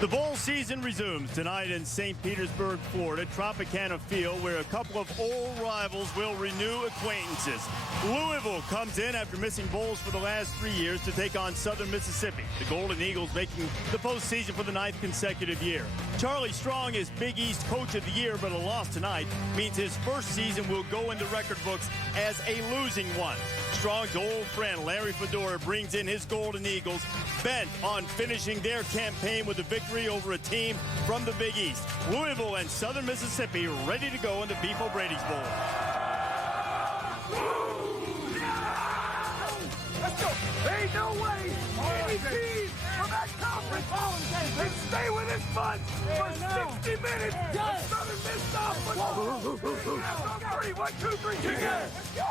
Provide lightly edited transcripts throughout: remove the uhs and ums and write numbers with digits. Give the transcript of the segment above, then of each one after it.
The bowl season resumes tonight in St. Petersburg, Florida, Tropicana Field, where a couple of old rivals will renew acquaintances. Louisville comes in after missing bowls for the last 3 years to take on Southern Mississippi. The Golden Eagles making the postseason for the 9th consecutive year. Charlie Strong is Big East Coach of the Year, but a loss tonight means his first season will go in the record books as a losing one. Strong's old friend Larry Fedora brings in his Golden Eagles, bent on finishing their campaign with a victory over a team from the Big East. Louisville and Southern Mississippi ready to go in the Beef O'Brady's Bowl. Let's go. There ain't no way any team from that conference can stay with this bunch for 60 minutes. Southern Miss stop football. 3, 1, 2, 3, kick it.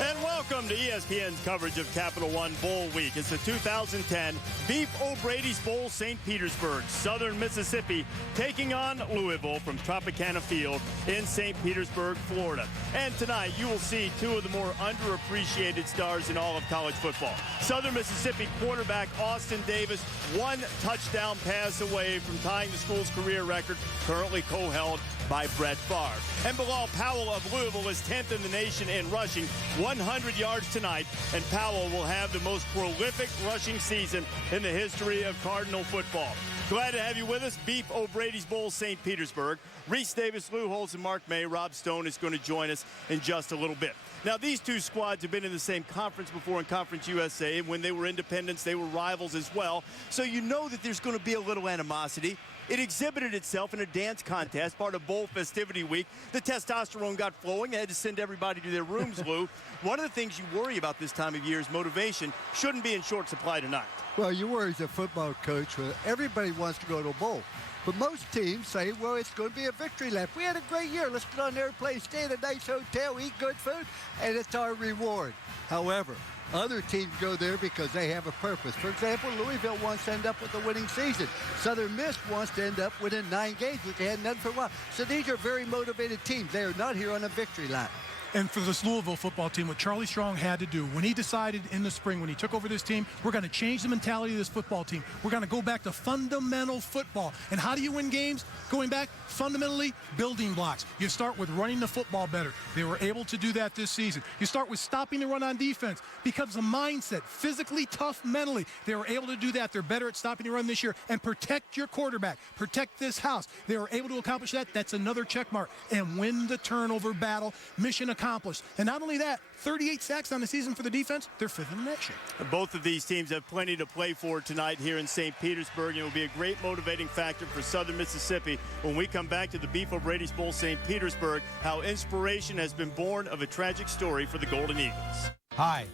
And welcome to ESPN's coverage of Capital One Bowl Week. It's the 2010 Beef O'Brady's Bowl, St. Petersburg. Southern Mississippi taking on Louisville from Tropicana Field in St. Petersburg, Florida. And tonight you will see two of the more underappreciated stars in all of college football. Southern Mississippi quarterback Austin Davis, one touchdown pass away from tying the school's career record, currently co-held by Brett Favre. And Bilal Powell of Louisville is 10th in the nation in rushing, 100 yards tonight, and Powell will have the most prolific rushing season in the history of Cardinal football. Glad to have you with us. Beef O'Brady's Bowl, St. Petersburg. Reese Davis, Lou Holtz, and Mark May. Rob Stone is going to join us in just a little bit. Now, these two squads have been in the same conference before in Conference USA. When they were independents, they were rivals as well. So you know that there's going to be a little animosity. It exhibited itself in a dance contest, part of Bowl Festivity Week. The testosterone got flowing. They had to send everybody to their rooms, Lou. One of the things you worry about this time of year is motivation. Shouldn't be in short supply tonight. Well, you worry as a football coach. Everybody wants to go to a bowl. But most teams say, well, it's going to be a victory lap. We had a great year. Let's get on there and play, stay in a nice hotel, eat good food, and it's our reward. However, other teams go there because they have a purpose. For example, Louisville wants to end up with a winning season. Southern Miss wants to end up winning 9 games, which they hadn't done for a while. So these are very motivated teams. They are not here on a victory lap. And for this Louisville football team, what Charlie Strong had to do when he decided in the spring, when he took over this team, we're going to change the mentality of this football team. We're going to go back to fundamental football. And how do you win games? Going back, fundamentally, building blocks. You start with running the football better. They were able to do that this season. You start with stopping the run on defense. Becomes a mindset, physically tough mentally. They were able to do that. They're better at stopping the run this year. And protect your quarterback. Protect this house. They were able to accomplish that. That's another check mark. And win the turnover battle. Mission accomplished. And not only that, 38 sacks on the season for the defense. They're 5th in the nation. Both of these teams have plenty to play for tonight here in St. Petersburg. It will be a great motivating factor for Southern Mississippi when we come back to the Beef O'Brady's Bowl, St. Petersburg, how inspiration has been born of a tragic story for the Golden Eagles. Hi.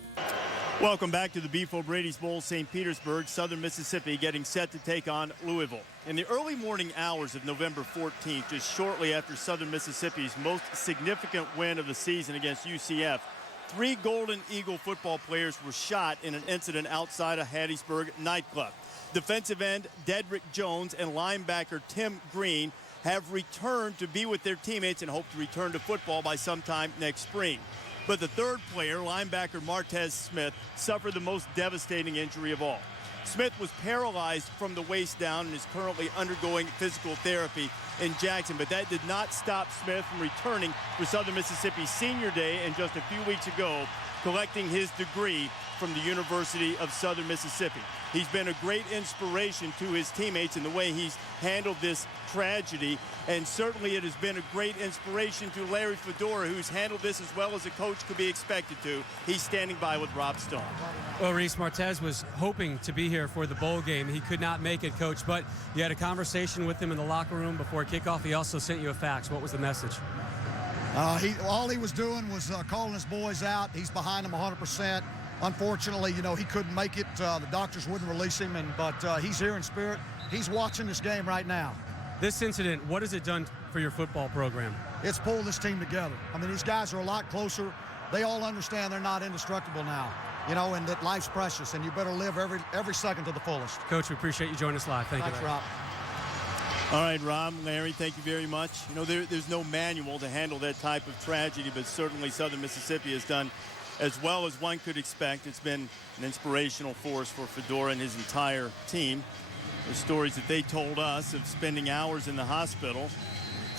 Welcome back to the Beef O'Brady's Bowl, St. Petersburg. Southern Mississippi getting set to take on Louisville. In the early morning hours of November 14th, just shortly after Southern Mississippi's most significant win of the season against UCF, 3 Golden Eagle football players were shot in an incident outside a Hattiesburg nightclub. Defensive end Dedrick Jones and linebacker Tim Green have returned to be with their teammates and hope to return to football by sometime next spring. But the third player, linebacker Martez Smith, suffered the most devastating injury of all. Smith was paralyzed from the waist down and is currently undergoing physical therapy in Jackson, but that did not stop Smith from returning for Southern Mississippi's senior day and just a few weeks ago collecting his degree from the University of Southern Mississippi. He's been a great inspiration to his teammates in the way he's handled this tragedy, and certainly it has been a great inspiration to Larry Fedora, who's handled this as well as a coach could be expected to. He's standing by with Rob Stone. Well, Reese, Martez was hoping to be here for the bowl game. He could not make it, Coach, but you had a conversation with him in the locker room before kickoff. He also sent you a fax. What was the message? All he was doing was calling his boys out. He's behind them 100%. Unfortunately, you know, he couldn't make it. The doctors wouldn't release him, but he's here in spirit. He's watching this game right now. This incident, what has it done for your football program? It's pulled this team together. I mean, these guys are a lot closer. They all understand they're not indestructible now, you know, and that life's precious, and you better live every second to the fullest. Coach, we appreciate you joining us live. Thank you. Thanks, Rob. All right, Rob, Larry, thank you very much. You know, there's no manual to handle that type of tragedy, but certainly Southern Mississippi has done as well as one could expect. It's been an inspirational force for Fedora and his entire team. the stories that they told us of spending hours in the hospital,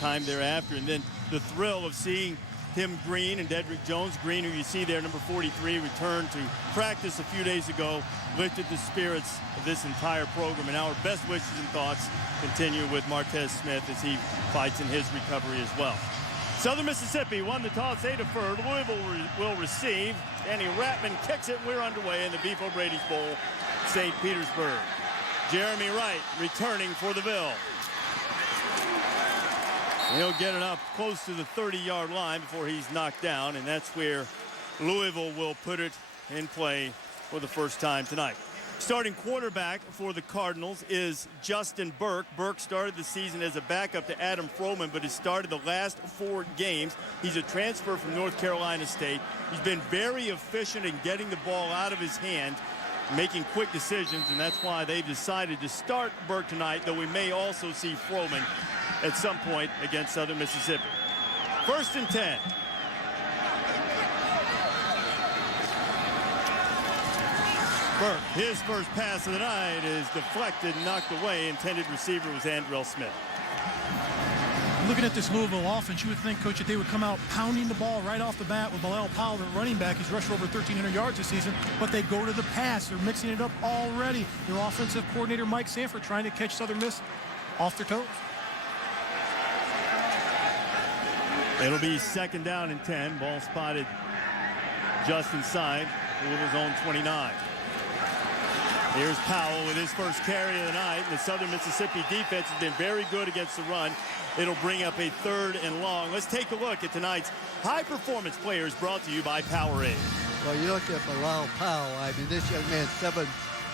time thereafter, and then the thrill of seeing Tim Green and Dedrick Jones. Green, who you see there, number 43, returned to practice a few days ago, lifted the spirits of this entire program. And our best wishes and thoughts continue with Martez Smith as he fights in his recovery as well. Southern Mississippi won the toss. They deferred. Louisville will receive. Danny Ratman kicks it. We're underway in the Beef O'Brady's Bowl, St. Petersburg. Jeremy Wright returning for the Bill. He'll get it up close to the 30-yard line before he's knocked down, and that's where Louisville will put it in play for the first time tonight. Starting quarterback for the Cardinals is Justin Burke. Burke started the season as a backup to Adam Froman, but has started the last 4 games. He's a transfer from North Carolina State. He's been very efficient in getting the ball out of his hand, making quick decisions, and that's why they've decided to start Burke tonight, though we may also see Froman at some point against Southern Mississippi. 1st and 10. Burke, his first pass of the night is deflected and knocked away. Intended receiver was Andrell Smith. Looking at this Louisville offense, you would think, Coach, that they would come out pounding the ball right off the bat with Bilal Powell, the running back. He's rushed over 1,300 yards this season, but they go to the pass. They're mixing it up already. Their offensive coordinator, Mike Sanford, trying to catch Southern Miss off their toes. It'll be 2nd down and 10. Ball spotted just inside Louisville's own 29. Here's Powell with his first carry of the night. The Southern Mississippi defense has been very good against the run. It'll bring up a 3rd and long. Let's take a look at tonight's high-performance players brought to you by Powerade. Well, you look at Bilal Powell. I mean, this young man 7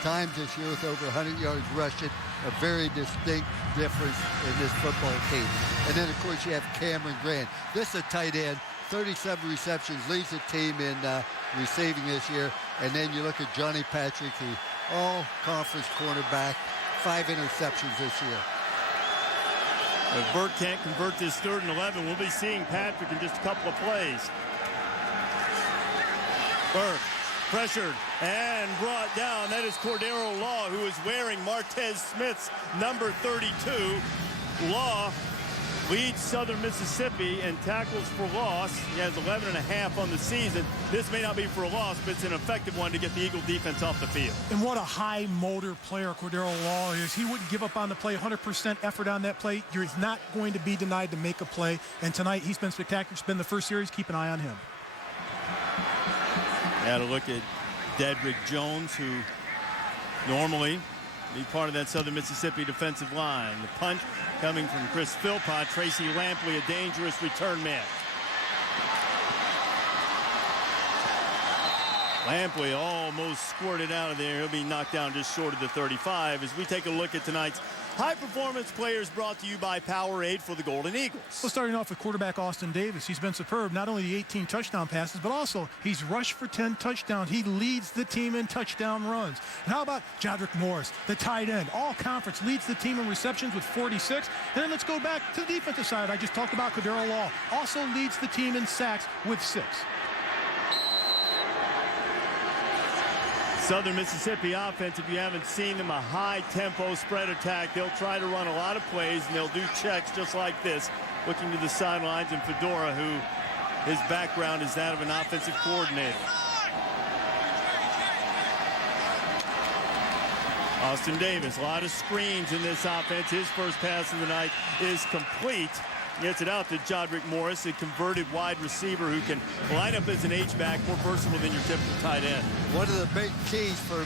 times this year with over 100 yards rushing. A very distinct difference in this football team. And then, of course, you have Cameron Grant. This is a tight end. 37 receptions, leads the team in receiving this year. And then you look at Johnny Patrick, the all-conference cornerback, 5 interceptions this year. If Burke can't convert this 3rd and 11, we'll be seeing Patrick in just a couple of plays. Burke pressured and brought down. That is Cordero Law, who is wearing Martez Smith's number 32. Law leads Southern Mississippi in tackles for loss. He has 11.5 on the season. This may not be for a loss, but it's an effective one to get the Eagle defense off the field. And what a high motor player Cordero Law is. He wouldn't give up on the play, 100% effort on that play. You're not going to be denied to make a play. And tonight he's been spectacular. It's been the first series. Keep an eye on him. Had a look at Dedrick Jones, who normally be part of that Southern Mississippi defensive line. The punt coming from Chris Philpott. Tracy Lampley, a dangerous return man. Lampley almost squirted out of there. He'll be knocked down just short of the 35 as we take a look at tonight's high-performance players brought to you by Powerade for the Golden Eagles. Well, starting off with quarterback Austin Davis. He's been superb. Not only the 18 touchdown passes, but also he's rushed for 10 touchdowns. He leads the team in touchdown runs. And how about Jodrick Morris, the tight end? All conference, leads the team in receptions with 46. And then let's go back to the defensive side. I just talked about Cordero Law. Also leads the team in sacks with 6. Southern Mississippi offense, if you haven't seen them, a high-tempo spread attack. They'll try to run a lot of plays, and they'll do checks just like this, looking to the sidelines. And Fedora, who his background is that of an offensive coordinator. Austin Davis, a lot of screens in this offense. His first pass of the night is complete. Gets it out to Jodrick Morris, a converted wide receiver who can line up as an H-back, more versatile than your typical tight end. One of the big keys for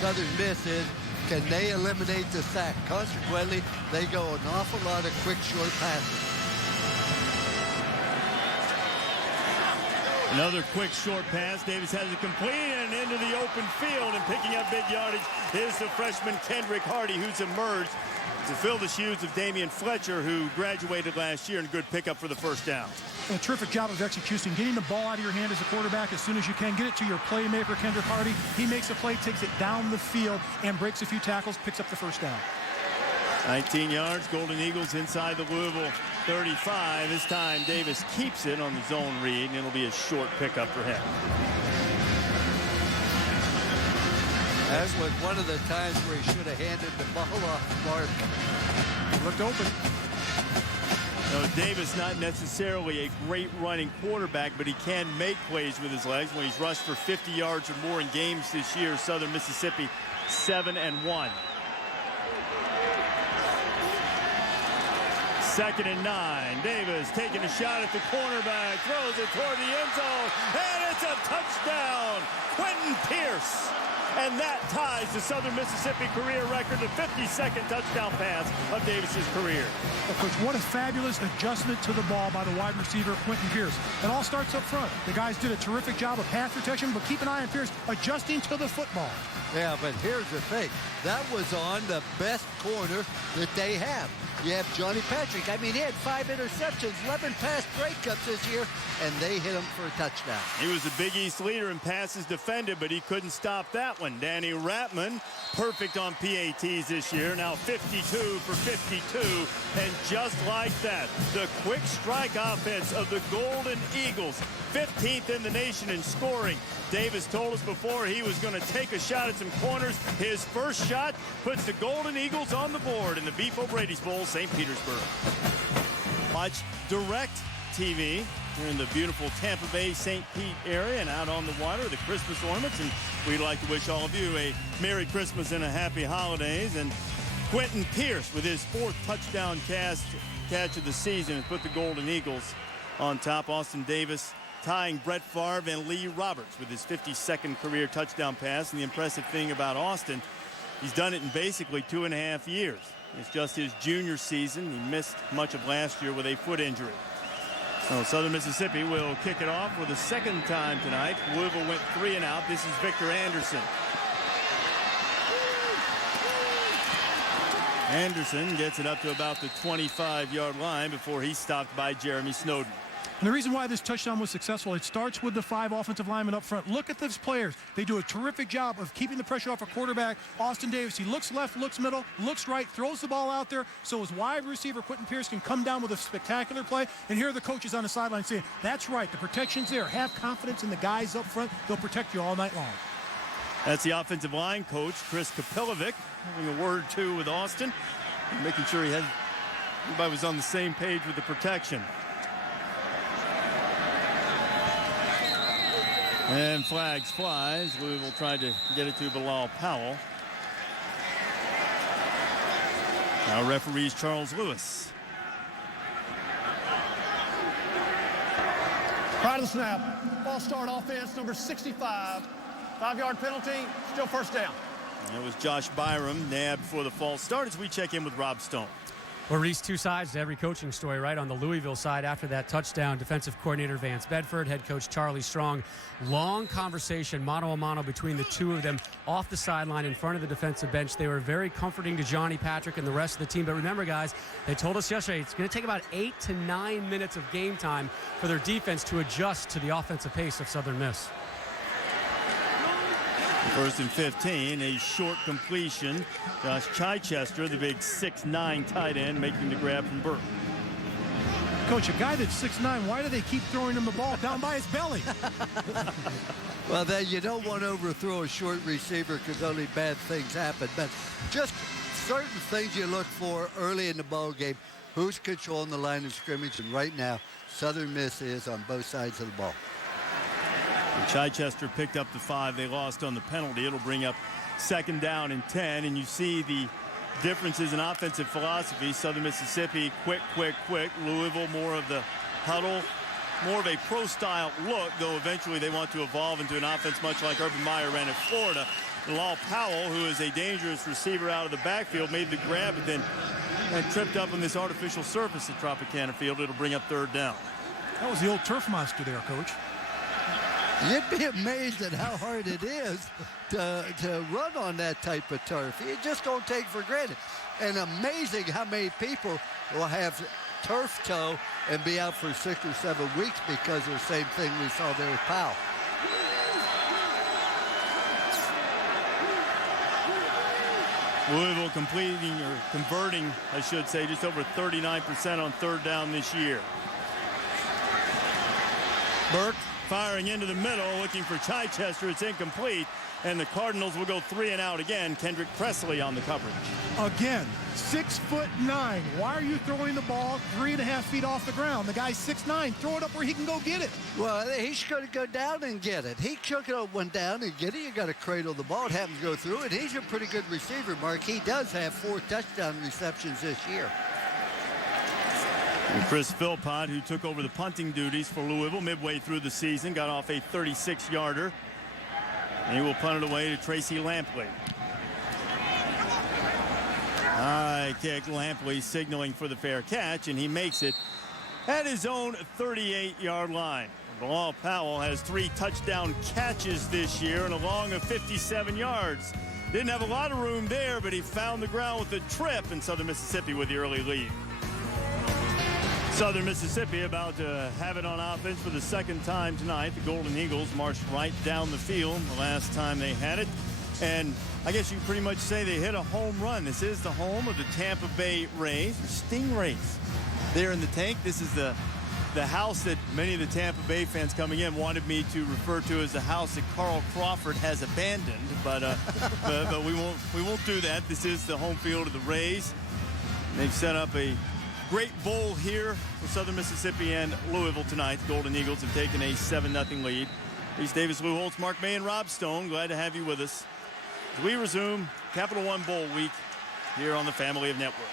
Southern Miss is, can they eliminate the sack? Consequently, they go an awful lot of quick, short passes. Another quick, short pass. Davis has it complete and into the open field, and picking up big yardage is the freshman Kendrick Hardy, who's emerged to fill the shoes of Damian Fletcher, who graduated last year, and good pickup for the first down. A terrific job of execution, getting the ball out of your hand as a quarterback as soon as you can. Get it to your playmaker, Kendrick Hardy. He makes a play, takes it down the field, and breaks a few tackles, picks up the first down. 19 yards, Golden Eagles inside the Louisville 35. This time Davis keeps it on the zone read, and it'll be a short pickup for him. That was one of the times where he should have handed the ball off Mark. Looked open. No, Davis not necessarily a great running quarterback, but he can make plays with his legs. When he's rushed for 50 yards or more in games this year, Southern Mississippi 7-1. 2nd and 9. Davis taking a shot at the cornerback, throws it toward the end zone, and it's a touchdown. Quentin Pierce. And that ties the Southern Mississippi career record, the 52nd touchdown pass of Davis's career. Well, Coach, what a fabulous adjustment to the ball by the wide receiver, Quentin Pierce. It all starts up front. The guys did a terrific job of pass protection, but keep an eye on Pierce adjusting to the football. Yeah, but here's the thing. That was on the best corner that they have. You have Johnny Patrick. I mean, he had 5 interceptions, 11 pass breakups this year, and they hit him for a touchdown. He was a Big East leader in passes defended, but he couldn't stop that one. Danny Ratman, perfect on PATs this year, now 52 for 52. And just like that, the quick strike offense of the Golden Eagles, 15th in the nation in scoring. Davis told us before he was going to take a shot at some corners. His first shot puts the Golden Eagles on the board in the Beef O'Brady's Bowl, St. Petersburg. Watch Direct TV. We're in the beautiful Tampa Bay, St. Pete area, and out on the water, the Christmas ornaments. And we'd like to wish all of you a Merry Christmas and a Happy Holidays. And Quentin Pierce, with his 4th touchdown catch of the season, has put the Golden Eagles on top. Austin Davis tying Brett Favre and Lee Roberts with his 52nd career touchdown pass. And the impressive thing about Austin, he's done it in basically 2.5 years. It's just his junior season. He missed much of last year with a foot injury. So Southern Mississippi will kick it off for the 2nd time tonight. Louisville went 3 and out. This is Victor Anderson. Anderson gets it up to about the 25-yard line before he's stopped by Jeremy Snowden. And the reason why this touchdown was successful, it starts with the 5 offensive linemen up front. Look at those players. They do a terrific job of keeping the pressure off a quarterback. Austin Davis, he looks left, looks middle, looks right, throws the ball out there so his wide receiver, Quentin Pierce, can come down with a spectacular play. And here are the coaches on the sideline saying, that's right, the protection's there. Have confidence in the guys up front. They'll protect you all night long. That's the offensive line coach, Chris Kapilovic, having a word or two with Austin, making sure everybody was on the same page with the protection. And flags flies. Louisville tried to get it to Bilal Powell. Now referees Charles Lewis. Right of the snap. Ball start offense, number 65. 5-yard penalty, still first down. It was Josh Byron nabbed for the false start as we check in with Rob Stone. Well, Reese, 2 sides to every coaching story, right? On the Louisville side, after that touchdown, defensive coordinator Vance Bedford, head coach Charlie Strong. Long conversation, mano-a-mano between the two of them off the sideline in front of the defensive bench. They were very comforting to Johnny Patrick and the rest of the team. But remember, guys, they told us yesterday it's going to take about 8 to 9 minutes of game time for their defense to adjust to the offensive pace of Southern Miss. 1st and 15, a short completion. Josh Chichester, the big 6'9" tight end, making the grab from Burke. Coach, a guy that's 6'9", why do they keep throwing him the ball down by his belly? Well, then you don't want to overthrow a short receiver because only bad things happen. But just certain things you look for early in the ball game. Who's controlling the line of scrimmage? And right now, Southern Miss is on both sides of the ball. And Chichester picked up the 5 they lost on the penalty. It'll bring up 2nd down and 10. And you see the differences in offensive philosophy. Southern Mississippi, quick, quick, quick. Louisville, more of the huddle, more of a pro-style look, though eventually they want to evolve into an offense much like Urban Meyer ran in Florida. Bilal Powell, who is a dangerous receiver out of the backfield, made the grab, but then tripped up on this artificial surface at Tropicana Field. It'll bring up 3rd down. That was the old turf monster there, Coach. You'd be amazed at how hard it is to run on that type of turf. You just don't take for granted. And amazing how many people will have turf toe and be out for 6 or 7 weeks because of the same thing we saw there with Powell. Louisville converting, I should say, just over 39% on 3rd down this year. Burke firing into the middle, looking for Chichester. It's incomplete. and the Cardinals will go 3 and out again. Kendrick Presley on the coverage. Again, 6'9". Why are you throwing the ball 3.5 feet off the ground? The guy's 6'9". Throw it up where he can go get it. Well, he's going to go down and get it. He took it one down and get it. You got to cradle the ball. It happens to go through it. He's a pretty good receiver, Mark. He does have 4 touchdown receptions this year. And Chris Philpott, who took over the punting duties for Louisville midway through the season, got off a 36-yarder. And he will punt it away to Tracy Lampley. High kick, Lampley signaling for the fair catch, and he makes it at his own 38-yard line. Bilal Powell has 3 touchdown catches this year and a long of 57 yards. Didn't have a lot of room there, but he found the ground with a trip, and Southern Mississippi with the early lead. Southern Mississippi about to have it on offense for the second time tonight. The Golden Eagles marched right down the field the last time they had it. And I guess you can pretty much say they hit a home run. This is the home of the Tampa Bay Rays, Stingrays. There in the tank, this is the house that many of the Tampa Bay fans coming in wanted me to refer to as the house that Carl Crawford has abandoned. But we won't do that. This is the home field of the Rays. They've set up a great bowl here for Southern Mississippi and Louisville tonight. The Golden Eagles have taken a 7-0 lead. Reese Davis, Lou Holtz, Mark May, and Rob Stone. Glad to have you with us as we resume Capital One Bowl week here on the Family of Networks.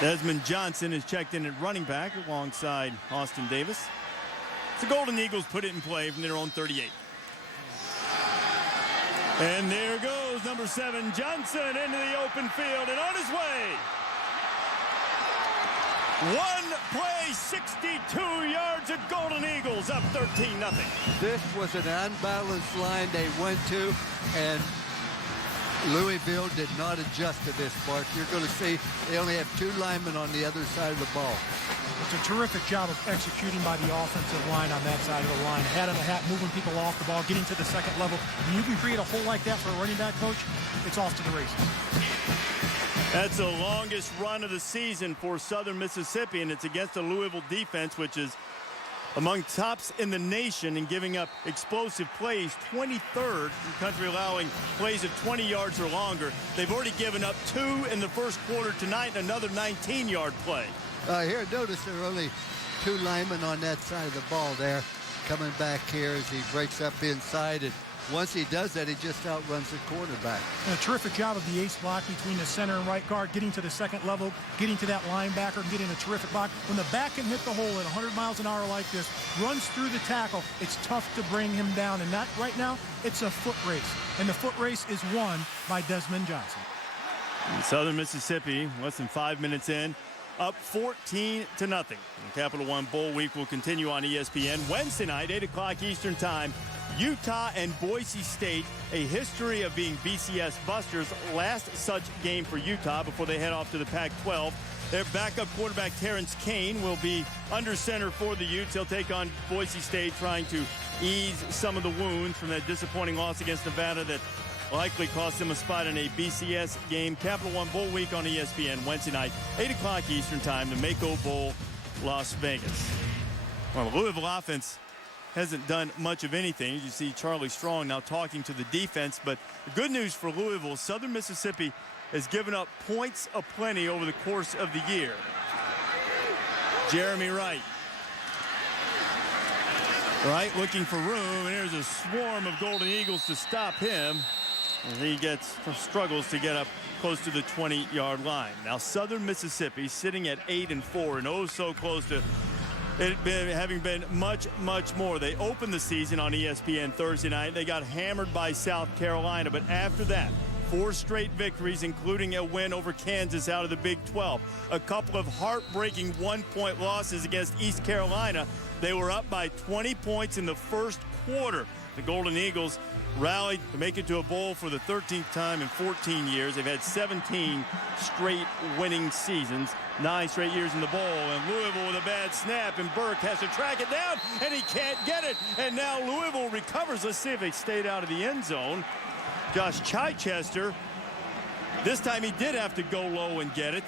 Desmond Johnson is checked in at running back alongside Austin Davis. The Golden Eagles put it in play from their own 38. And there goes number 7, Johnson, into the open field and on his way. One play, 62 yards of Golden Eagles, up 13-0. This was an unbalanced line they went to, and Louisville did not adjust to this, Mark. You're going to see they only have 2 linemen on the other side of the ball. It's a terrific job of executing by the offensive line on that side of the line. Hat in the hat, moving people off the ball, getting to the second level. When you can create a hole like that for a running back, coach, it's off to the races. That's the longest run of the season for Southern Mississippi, and it's against the Louisville defense, which is among tops in the nation in giving up explosive plays, 23rd in the country, allowing plays of 20 yards or longer. They've already given up 2 in the first quarter tonight, and another 19-yard play. Here, notice there are only 2 linemen on that side of the ball there. Coming back here as he breaks up inside, and once he does that, he just outruns the quarterback. And a terrific job of the ace block between the center and right guard, getting to the second level, getting to that linebacker, getting a terrific block. When the back can hit the hole at 100 miles an hour like this, runs through the tackle, it's tough to bring him down. And that right now, it's a foot race. And the foot race is won by Desmond Johnson. And Southern Mississippi, less than 5 minutes in, up 14-0. Capital One Bowl week will continue on ESPN Wednesday night, 8 o'clock Eastern time. Utah and Boise State, a history of being BCS busters. Last such game for Utah before they head off to the Pac-12. Their backup quarterback Terrence Kane will be under center for the Utes. He'll take on Boise State, trying to ease some of the wounds from that disappointing loss against Nevada that likely cost them a spot in a BCS game. Capital One Bowl week on ESPN Wednesday night, 8 o'clock Eastern time, the Mako Bowl, Las Vegas. Well, the Louisville offense hasn't done much of anything. You see Charlie Strong now talking to the defense, but the good news for Louisville, Southern Mississippi has given up points aplenty over the course of the year. Jeremy Wright looking for room, and here's a swarm of Golden Eagles to stop him. And he struggles to get up close to the 20-yard line. Now Southern Mississippi sitting at 8-4 and oh so close to having been much more. They opened the season on ESPN Thursday night. They got hammered by South Carolina, but after that, 4 straight victories, including a win over Kansas out of the Big 12. A couple of heartbreaking 1-point losses against East Carolina. They were up by 20 points in the first quarter. The Golden Eagles rallied to make it to a bowl for the 13th time in 14 years. They've had 17 straight winning seasons, 9 straight years in the bowl. And Louisville with a bad snap, and Burke has to track it down, and he can't get it. And now Louisville recovers. Let's see if they stayed out of the end zone. Josh Chichester, this time he did have to go low and get it.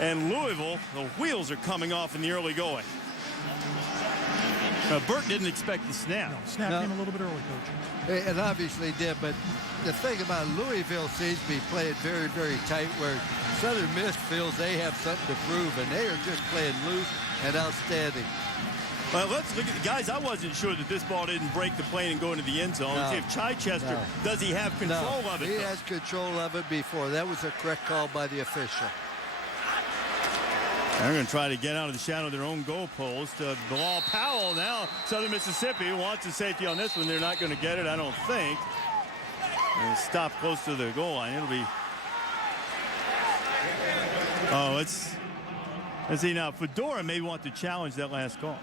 And Louisville, the wheels are coming off in the early going. Burt didn't expect the snap. No, snap came a little bit early, Coach. And obviously did, but the thing about Louisville seems to be playing very, very tight, where Southern Miss feels they have something to prove, and they are just playing loose and outstanding. Well, let's look at the guys. I wasn't sure that this ball didn't break the plane and go into the end zone. No. See if Chichester, does he have control of it? He has control of it before. That was a correct call by the official. They're going to try to get out of the shadow of their own goalpost. Bilal Powell now. Southern Mississippi wants a safety on this one. They're not going to get it, I don't think. And stop close to the goal line. It'll be... Oh, let's see now. Fedora may want to challenge that last call.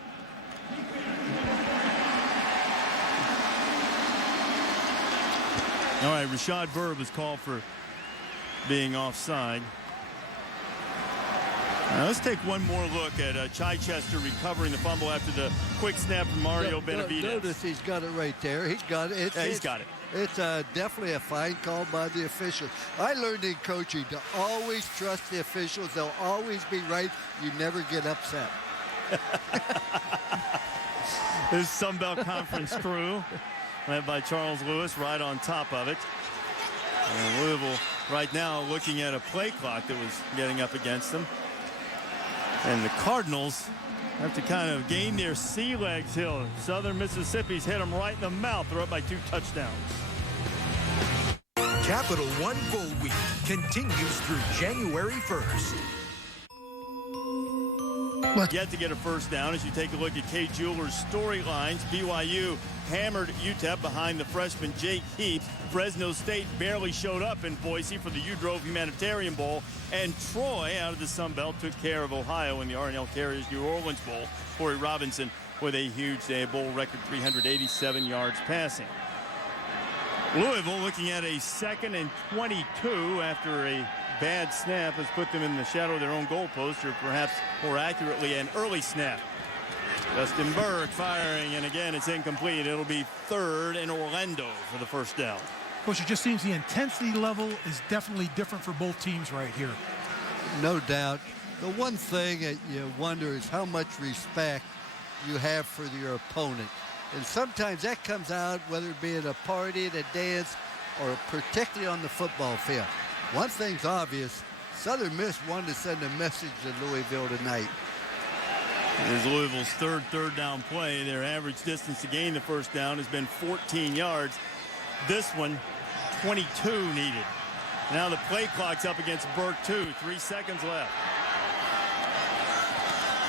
All right, Rashad Verb was called for being offside. Now let's take one more look at Chichester recovering the fumble after the quick snap from Mario Benavidez. Notice he's got it right there. He's got it. He's got it. It's definitely a fine call by the officials. I learned in coaching to always trust the officials. They'll always be right. You never get upset. This Sun Belt Conference crew, led by Charles Lewis, right on top of it. And Louisville right now looking at a play clock that was getting up against them. And the Cardinals have to kind of gain their sea legs here. Southern Mississippi's hit them right in the mouth. They're up by 2 touchdowns. Capital One Bowl Week continues through January 1st. Yet to get a first down as you take a look at Kay Jeweller's storylines. BYU hammered UTEP behind the freshman Jake Heaps. Fresno State barely showed up in Boise for the U-Drove Humanitarian Bowl. And Troy, out of the Sun Belt, took care of Ohio in the R+L Carriers New Orleans Bowl. Corey Robinson with a huge day, bowl record 387 yards passing. Louisville looking at a 2nd and 22 after a bad snap has put them in the shadow of their own goalpost, or perhaps more accurately an early snap. Justin Berg firing, and again it's incomplete. It'll be 3rd and Orlando for the first down. Coach, it just seems the intensity level is definitely different for both teams right here. No doubt. The one thing that you wonder is how much respect you have for your opponent. And sometimes that comes out, whether it be at a party, at a dance, or particularly on the football field. One thing's obvious. Southern Miss wanted to send a message to Louisville tonight. Here's Louisville's third down play. Their average distance to gain the first down has been 14 yards. This one, 22 needed. Now the play clock's up against Burke, 3 seconds left.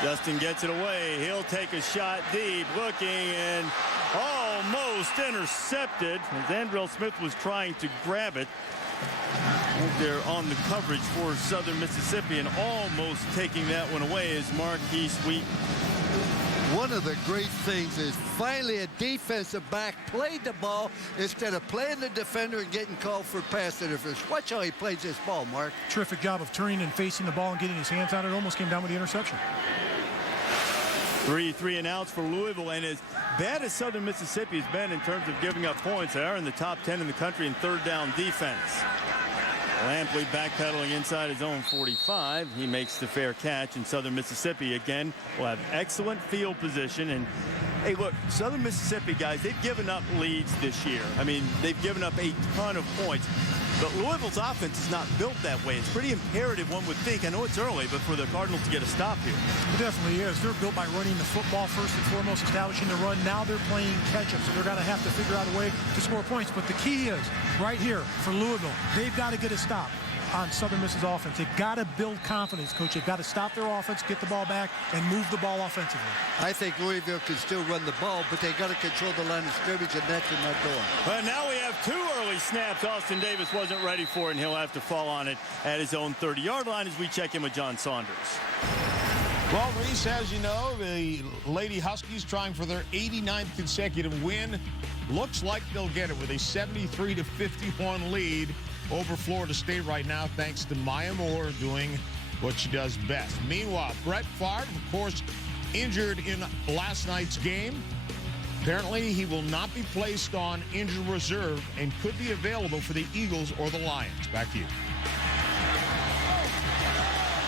Justin gets it away. He'll take a shot deep, looking, and almost intercepted as Andrell Smith was trying to grab it. They're on the coverage for Southern Mississippi, and almost taking that one away is Marquise Wheaton. One of the great things is finally a defensive back played the ball instead of playing the defender and getting called for pass interference. Watch how he plays this ball, Mark. Terrific job of turning and facing the ball and getting his hands on it. Almost came down with the interception. 3 and outs for Louisville, and as bad as Southern Mississippi has been in terms of giving up points, they are in the top 10 in the country in 3rd down defense. Lampley backpedaling inside his own 45. He makes the fair catch, and Southern Mississippi again will have excellent field position. And hey, look, Southern Mississippi, guys, they've given up leads this year. I mean, they've given up a ton of points. But Louisville's offense is not built that way. It's pretty imperative, one would think. I know it's early, but for the Cardinals to get a stop here. It definitely is. They're built by running the football first and foremost, establishing the run. Now they're playing catch-up, so they're going to have to figure out a way to score points. But the key is, right here, for Louisville, they've got to get a stop on Southern Miss's offense. They've got to build confidence, Coach. They've got to stop their offense, get the ball back, and move the ball offensively. I think Louisville can still run the ball, but they got to control the line of scrimmage, and that's what they're not doing. Well, now we have 2 early snaps. Austin Davis wasn't ready for it, and he'll have to fall on it at his own 30-yard line as we check in with John Saunders. Well, Reese, as you know, the Lady Huskies trying for their 89th consecutive win. Looks like they'll get it with a 73-51 lead over Florida State right now, thanks to Maya Moore doing what she does best. Meanwhile, Brett Favre, of course, injured in last night's game. Apparently, he will not be placed on injured reserve and could be available for the Eagles or the Lions. Back to you.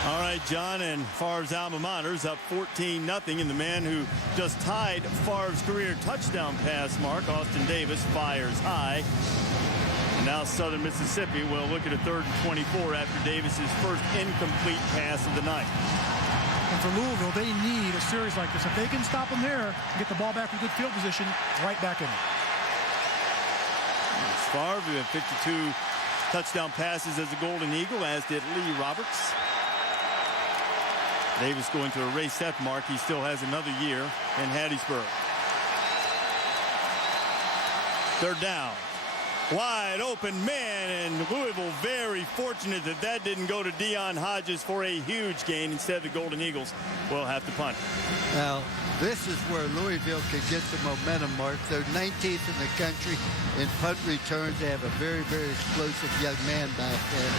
All right, John, and Favre's alma mater's up 14-0, and the man who just tied Favre's career touchdown pass mark, Austin Davis, fires high. And now Southern Mississippi will look at a 3rd and 24 after Davis's first incomplete pass of the night. And for Louisville, they need a series like this. If they can stop them there and get the ball back in good field position, right back in it. Favre, who had 52 touchdown passes as a Golden Eagle, as did Lee Roberts. Davis going to erase that mark. He still has another year in Hattiesburg. 3rd down. Wide open man, and Louisville very fortunate that that didn't go to Deion Hodges for a huge gain. Instead, the Golden Eagles will have to punt. Now, this is where Louisville can get the momentum, Mark. They're 19th in the country in punt returns. They have a very, very explosive young man back there.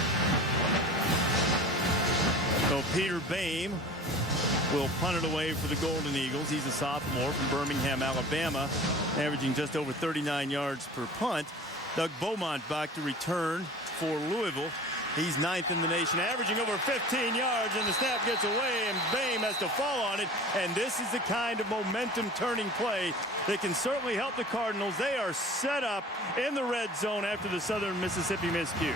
So Peter Boehm will punt it away for the Golden Eagles. He's a sophomore from Birmingham, Alabama, averaging just over 39 yards per punt. Doug Beaumont back to return for Louisville. He's 9th in the nation, averaging over 15 yards, and the snap gets away, and Boehm has to fall on it. And this is the kind of momentum-turning play that can certainly help the Cardinals. They are set up in the red zone after the Southern Mississippi miscue.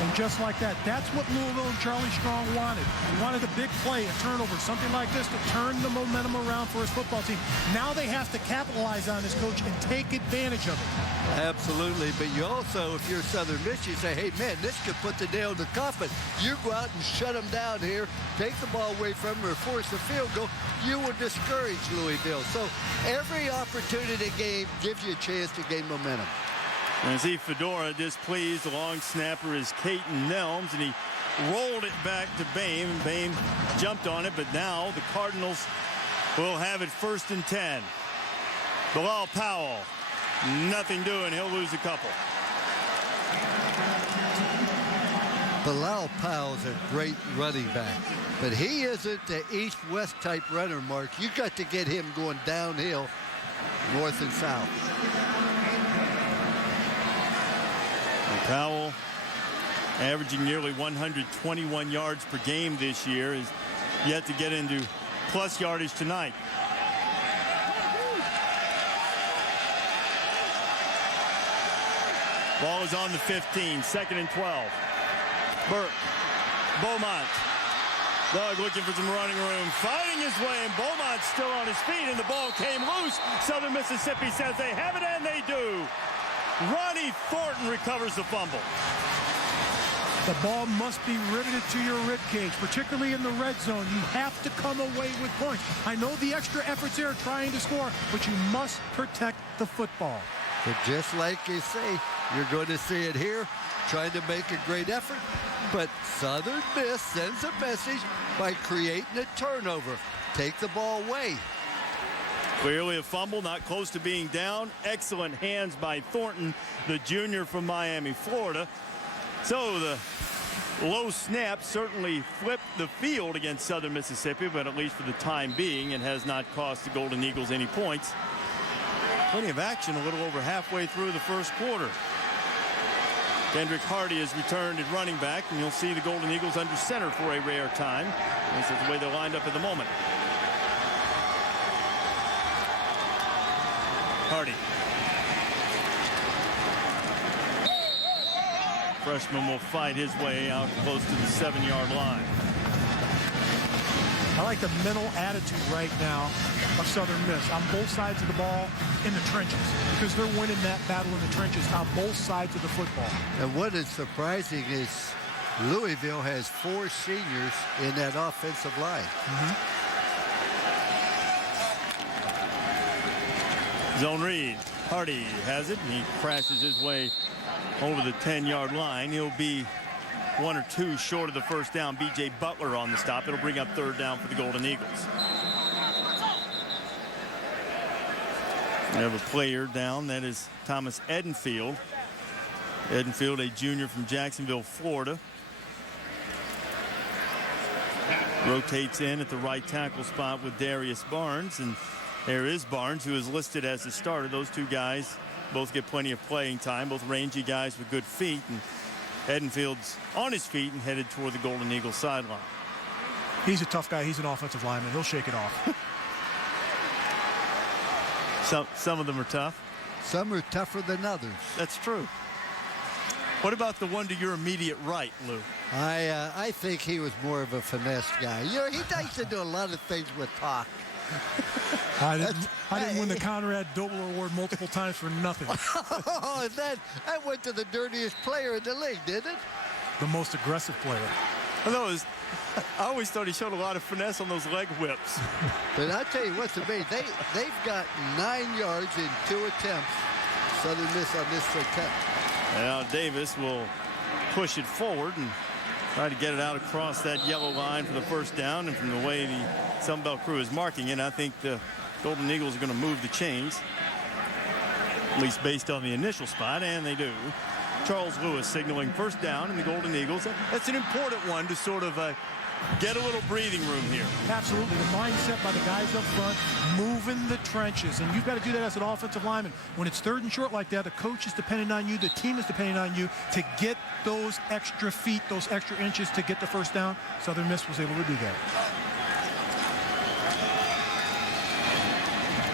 And just like that, that's what Louisville and Charlie Strong wanted. He wanted a big play, a turnover, something like this to turn the momentum around for his football team. Now they have to capitalize on this, Coach, and take advantage of it. Absolutely, but you also, if you're Southern Miss, you say, hey, man, this could put the nail in the coffin. You go out and shut them down here, take the ball away from them, or force a field goal, you will discourage Louisville. So every opportunity game gives you a chance to gain momentum. And see Fedora displeased. The long snapper is Caton Nelms, and he rolled it back to Boehm, and Boehm jumped on it, but now the Cardinals will have it 1st and 10. Bilal Powell, nothing doing. He'll lose a couple. Bilal Powell's a great running back, but he isn't the east-west type runner, Mark. You got to get him going downhill, north and south. And Powell, averaging nearly 121 yards per game this year, is yet to get into plus yardage tonight. Ball is on the 15, 2nd and 12. Burke, Beaumont. Doug looking for some running room, fighting his way, and Beaumont's still on his feet, and the ball came loose. Southern Mississippi says they have it, and they do. Ronnie Thornton recovers the fumble. The ball must be riveted to your rib cage, particularly in the red zone. You have to come away with points. I know the extra efforts there trying to score, but you must protect the football. But just like you say, you're going to see it here, trying to make a great effort. But Southern Miss sends a message by creating a turnover. Take the ball away. Clearly a fumble, not close to being down. Excellent hands by Thornton, the junior from Miami, Florida. So the low snap certainly flipped the field against Southern Mississippi, but at least for the time being, it has not cost the Golden Eagles any points. Plenty of action a little over halfway through the first quarter. Kendrick Hardy has returned at running back, and you'll see the Golden Eagles under center for a rare time. This is the way they're lined up at the moment. Hardy. Freshman will fight his way out close to the 7-yard line. I like the mental attitude right now of Southern Miss on both sides of the ball in the trenches, because they're winning that battle in the trenches on both sides of the football. And what is surprising is Louisville has 4 seniors in that offensive line. Zone read. Hardy has it, and he crashes his way over the 10-yard line. He'll be 1 or 2 short of the first down. B.J. Butler on the stop. It'll bring up 3rd down for the Golden Eagles. We have a player down. That is Thomas Edenfield. Edenfield, a junior from Jacksonville, Florida. Rotates in at the right tackle spot with Darius Barnes, and there is Barnes, who is listed as the starter. Those two guys both get plenty of playing time, both rangy guys with good feet, and Edenfield's on his feet and headed toward the Golden Eagles sideline. He's a tough guy. He's an offensive lineman. He'll shake it off. Some of them are tough. Some are tougher than others. That's true. What about the one to your immediate right, Lou? I think he was more of a finesse guy. You know, he likes to do a lot of things with talk. I didn't win the Conrad Doble Award multiple times for nothing. Oh, and then I went to the dirtiest player in the league, didn't it? The most aggressive player. I always thought he showed a lot of finesse on those leg whips. But I'll tell you what's amazing. They've got 9 yards in 2 attempts. Southern Miss on this attempt. Now Davis will push it forward and try to get it out across that yellow line for the first down. And from the way the Sunbelt crew is marking it, I think the Golden Eagles are going to move the chains, at least based on the initial spot, and they do. Charles Lewis signaling first down, and the Golden Eagles. That's an important one to sort of get a little breathing room here. Absolutely. The mindset by the guys up front, moving the trenches. And you've got to do that as an offensive lineman. When it's 3rd and short like that, the coach is depending on you, the team is depending on you to get those extra feet, those extra inches to get the first down. Southern Miss was able to do that.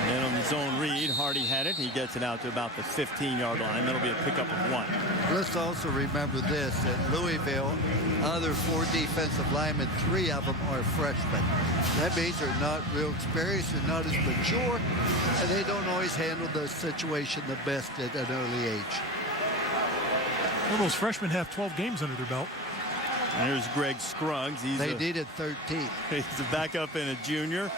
And then on the zone read, Hardy had it. He gets it out to about the 15-yard line. That'll be a pickup of 1. Let's also remember this, that Louisville, other 4 defensive linemen, 3 of them are freshmen. That means they're not real experienced, they're not as mature, and they don't always handle the situation the best at an early age. Well, those freshmen have 12 games under their belt. And here's Greg Scruggs. They needed 13. He's a backup and a junior.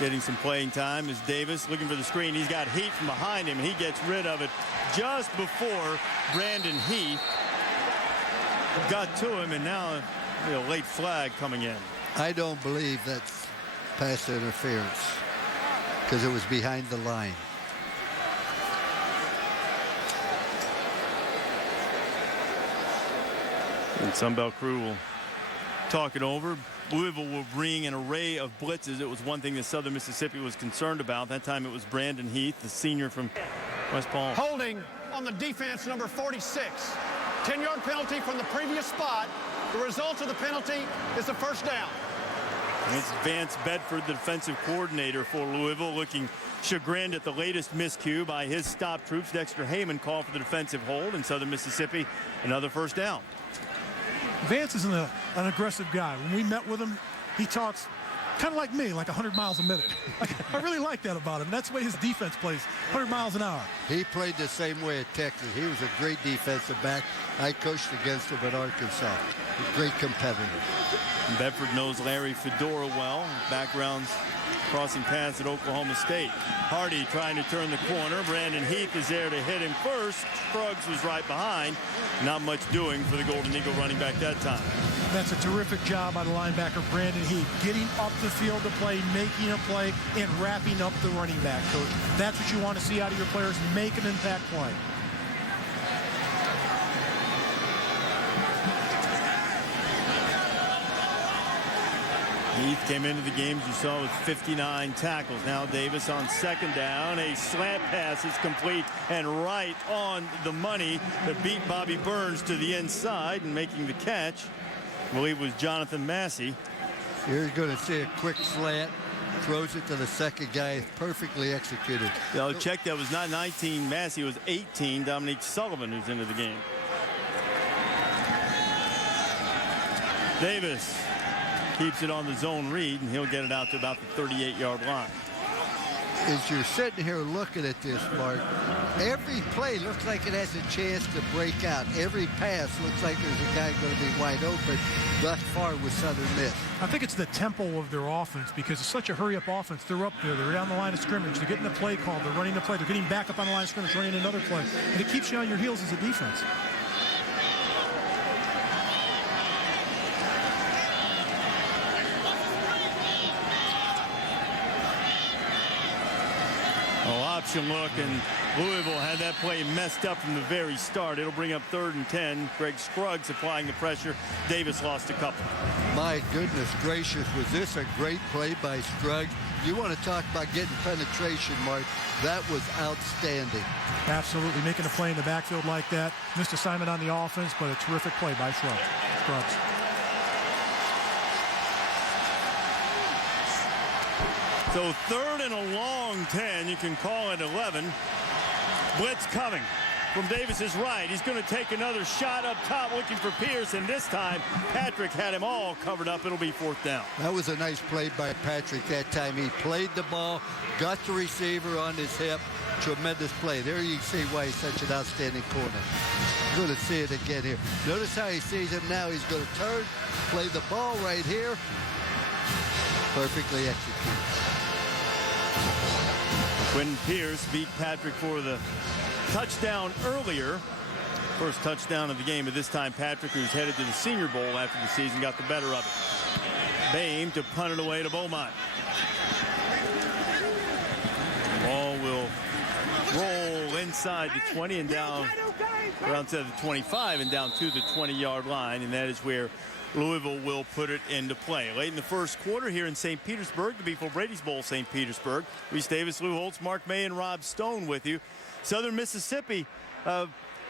Getting some playing time is Davis looking for the screen. He's got Heath from behind him. He gets rid of it just before Brandon Heath got to him, and now a late flag coming in. I don't believe that's pass interference because it was behind the line. And Sunbelt crew will talk it over. Louisville will bring an array of blitzes. It was one thing that Southern Mississippi was concerned about. That time it was Brandon Heath, the senior from West Palm. Holding on the defense, number 46. 10-yard penalty from the previous spot. The result of the penalty is the first down. It's Vance Bedford, the defensive coordinator for Louisville, looking chagrined at the latest miscue by his stop troops. Dexter Heyman called for the defensive hold, and Southern Mississippi another first down. Vance is an aggressive guy. When we met with him, he talks kind of like me, like 100 miles a minute. I really like that about him. That's the way his defense plays, 100 miles an hour. He played the same way at Texas. He was a great defensive back. I coached against him at Arkansas. A great competitor. And Bedford knows Larry Fedora well. Backgrounds crossing paths at Oklahoma State. Hardy trying to turn the corner. Brandon Heath is there to hit him first. Scruggs was right behind. Not much doing for the Golden Eagle running back that time. That's a terrific job by the linebacker, Brandon Heath, getting up the field to play, making a play, and wrapping up the running back, Coach. That's what you want to see out of your players, make an impact play. Heath came into the game, as you saw, with 59 tackles. Now Davis on second down. A slant pass is complete and right on the money that beat Bobby Burns to the inside, and making the catch, I believe, was Jonathan Massey. You're going to see a quick slant. Throws it to the second guy. Perfectly executed. Check, that was not 19 Massey. It was 18 Dominique Sullivan who's into the game. Davis keeps it on the zone read, and he'll get it out to about the 38-yard line. As you're sitting here looking at this, Mark, every play looks like it has a chance to break out. Every pass looks like there's a guy going to be wide open thus far with Southern Miss. I think it's the tempo of their offense because it's such a hurry-up offense. They're up there. They're down the line of scrimmage. They're getting the play called. They're running the play. They're getting back up on the line of scrimmage, running another play. And it keeps you on your heels as a defense. Option look, and Louisville had that play messed up from the very start. It'll bring up 3rd and 10. Greg Scruggs applying the pressure. Davis lost a couple. My goodness gracious, was this a great play by Scruggs? You want to talk about getting penetration, Mark. That was outstanding. Absolutely, making a play in the backfield like that. Missed assignment on the offense, but a terrific play by Scruggs. So 3rd and a long 10. You can call it 11. Blitz coming from Davis's right. He's going to take another shot up top looking for Pierce, and this time Patrick had him all covered up. It'll be 4th down. That was a nice play by Patrick that time. He played the ball, got the receiver on his hip. Tremendous play. There you see why he's such an outstanding corner. You're going to see it again here. Notice how he sees him now. He's going to turn, play the ball right here. Perfectly executed. Quinn Pierce beat Patrick for the touchdown earlier. First touchdown of the game, but this time Patrick, who's headed to the Senior Bowl after the season, got the better of it. Boehm to punt it away to Beaumont. Ball will roll inside the 20 and down around to the 25 and down to the 20-yard line, and that is where Louisville will put it into play. Late in the first quarter here in St. Petersburg, the Beef O'Brady's Bowl, St. Petersburg. Reese Davis, Lou Holtz, Mark May, and Rob Stone with you. Southern Mississippi,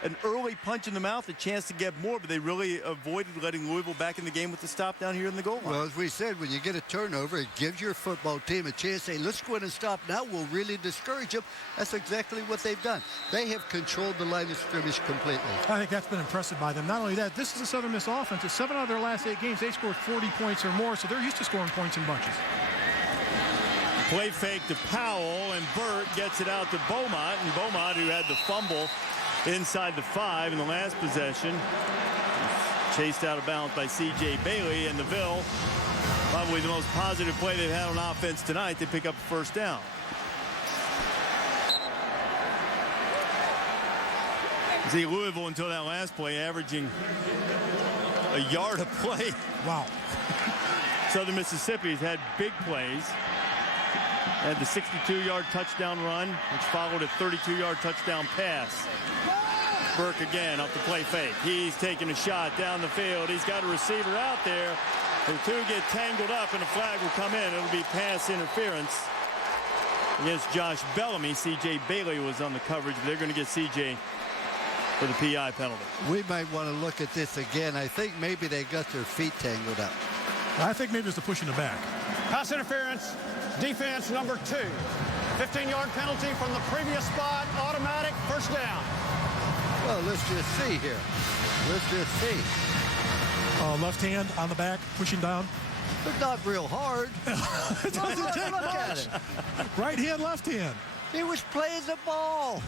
an early punch in the mouth, a chance to get more, but they really avoided letting Louisville back in the game with the stop down here in the goal line. Well, as we said, when you get a turnover, it gives your football team a chance to say, let's go in and stop now. We'll really discourage them. That's exactly what they've done. They have controlled the line of scrimmage completely. I think that's been impressive by them. Not only that, this is a Southern Miss offense. In 7 out of their last 8 games, they scored 40 points or more, so they're used to scoring points in bunches. Play fake to Powell, and Burt gets it out to Beaumont, and Beaumont, who had the fumble inside the 5 in the last possession, chased out of bounds by C.J. Bailey, and DeVille, probably the most positive play they've had on offense tonight. They pick up the 1st down. See, Louisville until that last play averaging a yard a play. Wow. Southern Mississippi's had big plays. Had the 62-yard touchdown run, which followed a 32-yard touchdown pass. Burke again up the play fake. He's taking a shot down the field. He's got a receiver out there. The two get tangled up, and a flag will come in. It'll be pass interference against Josh Bellamy. C.J. Bailey was on the coverage. They're going to get C.J. for the PI penalty. We might want to look at this again. I think maybe they got their feet tangled up. I think maybe it's the push in the back. Pass interference, defense number 2. 15-yard penalty from the previous spot, automatic, 1st down. Well, let's just see here. Let's just see. Left hand on the back, pushing down. But not real hard. It doesn't take Look at it. Right hand, left hand. He was playing the ball.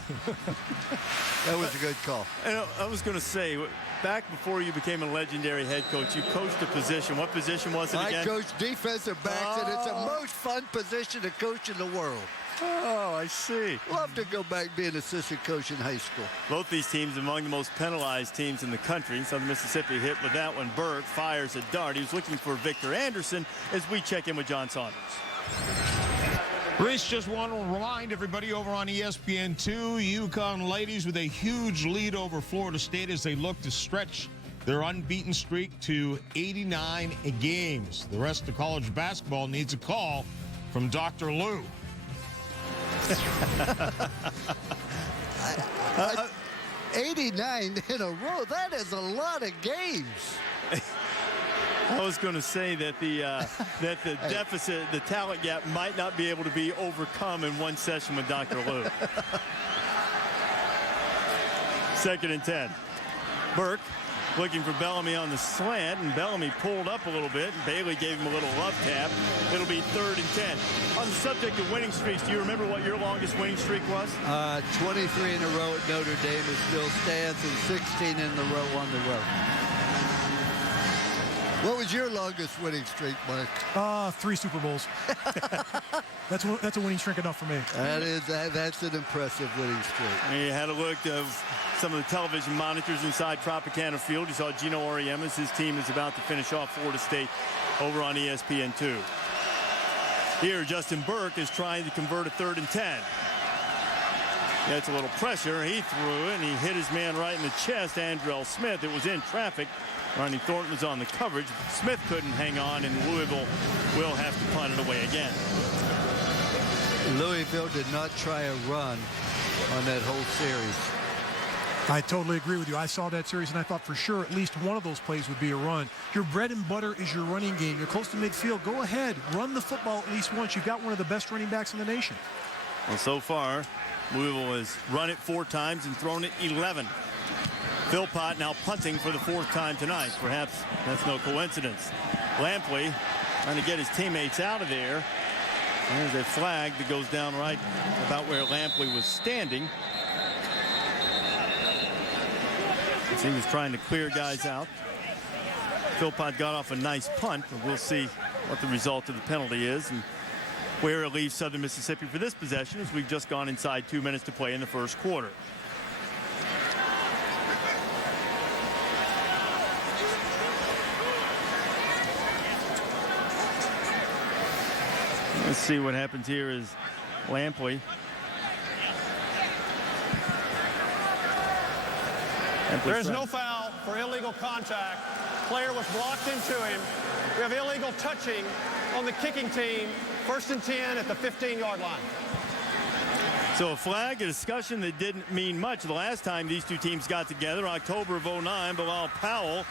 That was a good call. And I was going to say, back before you became a legendary head coach, you coached a position. What position was it again? I coached defensive backs, and it's the most fun position to coach in the world. Oh, I see. Love to go back and be an assistant coach in high school. Both these teams among the most penalized teams in the country. Southern Mississippi hit with that one. Burke fires a dart. He was looking for Victor Anderson as we check in with John Saunders. Reese, just want to remind everybody over on ESPN2, UConn ladies with a huge lead over Florida State as they look to stretch their unbeaten streak to 89 games. The rest of college basketball needs a call from Dr. Lou. 89 in a row. That is a lot of games. I was going to say that the deficit, the talent gap, might not be able to be overcome in one session with Dr. Lou. 2nd and 10. Burke looking for Bellamy on the slant, and Bellamy pulled up a little bit, and Bailey gave him a little love tap. It'll be 3rd and 10. On the subject of winning streaks, do you remember what your longest winning streak was? 23 in a row at Notre Dame. It still stands, and 16 in a row on the road. What was your longest winning streak, Mark? 3 Super Bowls. That's a winning streak enough for me. That's an impressive winning streak. And you had a look at some of the television monitors inside Tropicana Field. You saw Gino Auriemmas. His team is about to finish off Florida State over on ESPN2. Here, Justin Burke is trying to convert a 3rd and 10. Gets a little pressure. He threw it, and he hit his man right in the chest, Andrell Smith. It was in traffic. Ronnie Thornton was on the coverage. Smith couldn't hang on, and Louisville will have to punt it away again. Louisville did not try a run on that whole series. I totally agree with you. I saw that series, and I thought for sure at least one of those plays would be a run. Your bread and butter is your running game. You're close to midfield. Go ahead. Run the football at least once. You've got one of the best running backs in the nation. Well, so far, Louisville has run it 4 times and thrown it 11. Philpott now punting for the 4th time tonight. Perhaps that's no coincidence. Lampley trying to get his teammates out of there. There's a flag that goes down right about where Lampley was standing. He was trying to clear guys out. Philpott got off a nice punt, but we'll see what the result of the penalty is and where it leaves Southern Mississippi for this possession, as we've just gone inside 2 minutes to play in the first quarter. Let's see what happens here is Lampley. There is no foul for illegal contact. Player was blocked into him. We have illegal touching on the kicking team. 1st and 10 at the 15-yard line. So a flag, a discussion that didn't mean much. The last time these two teams got together, October of '09, Bilal Powell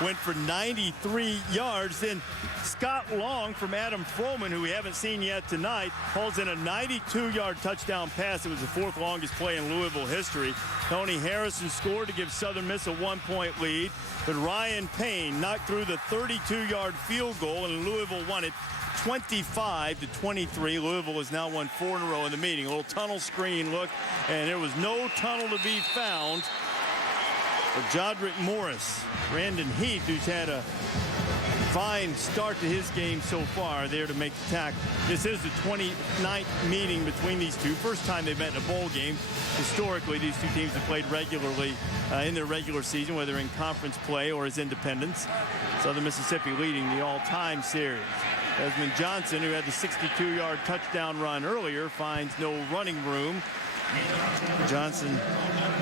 went for 93 yards. Then Scott Long from Adam Froman, who we haven't seen yet tonight, hauls in a 92-yard touchdown pass. It was the 4th longest play in Louisville history. Tony Harrison scored to give Southern Miss a 1-point lead, but Ryan Payne knocked through the 32-yard field goal, and Louisville won it 25-23. Louisville has now won 4 in a row in the meeting. A little tunnel screen look, and there was no tunnel to be found for Jodrick Morris. Brandon Heath, who's had a fine start to his game so far, there to make the tackle. This is the 29th meeting between these two. First time they've met in a bowl game. Historically, these two teams have played regularly in their regular season, whether in conference play or as independents. Southern Mississippi leading the all-time series. Desmond Johnson, who had the 62-yard touchdown run earlier, finds no running room. Johnson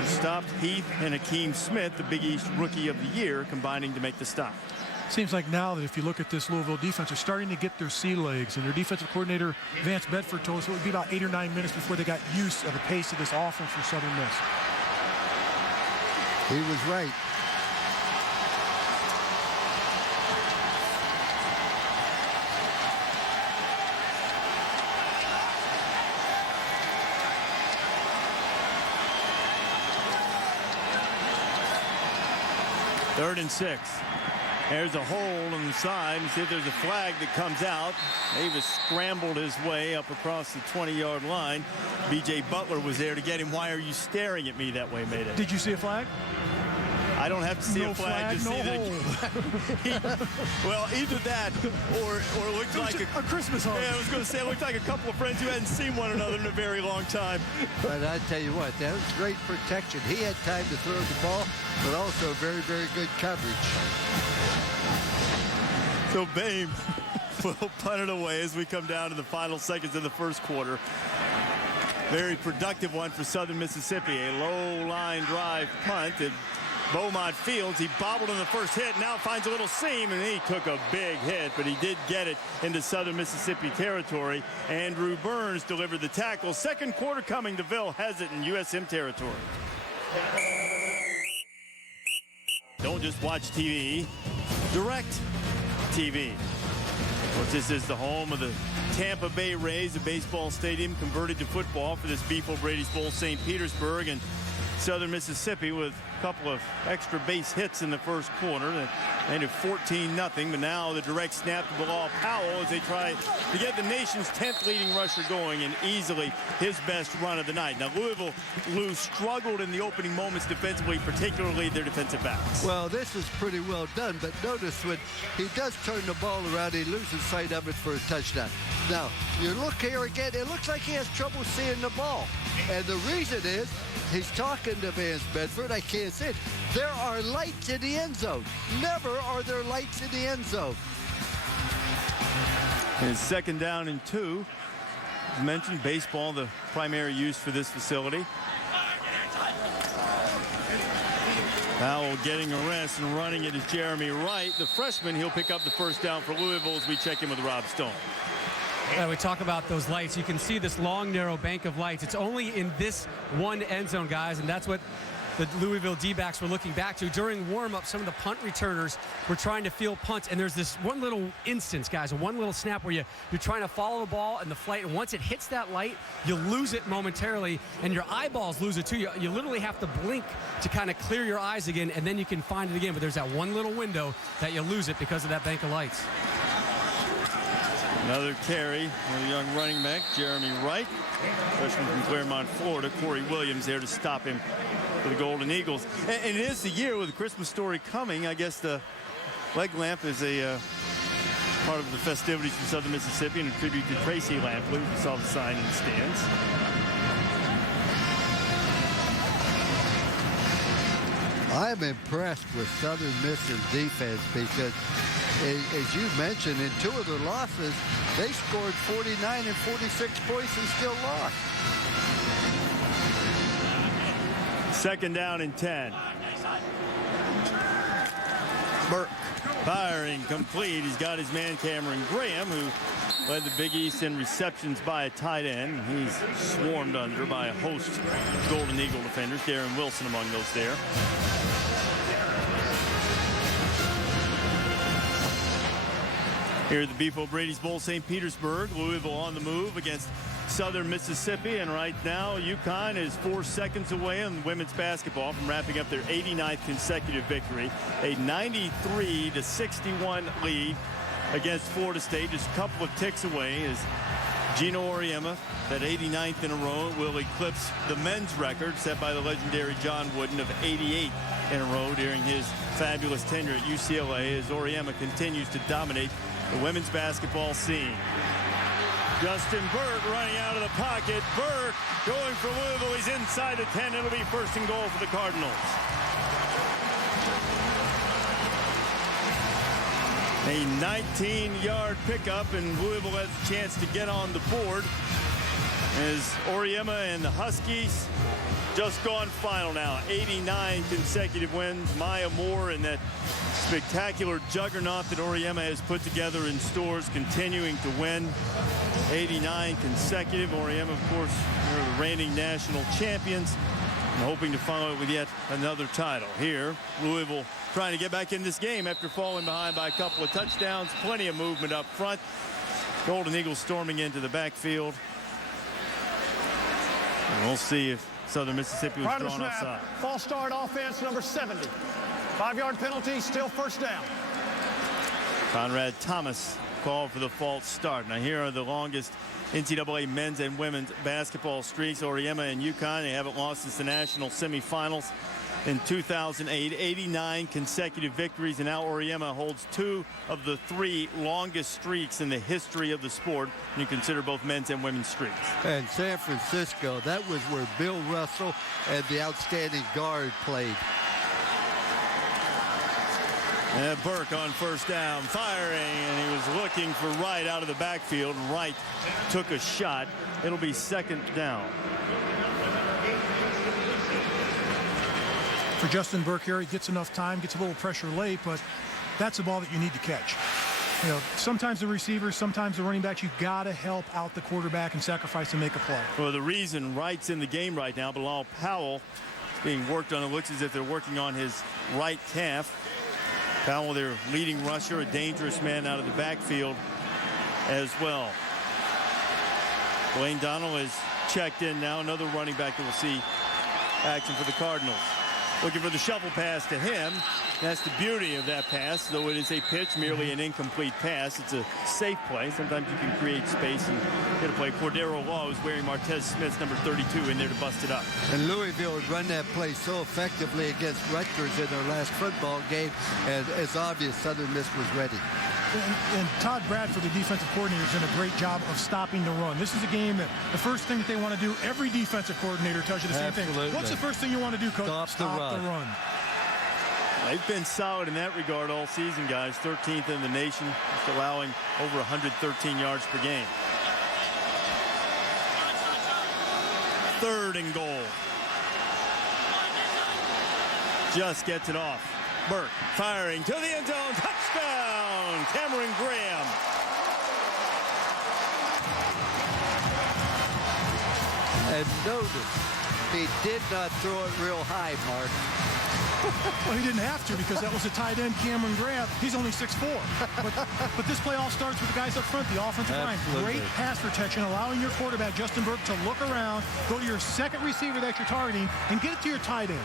stopped Heath and Akeem Smith, the Big East Rookie of the Year, combining to make the stop. Seems like now that if you look at this Louisville defense, they're starting to get their sea legs, and their defensive coordinator, Vance Bedford, told us it would be about 8 or 9 minutes before they got used to the pace of this offense for Southern Miss. He was right. Third and 6. There's a hole on the side. See if there's a flag that comes out. Davis scrambled his way up across the 20-yard line. B.J. Butler was there to get him. Why are you staring at me that way, Mayday? Did you see a flag? I don't have to see no a flag to no see that. Well, either that or it looked like a Christmas hug. Yeah, I was going to say it looked like a couple of friends who hadn't seen one another in a very long time. But I tell you what, that was great protection. He had time to throw the ball, but also very, very good coverage. So Boehm will punt it away as we come down to the final seconds of the first quarter. Very productive one for Southern Mississippi. A low line drive punt at Beaumont Fields. He bobbled in the first hit, now finds a little seam, and he took a big hit, but he did get it into Southern Mississippi territory. Andrew Burns delivered the tackle. Second quarter coming. DeVille has it in USM territory. Don't just watch TV. Direct TV. Of course, this is the home of the Tampa Bay Rays, a baseball stadium converted to football for this Beef O'Brady's Bowl St. Petersburg, and Southern Mississippi with a couple of extra base hits in the first quarter that made it 14-0. But now the direct snap to Bilal Powell as they try to get the nation's 10th leading rusher going, and easily his best run of the night. Now Lou struggled in the opening moments defensively, particularly their defensive backs. Well, this is pretty well done, but notice when he does turn the ball around, he loses sight of it for a touchdown. Now, you look here again, it looks like he has trouble seeing the ball. And the reason is, he's talking to Vance Bedford. I can't say it. There are lights in the end zone. Never are there lights in the end zone. And second down and 2. As mentioned, baseball, the primary use for this facility. Powell getting a rest, and running it is Jeremy Wright, the freshman. He'll pick up the first down for Louisville as we check in with Rob Stone. We talk about those lights. You can see this long, narrow bank of lights. It's only in this one end zone, guys, and that's what the Louisville D-backs were looking back to. During warm-up, some of the punt returners were trying to field punts, and there's this one little instance, guys, one little snap where you're trying to follow the ball and the flight, and once it hits that light, you lose it momentarily, and your eyeballs lose it too. You literally have to blink to kind of clear your eyes again, and then you can find it again. But there's that one little window that you lose it because of that bank of lights. Another carry for the young running back, Jeremy Wright. Freshman from Claremont, Florida. Corey Williams there to stop him for the Golden Eagles. And it is the year with the Christmas story coming. I guess the leg lamp is a part of the festivities from Southern Mississippi and a tribute to Tracy Lampley. We saw the sign in the stands. I'm impressed with Southern Miss's defense because, as you mentioned, in 2 of their losses, they scored 49 and 46 points and still lost. 2nd down and 10. Burke firing complete. He's got his man Cameron Graham, who led the Big East in receptions by a tight end. He's swarmed under by a host of Golden Eagle defenders. Darren Wilson among those there. Here at the Beef O'Brady's Bowl, St. Petersburg. Louisville on the move against Southern Mississippi. And right now, UConn is 4 seconds away in women's basketball from wrapping up their 89th consecutive victory. A 93-61 lead against Florida State. Just a couple of ticks away as Gino Auriemma, that 89th in a row, will eclipse the men's record set by the legendary John Wooden of 88 in a row during his fabulous tenure at UCLA as Auriemma continues to dominate the women's basketball scene. Justin Burke running out of the pocket. Burke going for Louisville. He's inside the 10. It'll be 1st and goal for the Cardinals. A 19-yard pickup, and Louisville has a chance to get on the board as Auriemma and the Huskies just gone final now. 89 consecutive wins. Maya Moore and that spectacular juggernaut that Auriemma has put together in stores continuing to win. 89 consecutive. Auriemma, of course, they're the reigning national champions and hoping to follow it with yet another title. Here, Louisville trying to get back in this game after falling behind by a couple of touchdowns. Plenty of movement up front. Golden Eagles storming into the backfield. And we'll see if Southern Mississippi was drawn offside. False start offense, number 70. 5-yard penalty, still 1st down. Conrad Thomas called for the false start. Now here are the longest NCAA men's and women's basketball streaks. Auriemma and UConn, they haven't lost since the national semifinals in 2008. 89 consecutive victories, and now Auriemma holds 2 of the 3 longest streaks in the history of the sport. You consider both men's and women's streaks. And San Francisco, that was where Bill Russell and the outstanding guard played. And Burke on 1st down, firing, and he was looking for Wright out of the backfield. Wright took a shot. It'll be 2nd down. For Justin Burke here, he gets enough time, gets a little pressure late, but that's a ball that you need to catch. You know, sometimes the receivers, sometimes the running backs, you got to help out the quarterback and sacrifice to make a play. Well, the reason Wright's in the game right now, Bilal Powell is being worked on. It looks as if they're working on his right calf. Powell, their leading rusher, a dangerous man out of the backfield as well. Blaine Donald is checked in now. Another running back that will see action for the Cardinals. Looking for the shuffle pass to him. That's the beauty of that pass, though it is a pitch, merely an incomplete pass. It's a safe play. Sometimes you can create space and get a play. Cordero Law is wearing Martez Smith's number 32 in there to bust it up. And Louisville would run that play so effectively against Rutgers in their last football game, and it's obvious Southern Miss was ready. And Todd Bradford, the defensive coordinator, has done a great job of stopping the run. This is a game that the first thing that they want to do, every defensive coordinator tells you the same thing. What's the first thing you want to do, Coach? Stop the run. They've been solid in that regard all season, guys. 13th in the nation, just allowing over 113 yards per game. 3rd and goal. Just gets it off. Burke firing to the end zone. Touchdown, Cameron Graham. And notice He did not throw it real high, Mark. Well, he didn't have to because that was a tight end, Cameron Grant. He's only 6'4". But this play all starts with the guys up front, the offensive line. Great pass protection, allowing your quarterback, Justin Burke, to look around, go to your second receiver that you're targeting, and get it to your tight end.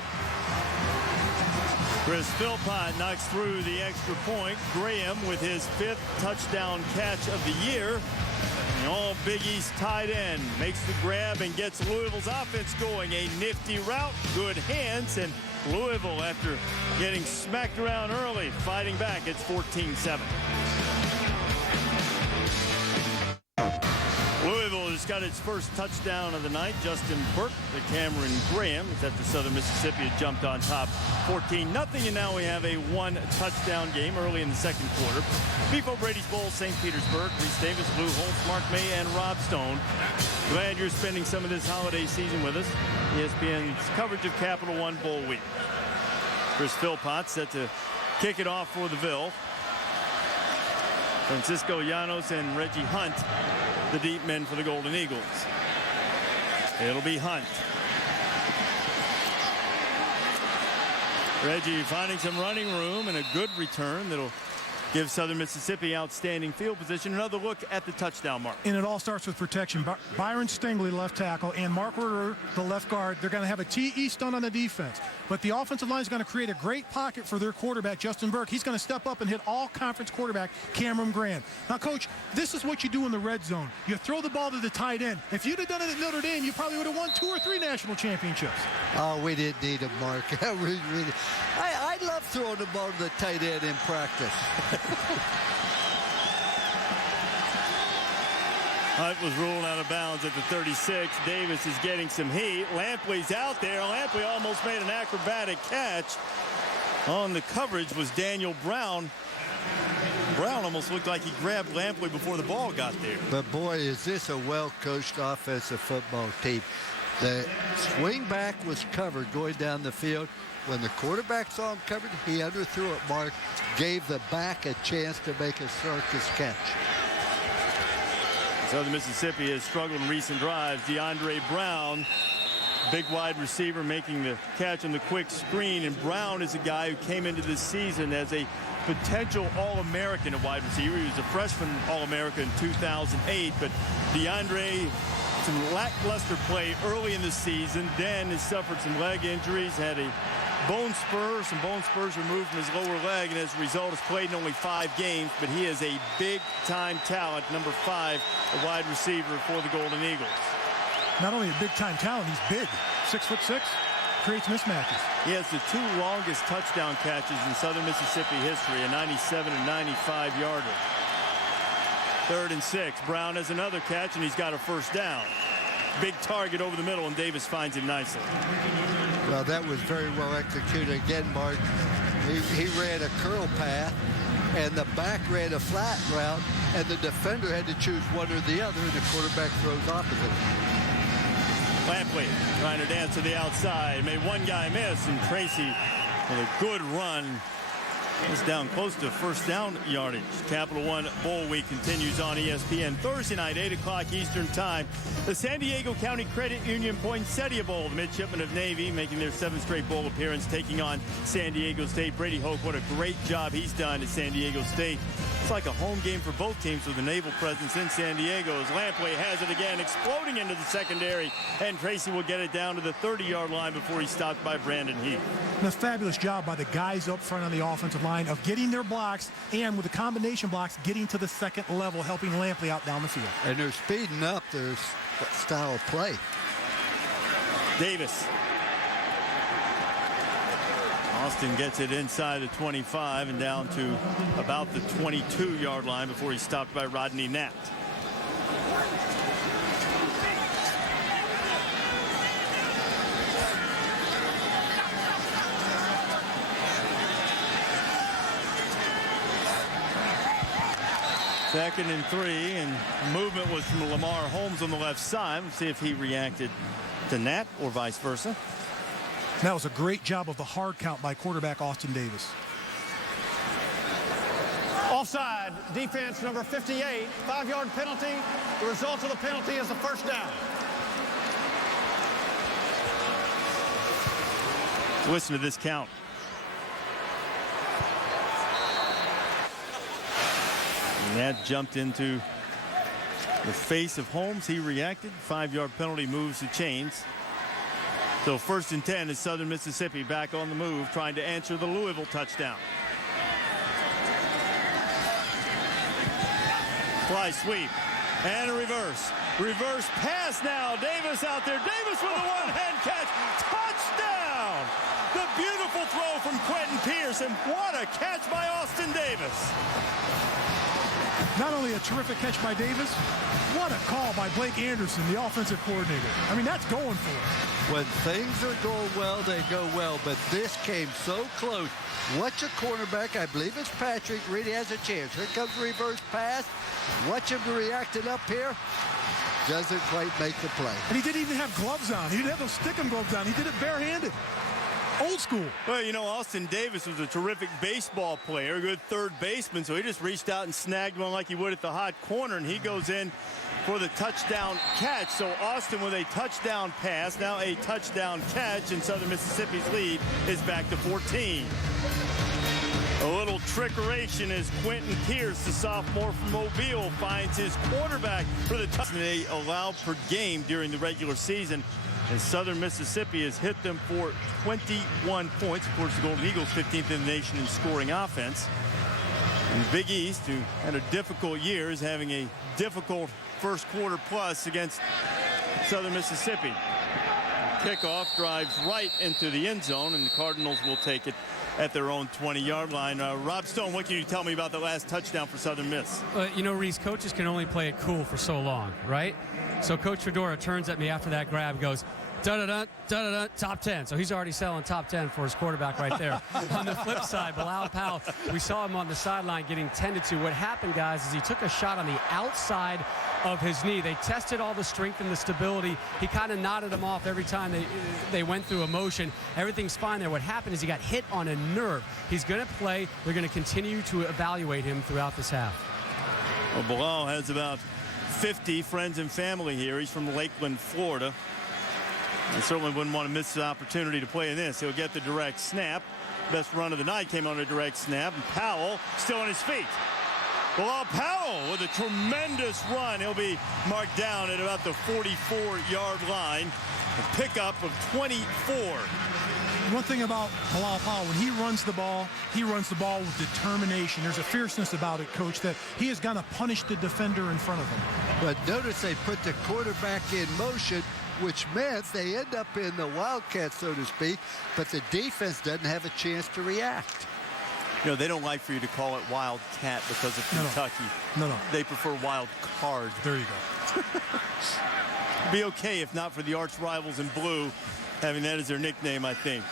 Chris Philpott knocks through the extra point. Graham with his 5th touchdown catch of the year. And all Big East tight end makes the grab and gets Louisville's offense going. A nifty route, good hands, and Louisville, after getting smacked around early, fighting back. It's 14-7. Louisville has got its first touchdown of the night. Justin Burke to Cameron Graham. It's after Southern Mississippi had jumped on top 14-0. And now we have a 1-touchdown game early in the second quarter. Beef O'Brady's Bowl, St. Petersburg. Reese Davis, Lou Holtz, Mark May, and Rob Stone. Glad you're spending some of this holiday season with us. ESPN's coverage of Capital One Bowl week. Chris Philpott set to kick it off for the Ville. Francisco Llanos and Reggie Hunt, the deep men for the Golden Eagles. It'll be Hunt. Reggie finding some running room and a good return that'll give Southern Mississippi outstanding field position. Another look at the touchdown mark. And it all starts with protection. Byron Stingley, left tackle, and Mark Werder, the left guard. They're going to have a TE stunt on the defense. But the offensive line is going to create a great pocket for their quarterback, Justin Burke. He's going to step up and hit all-conference quarterback Cameron Grant. Now, Coach, this is what you do in the red zone. You throw the ball to the tight end. If you'd have done it at Notre Dame, you probably would have won 2 or 3 national championships. Oh, we didn't need him, Mark. I love throwing the ball to the tight end in practice. Hunt was ruled out of bounds at the 36. Davis is getting some heat. Lampley's out there. Lampley almost made an acrobatic catch. On the coverage was Daniel Brown. Brown almost looked like he grabbed Lampley before the ball got there. But boy, is this a well-coached offensive football team. The swing back was covered going down the field. When the quarterback saw him covered, he underthrew it, Mark. Gave the back a chance to make a circus catch. Southern Mississippi has struggled in recent drives. DeAndre Brown, big wide receiver, making the catch on the quick screen. And Brown is a guy who came into this season as a potential All-American at wide receiver. He was a freshman All-American in 2008. But DeAndre, some lackluster play early in the season. Then has suffered some leg injuries, had a some bone spurs removed from his lower leg, and as a result has played in only 5 games, but he is a big-time talent, number 5, a wide receiver for the Golden Eagles. Not only a big-time talent, he's big. 6'6", creates mismatches. He has the 2 longest touchdown catches in Southern Mississippi history, a 97 and 95-yarder. 3rd and 6. Brown has another catch, and he's got a first down. Big target over the middle, and Davis finds it nicely. Well, that was very well executed again, Mark. He ran a curl path, and the back ran a flat route, and the defender had to choose one or the other, and the quarterback throws opposite. Lampley trying to dance to the outside. Made one guy miss, and Tracy with a good run. Is down close to first down yardage. Capital One Bowl Week continues on ESPN Thursday night, 8 o'clock Eastern Time. The San Diego County Credit Union Poinsettia Bowl. The midshipmen of Navy making their 7th straight bowl appearance, taking on San Diego State. Brady Hoke, what a great job he's done at San Diego State. It's like a home game for both teams with a naval presence in San Diego. As Lampley has it again, exploding into the secondary, and Tracy will get it down to the 30-yard line before he's stopped by Brandon Heath. And a fabulous job by the guys up front on the offensive line of getting their blocks, and with the combination blocks, getting to the second level, helping Lampley out down the field. And they're speeding up their style of play. Davis. Austin gets it inside the 25 and down to about the 22-yard line before he's stopped by Rodney Knapp. Second and 3, and movement was from Lamar Holmes on the left side. We'll see if he reacted to Nat or vice versa. That was a great job of the hard count by quarterback Austin Davis. Offside, defense number 58, 5-yard penalty. The result of the penalty is a first down. Listen to this count. And that jumped into the face of Holmes. He reacted. 5-yard penalty moves the chains. So 1st and 10 is Southern Mississippi back on the move, trying to answer the Louisville touchdown. Fly sweep and a reverse. Reverse pass now. Davis out there. Davis with a one-hand catch. Touchdown! The beautiful throw from Quentin Pierce, and what a catch by Austin Davis. Not only a terrific catch by Davis, what a call by Blake Anderson, the offensive coordinator. I mean, that's going for it. When things are going well, they go well, but this came so close. Watch a cornerback, I believe it's Patrick, really has a chance. Here comes the reverse pass. Watch him reacting up here. Doesn't quite make the play. And he didn't even have gloves on. He didn't have those stickum gloves on. He did it barehanded. Old school. Well, you know, Austin Davis was a terrific baseball player, a good third baseman, so he just reached out and snagged one like he would at the hot corner, and he goes in for the touchdown catch. So Austin with a touchdown pass, now a touchdown catch, and Southern Mississippi's lead is back to 14. A little trickeration as Quentin Pierce, the sophomore from Mobile, finds his quarterback for the touchdown they allowed per game during the regular season. And Southern Mississippi has hit them for 21 points. Of course, the Golden Eagles 15th in the nation in scoring offense. And the Big East, who had a difficult year, is having a difficult first quarter plus against Southern Mississippi. Kickoff drives right into the end zone, and the Cardinals will take it at their own 20-yard line. Rob Stone, what can you tell me about the last touchdown for Southern Miss? You know, Reese, coaches can only play it cool for so long, right? So Coach Fedora turns at me after that grab, goes, da-da-da, da-da-da, top 10. So he's already selling top 10 for his quarterback right there. On the flip side, Bilal Powell, we saw him on the sideline getting tended to. What happened, guys, is he took a shot on the outside of his knee. They tested all the strength and the stability. He kind of nodded him off every time they went through a motion. Everything's fine there. What happened is he got hit on a nerve. He's going to play. They're going to continue to evaluate him throughout this half. Well, Bilal has about 50 friends and family here. He's from Lakeland, Florida. And certainly wouldn't want to miss the opportunity to play in this. He'll get the direct snap. Best run of the night came on a direct snap. And Powell still on his feet. Bilal Powell with a tremendous run. He'll be marked down at about the 44-yard line. A pickup of 24. One thing about Bilal Powell, when he runs the ball with determination. There's a fierceness about it, Coach, that he is going to punish the defender in front of him. But notice they put the quarterback in motion, which meant they end up in the Wildcat, so to speak, but the defense doesn't have a chance to react. You know, they don't like for you to call it Wildcat because of Kentucky. No. They prefer Wild Card. There you go. Be okay if not for the arch rivals in blue, having that as their nickname, I think.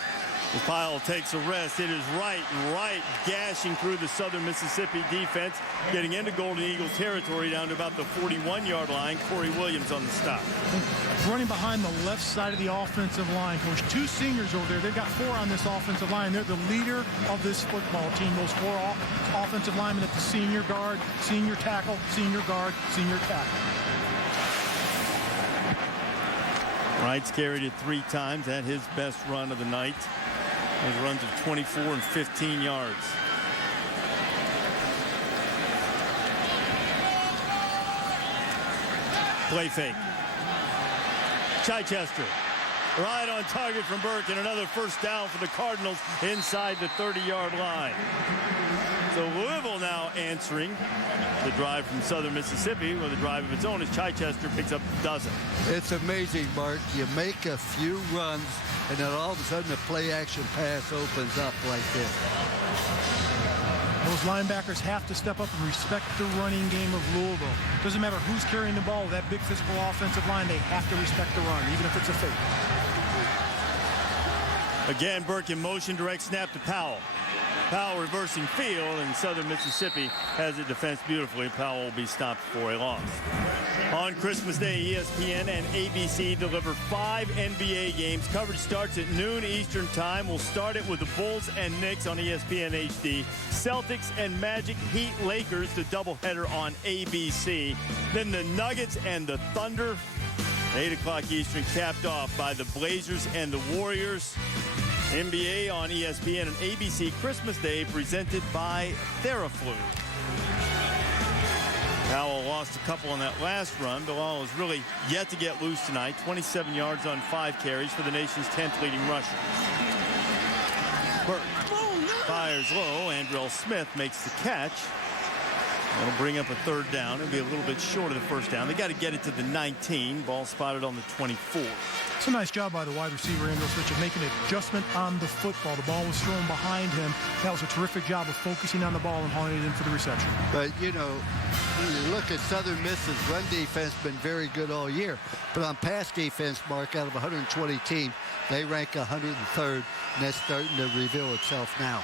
The Powell takes a rest. It is right, gashing through the Southern Mississippi defense, getting into Golden Eagle territory down to about the 41-yard line. Corey Williams on the stop. Running behind the left side of the offensive line, Coach. 2 seniors over there. They've got 4 on this offensive line. They're the leader of this football team. Those 4 offensive linemen at the senior guard, senior tackle, senior guard, senior tackle. Wright's carried it 3 times at his best run of the night. His runs of 24 and 15 yards. Play fake. Chichester right on target from Burke, and another first down for the Cardinals inside the 30-yard line. So Louisville now answering the drive from Southern Mississippi with a drive of its own as Chichester picks up a dozen. It's amazing, Mark. You make a few runs, and then all of a sudden the play-action pass opens up like this. Those linebackers have to step up and respect the running game of Louisville. Doesn't matter who's carrying the ball with that big physical offensive line, they have to respect the run, even if it's a fake. Again, Burke in motion, direct snap to Powell. Powell reversing field, and Southern Mississippi has it defensed beautifully. Powell will be stopped for a loss. On Christmas Day, ESPN and ABC deliver 5 NBA games. Coverage starts at noon Eastern time. We'll start it with the Bulls and Knicks on ESPN HD. Celtics and Magic, Heat, Lakers, the doubleheader on ABC. Then the Nuggets and the Thunder, 8 o'clock Eastern, capped off by the Blazers and the Warriors. NBA on ESPN and ABC Christmas Day, presented by Theraflu. Powell lost a couple on that last run. Bilal is really yet to get loose tonight. 27 yards on 5 carries for the nation's 10th leading rusher. Burke fires low. Andrell Smith makes the catch. That'll bring up a 3rd down. It'll be a little bit short of the first down. They got to get it to the 19. Ball spotted on the 24. It's a nice job by the wide receiver, Andrell Smith, of making an adjustment on the football. The ball was thrown behind him. That was a terrific job of focusing on the ball and hauling it in for the reception. But, you know, when you look at Southern Miss's run defense, been very good all year. But on pass defense, Mark, out of 120 teams, they rank 103rd, and that's starting to reveal itself now.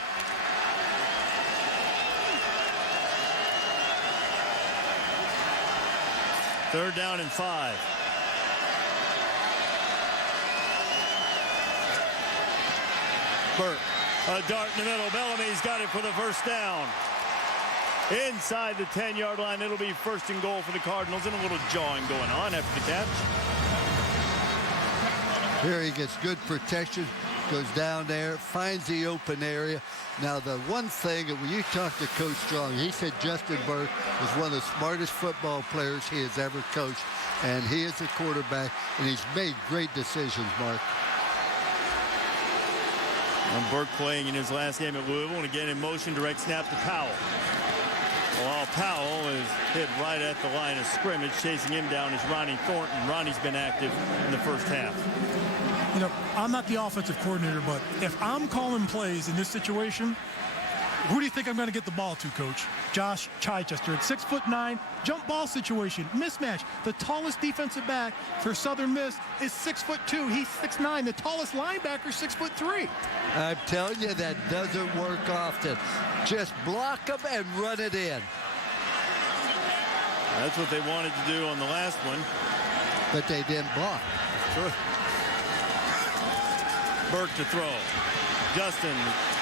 Third down and 5. Burke, a dart in the middle. Bellamy's got it for the first down. Inside the 10-yard line, it'll be 1st and goal for the Cardinals, and a little jawing going on after the catch. Here he gets good protection, goes down there, finds the open area. Now, the one thing that when you talk to Coach Strong, he said Justin Burke is one of the smartest football players he has ever coached, and he is a quarterback, and he's made great decisions, Mark. And Burke playing in his last game at Louisville, and again in motion, direct snap to Powell. While Powell is hit right at the line of scrimmage, chasing him down is Ronnie Thornton. Ronnie's been active in the first half. You know, I'm not the offensive coordinator, but if I'm calling plays in this situation, who do you think I'm going to get the ball to, Coach? Josh Chichester at 6'9", jump ball situation, mismatch. The tallest defensive back for Southern Miss is 6'2". He's 6'9". The tallest linebacker is 6'3". I'm telling you, that doesn't work often. Just block them and run it in. That's what they wanted to do on the last one. But they didn't block. Sure. Burke to throw. Justin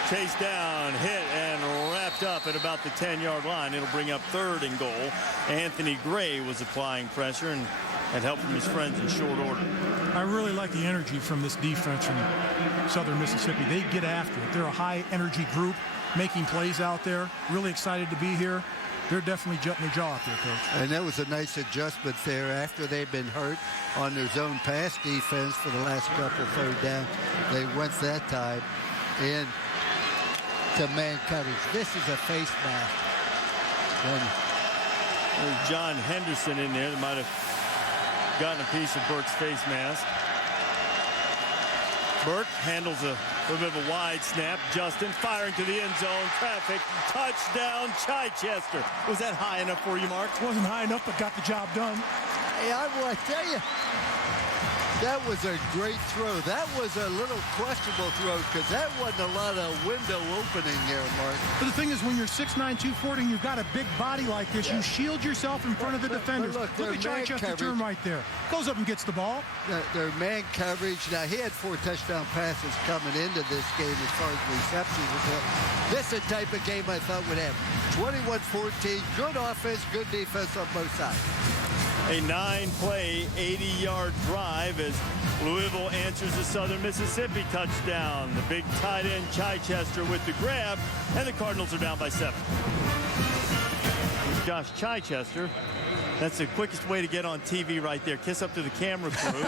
chased down, hit, and wrapped up at about the 10-yard line. It'll bring up 3rd and goal. Anthony Gray was applying pressure and had help from his friends in short order. I really like the energy from this defense from Southern Mississippi. They get after it. They're a high-energy group making plays out there. Really excited to be here. They're definitely jutting their jaw out there, Coach. And that was a nice adjustment there after they've been hurt on their zone pass defense for the last couple 3rd downs. They went that time in to man coverage. This is a face mask. There's John Henderson in there that might have gotten a piece of Burke's face mask. Burke handles a little bit of a wide snap. Justin firing to the end zone. Traffic. Touchdown, Chichester. Was that high enough for you, Mark? Wasn't high enough, but got the job done. Hey, I will tell you, that was a great throw. That was a little questionable throw because that wasn't a lot of window opening there, Mark. But the thing is, when you're 6'9", 240, and you've got a big body like this, you shield yourself in front of the defenders. Look at Chichester turn right there. Goes up and gets the ball. Their man coverage. Now, he had 4 touchdown passes coming into this game as far as receptions. This is the type of game I thought would have 21-14, good offense, good defense on both sides. A 9-play, 80-yard drive as Louisville answers the Southern Mississippi touchdown. The big tight end Chichester with the grab, and the Cardinals are down by 7. Josh Chichester. That's the quickest way to get on TV right there. Kiss up to the camera crew.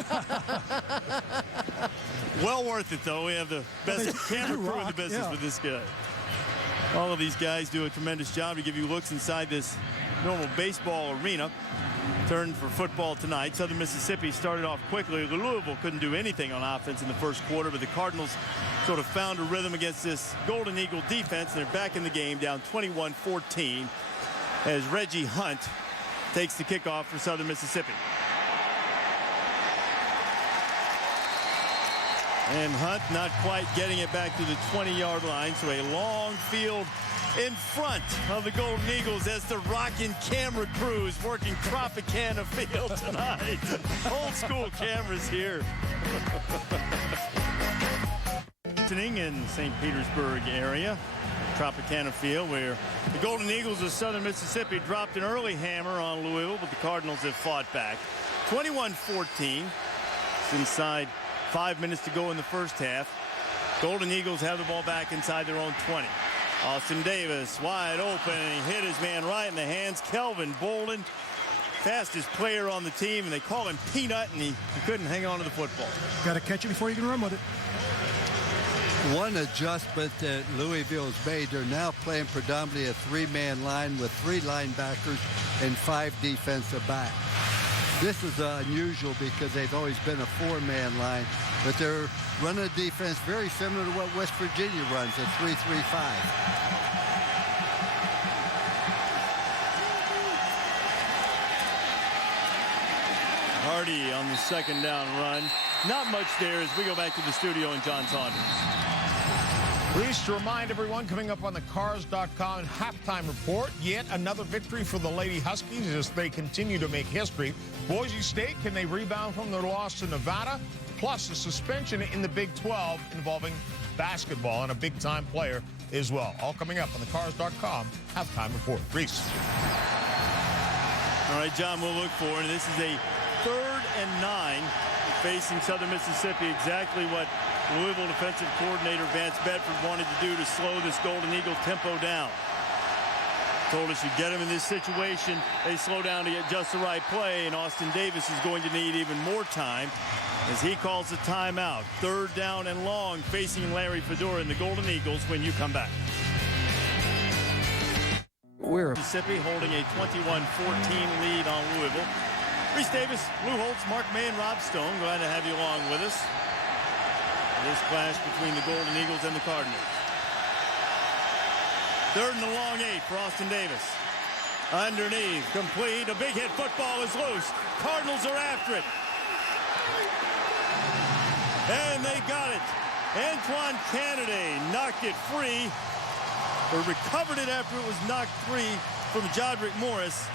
Well worth it, though. We have the best camera crew in the business with this guy. All of these guys do a tremendous job to give you looks inside this normal baseball arena. Turn for football tonight. Southern Mississippi started off quickly. Louisville couldn't do anything on offense in the first quarter, but the Cardinals sort of found a rhythm against this Golden Eagle defense, and they're back in the game down 21-14 as Reggie Hunt takes the kickoff for Southern Mississippi. And Hunt not quite getting it back to the 20-yard line, so a long field in front of the Golden Eagles as the rocking camera crew is working Tropicana Field tonight. Old school cameras here. In St. Petersburg area, Tropicana Field, where the Golden Eagles of Southern Mississippi dropped an early hammer on Louisville, but the Cardinals have fought back. 21-14. It's inside 5 minutes to go in the first half. Golden Eagles have the ball back inside their own 20. Austin Davis wide open, and he hit his man right in the hands. Kelvin Bolden, fastest player on the team, and they call him Peanut, and he couldn't hang on to the football. Got to catch it before you can run with it. One adjustment that Louisville's made, they're now playing predominantly a three-man line with 3 linebackers and 5 defensive backs. This is unusual because they've always been a 4-man line, but they're running a defense very similar to what West Virginia runs, a 3-3-5. Hardy on the second down run. Not much there as we go back to the studio and John Saunders. Pleased to remind everyone, coming up on the Cars.com halftime report, yet another victory for the Lady Huskies as they continue to make history. Boise State, can they rebound from their loss to Nevada? Plus a suspension in the Big 12 involving basketball and a big-time player as well. All coming up on the Cars.com halftime report. Reese. All right, John, we'll look for, and this is a 3rd and 9 facing Southern Mississippi, exactly what Louisville defensive coordinator Vance Bedford wanted to do to slow this Golden Eagle tempo down. Told us you get them in this situation, they slow down to get just the right play, and Austin Davis is going to need even more time as he calls a timeout. 3rd down and long facing Larry Fedora and the Golden Eagles when you come back. Mississippi holding a 21-14 lead on Louisville. Reese Davis, Lou Holtz, Mark May, and Rob Stone. Glad to have you along with us. This clash between the Golden Eagles and the Cardinals. 3rd and a long 8 for Austin Davis. Underneath, complete. A big hit football is loose. Cardinals are after it. And they got it. Antoine Kennedy knocked it free, or recovered it after it was knocked free from Jodrick Morris.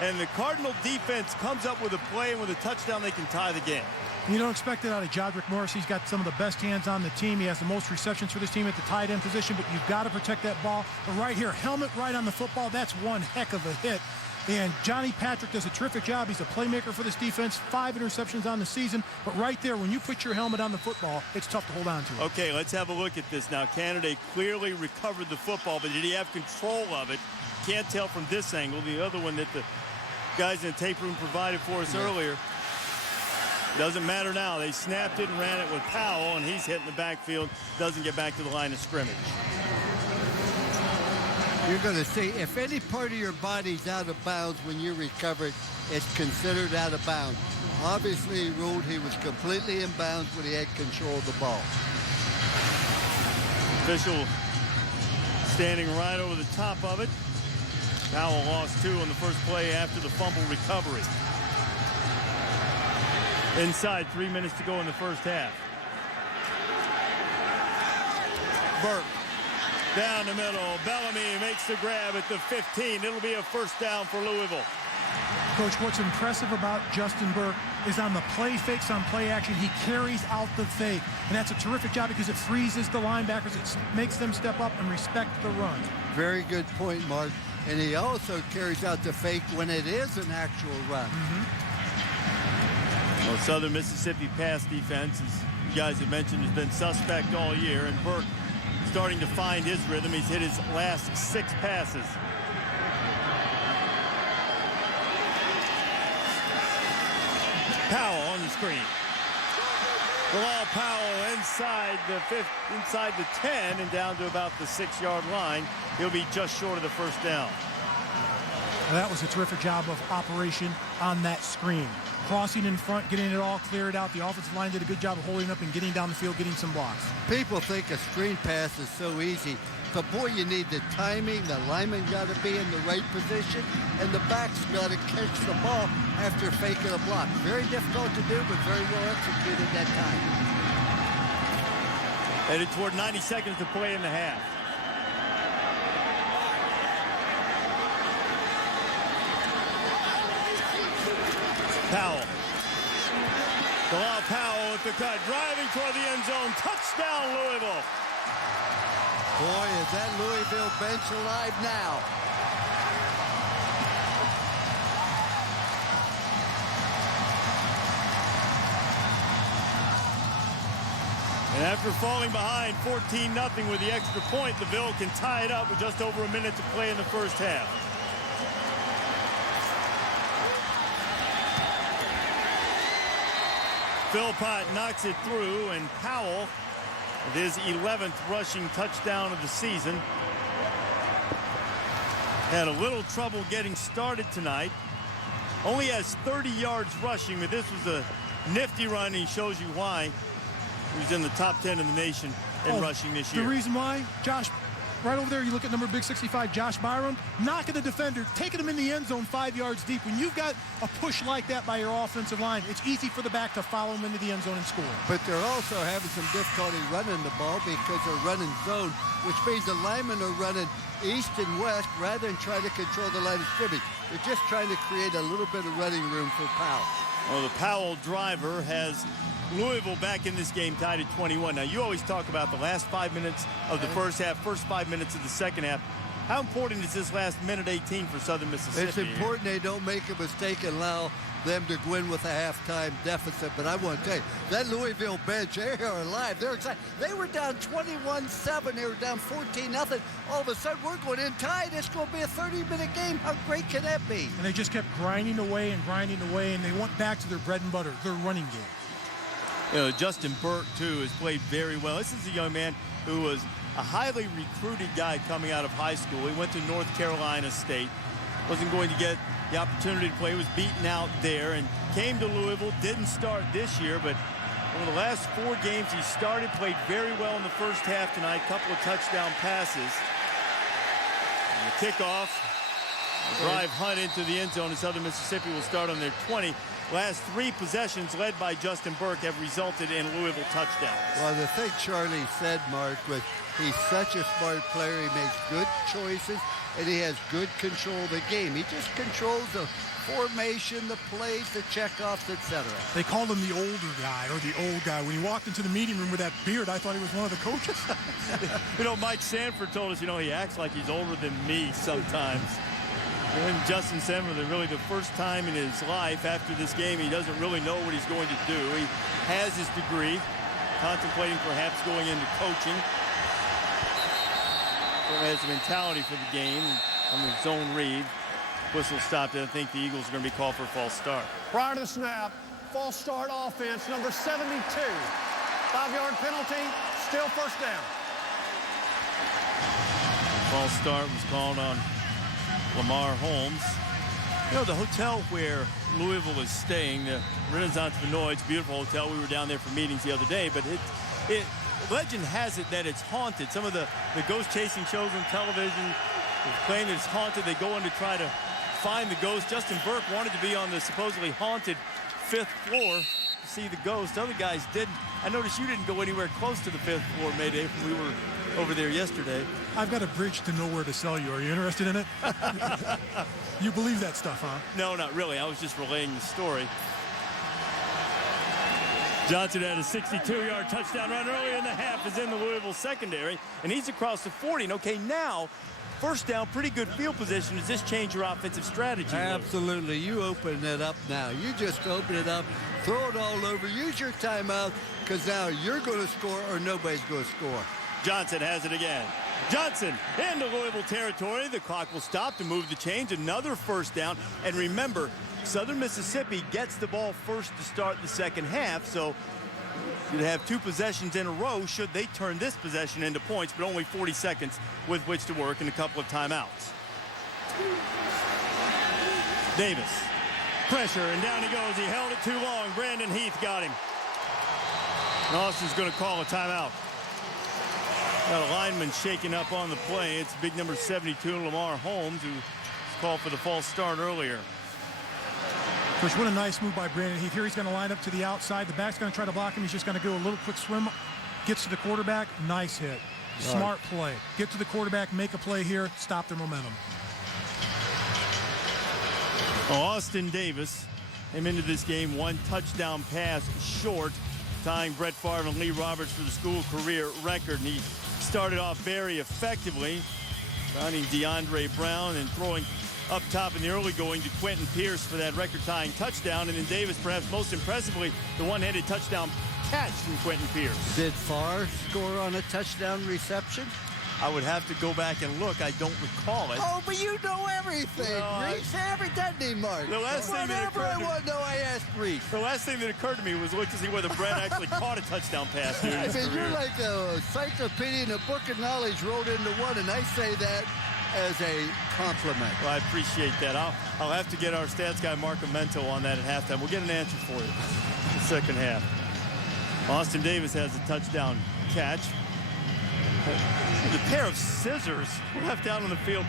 And the Cardinal defense comes up with a play, and with a touchdown, they can tie the game. You don't expect it out of Jodrick Morris. He's got some of the best hands on the team. He has the most receptions for this team at the tight end position, but you've got to protect that ball. But right here, helmet right on the football, that's one heck of a hit. And Johnny Patrick does a terrific job. He's a playmaker for this defense. 5 interceptions on the season. But right there, when you put your helmet on the football, it's tough to hold on to. Okay, let's have a look at this now. Kennedy clearly recovered the football, but did he have control of it? Can't tell from this angle. The other one that the guys in the tape room provided for us earlier. Doesn't matter now. They snapped it and ran it with Powell, and he's hitting the backfield. Doesn't get back to the line of scrimmage. You're going to see if any part of your body's out of bounds when you recover it, it's considered out of bounds. Obviously, he ruled he was completely in bounds when he had control of the ball. Official standing right over the top of it. Powell lost 2 on the first play after the fumble recovery. Inside, 3 minutes to go in the first half. Burke down the middle. Bellamy makes the grab at the 15. It'll be a first down for Louisville. Coach, what's impressive about Justin Burke is on the play fakes, on play action, he carries out the fake. And that's a terrific job because it freezes the linebackers. It makes them step up and respect the run. Very good point, Mark. And he also carries out the fake when it is an actual run. Well, Southern Mississippi pass defense, as you guys have mentioned, has been suspect all year. And Burke starting to find his rhythm. He's hit his last 6 passes. Powell on the screen. Bilal Powell inside the 10 and down to about the 6-yard line. He'll be just short of the first down. That was a terrific job of operation on that screen. Crossing in front, getting it all cleared out. The offensive line did a good job of holding up and getting down the field, getting some blocks. People think a screen pass is so easy, but boy, you need the timing. The lineman got to be in the right position, and the back's got to catch the ball after faking a block. Very difficult to do, but very well executed that time. Headed toward 90 seconds to play in the half. Powell. Bilal Powell at the cut, driving toward the end zone. Touchdown, Louisville. Boy, is that Louisville bench alive now. And after falling behind 14-0 with the extra point, LaVille can tie it up with just over a minute to play in the first half. Philpott knocks it through, and Powell, with his 11th rushing touchdown of the season, had a little trouble getting started tonight. Only has 30 yards rushing, but this was a nifty run. He shows you why he's in the top 10 in the nation in rushing this year. The reason why, Josh, right over there, you look at number big 65, Josh Byron, knocking the defender, taking him in the end zone 5 yards deep. When you've got a push like that by your offensive line, it's easy for the back to follow him into the end zone and score. But they're also having some difficulty running the ball because they're running zone, which means the linemen are running east and west rather than trying to control the line of scrimmage. They're just trying to create a little bit of running room for Powell. Well, the Powell driver has Louisville back in this game tied at 21. Now, you always talk about the last 5 minutes of the first half, first 5 minutes of the second half. How important is this last minute 18 for Southern Mississippi? It's important they don't make a mistake and allow them to win with a halftime deficit. But I want to tell you, that Louisville bench, they are alive. They're excited. They were down 21-7. They were down 14-0. All of a sudden, we're going in tied. It's going to be a 30-minute game. How great can that be? And they just kept grinding away, and they went back to their bread and butter, their running game. You know, Justin Burke, too, has played very well. This is a young man who was a highly recruited guy coming out of high school. He went to North Carolina State. Wasn't going to get the opportunity to play. He was beaten out there and came to Louisville. Didn't start this year, but over the last 4 games he started, played very well in the first half tonight. Couple of touchdown passes. And the kickoff, the drive hunt into the end zone, and Southern Mississippi will start on their 20. Last 3 possessions led by Justin Burke have resulted in Louisville touchdowns. Well, the thing Charlie said, Mark, was he's such a smart player. He makes good choices, and he has good control of the game. He just controls the formation, the plays, the checkoffs, etc. They called him the older guy or the old guy. When he walked into the meeting room with that beard, I thought he was one of the coaches. You know, Mike Sanford told us, he acts like he's older than me sometimes. And Justin Sanford, really the first time in his life after this game, he doesn't really know what he's going to do. He has his degree, contemplating perhaps going into coaching. He has a mentality for the game on the zone read. Whistle stopped, and I think the Eagles are going to be called for a false start. Prior to the snap, false start offense, number 72. 5-yard penalty, still first down. False start was called on Lamar Holmes. You know, the hotel where Louisville is staying, the Renaissance Vinoy, beautiful hotel. We were down there for meetings the other day, but legend has it that it's haunted. Some of the ghost chasing shows on television claim that it's haunted. They go in to try to find the ghost. Justin Burke wanted to be on the supposedly haunted 5th floor to see the ghost. Other guys didn't. I noticed you didn't go anywhere close to the 5th floor, Mayday, when we were over there yesterday. I've got a bridge to nowhere to sell you. Are you interested in it? You believe that stuff, huh? No, not really. I was just relaying the story. Johnson had a 62-yard touchdown run earlier in the half, is in the Louisville secondary, and he's across the 40. And okay, now, first down, pretty good field position. Does this change your offensive strategy? Absolutely. You open it up now. You just open it up, throw it all over, use your timeout, because now you're going to score or nobody's going to score. Johnson has it again. Johnson into Louisville territory. The clock will stop to move the chains. Another first down. And remember, Southern Mississippi gets the ball first to start the second half, so you'd have 2 possessions in a row should they turn this possession into points, but only 40 seconds with which to work and a couple of timeouts. Davis, pressure, and down he goes. He held it too long. Brandon Heath got him. And Austin's going to call a timeout. Got a lineman shaking up on the play. It's big number 72, Lamar Holmes, who called for the false start earlier. First, what a nice move by Brandon Heath. Here he's going to line up to the outside. The back's going to try to block him. He's just going to do a little quick swim. Gets to the quarterback. Nice hit. Smart play. Get to the quarterback, make a play here, stop their momentum. Austin Davis came into this game 1 touchdown pass short, tying Brett Favre and Lee Roberts for the school career record. And he started off very effectively, finding DeAndre Brown and throwing up top in the early going to Quentin Pierce for that record-tying touchdown. And then Davis, perhaps most impressively, the one-handed touchdown catch from Quentin Pierce. Did Farr score on a touchdown reception? I would have to go back and look. I don't recall it. Oh, but you know everything, No, Reese. Every doesn't Mark? The last thing that Whatever I occurred to want to know, I asked Reese. The last thing that occurred to me was look to see whether Brett actually caught a touchdown pass here in his I mean, you're career. like a encyclopedia and a book of knowledge rolled into one, and I say that as a compliment. Well, I appreciate that. I'll have to get our stats guy Mark Amento on that at halftime. We'll get an answer for you the second half. Austin Davis has a touchdown catch. The pair of scissors left down on the field.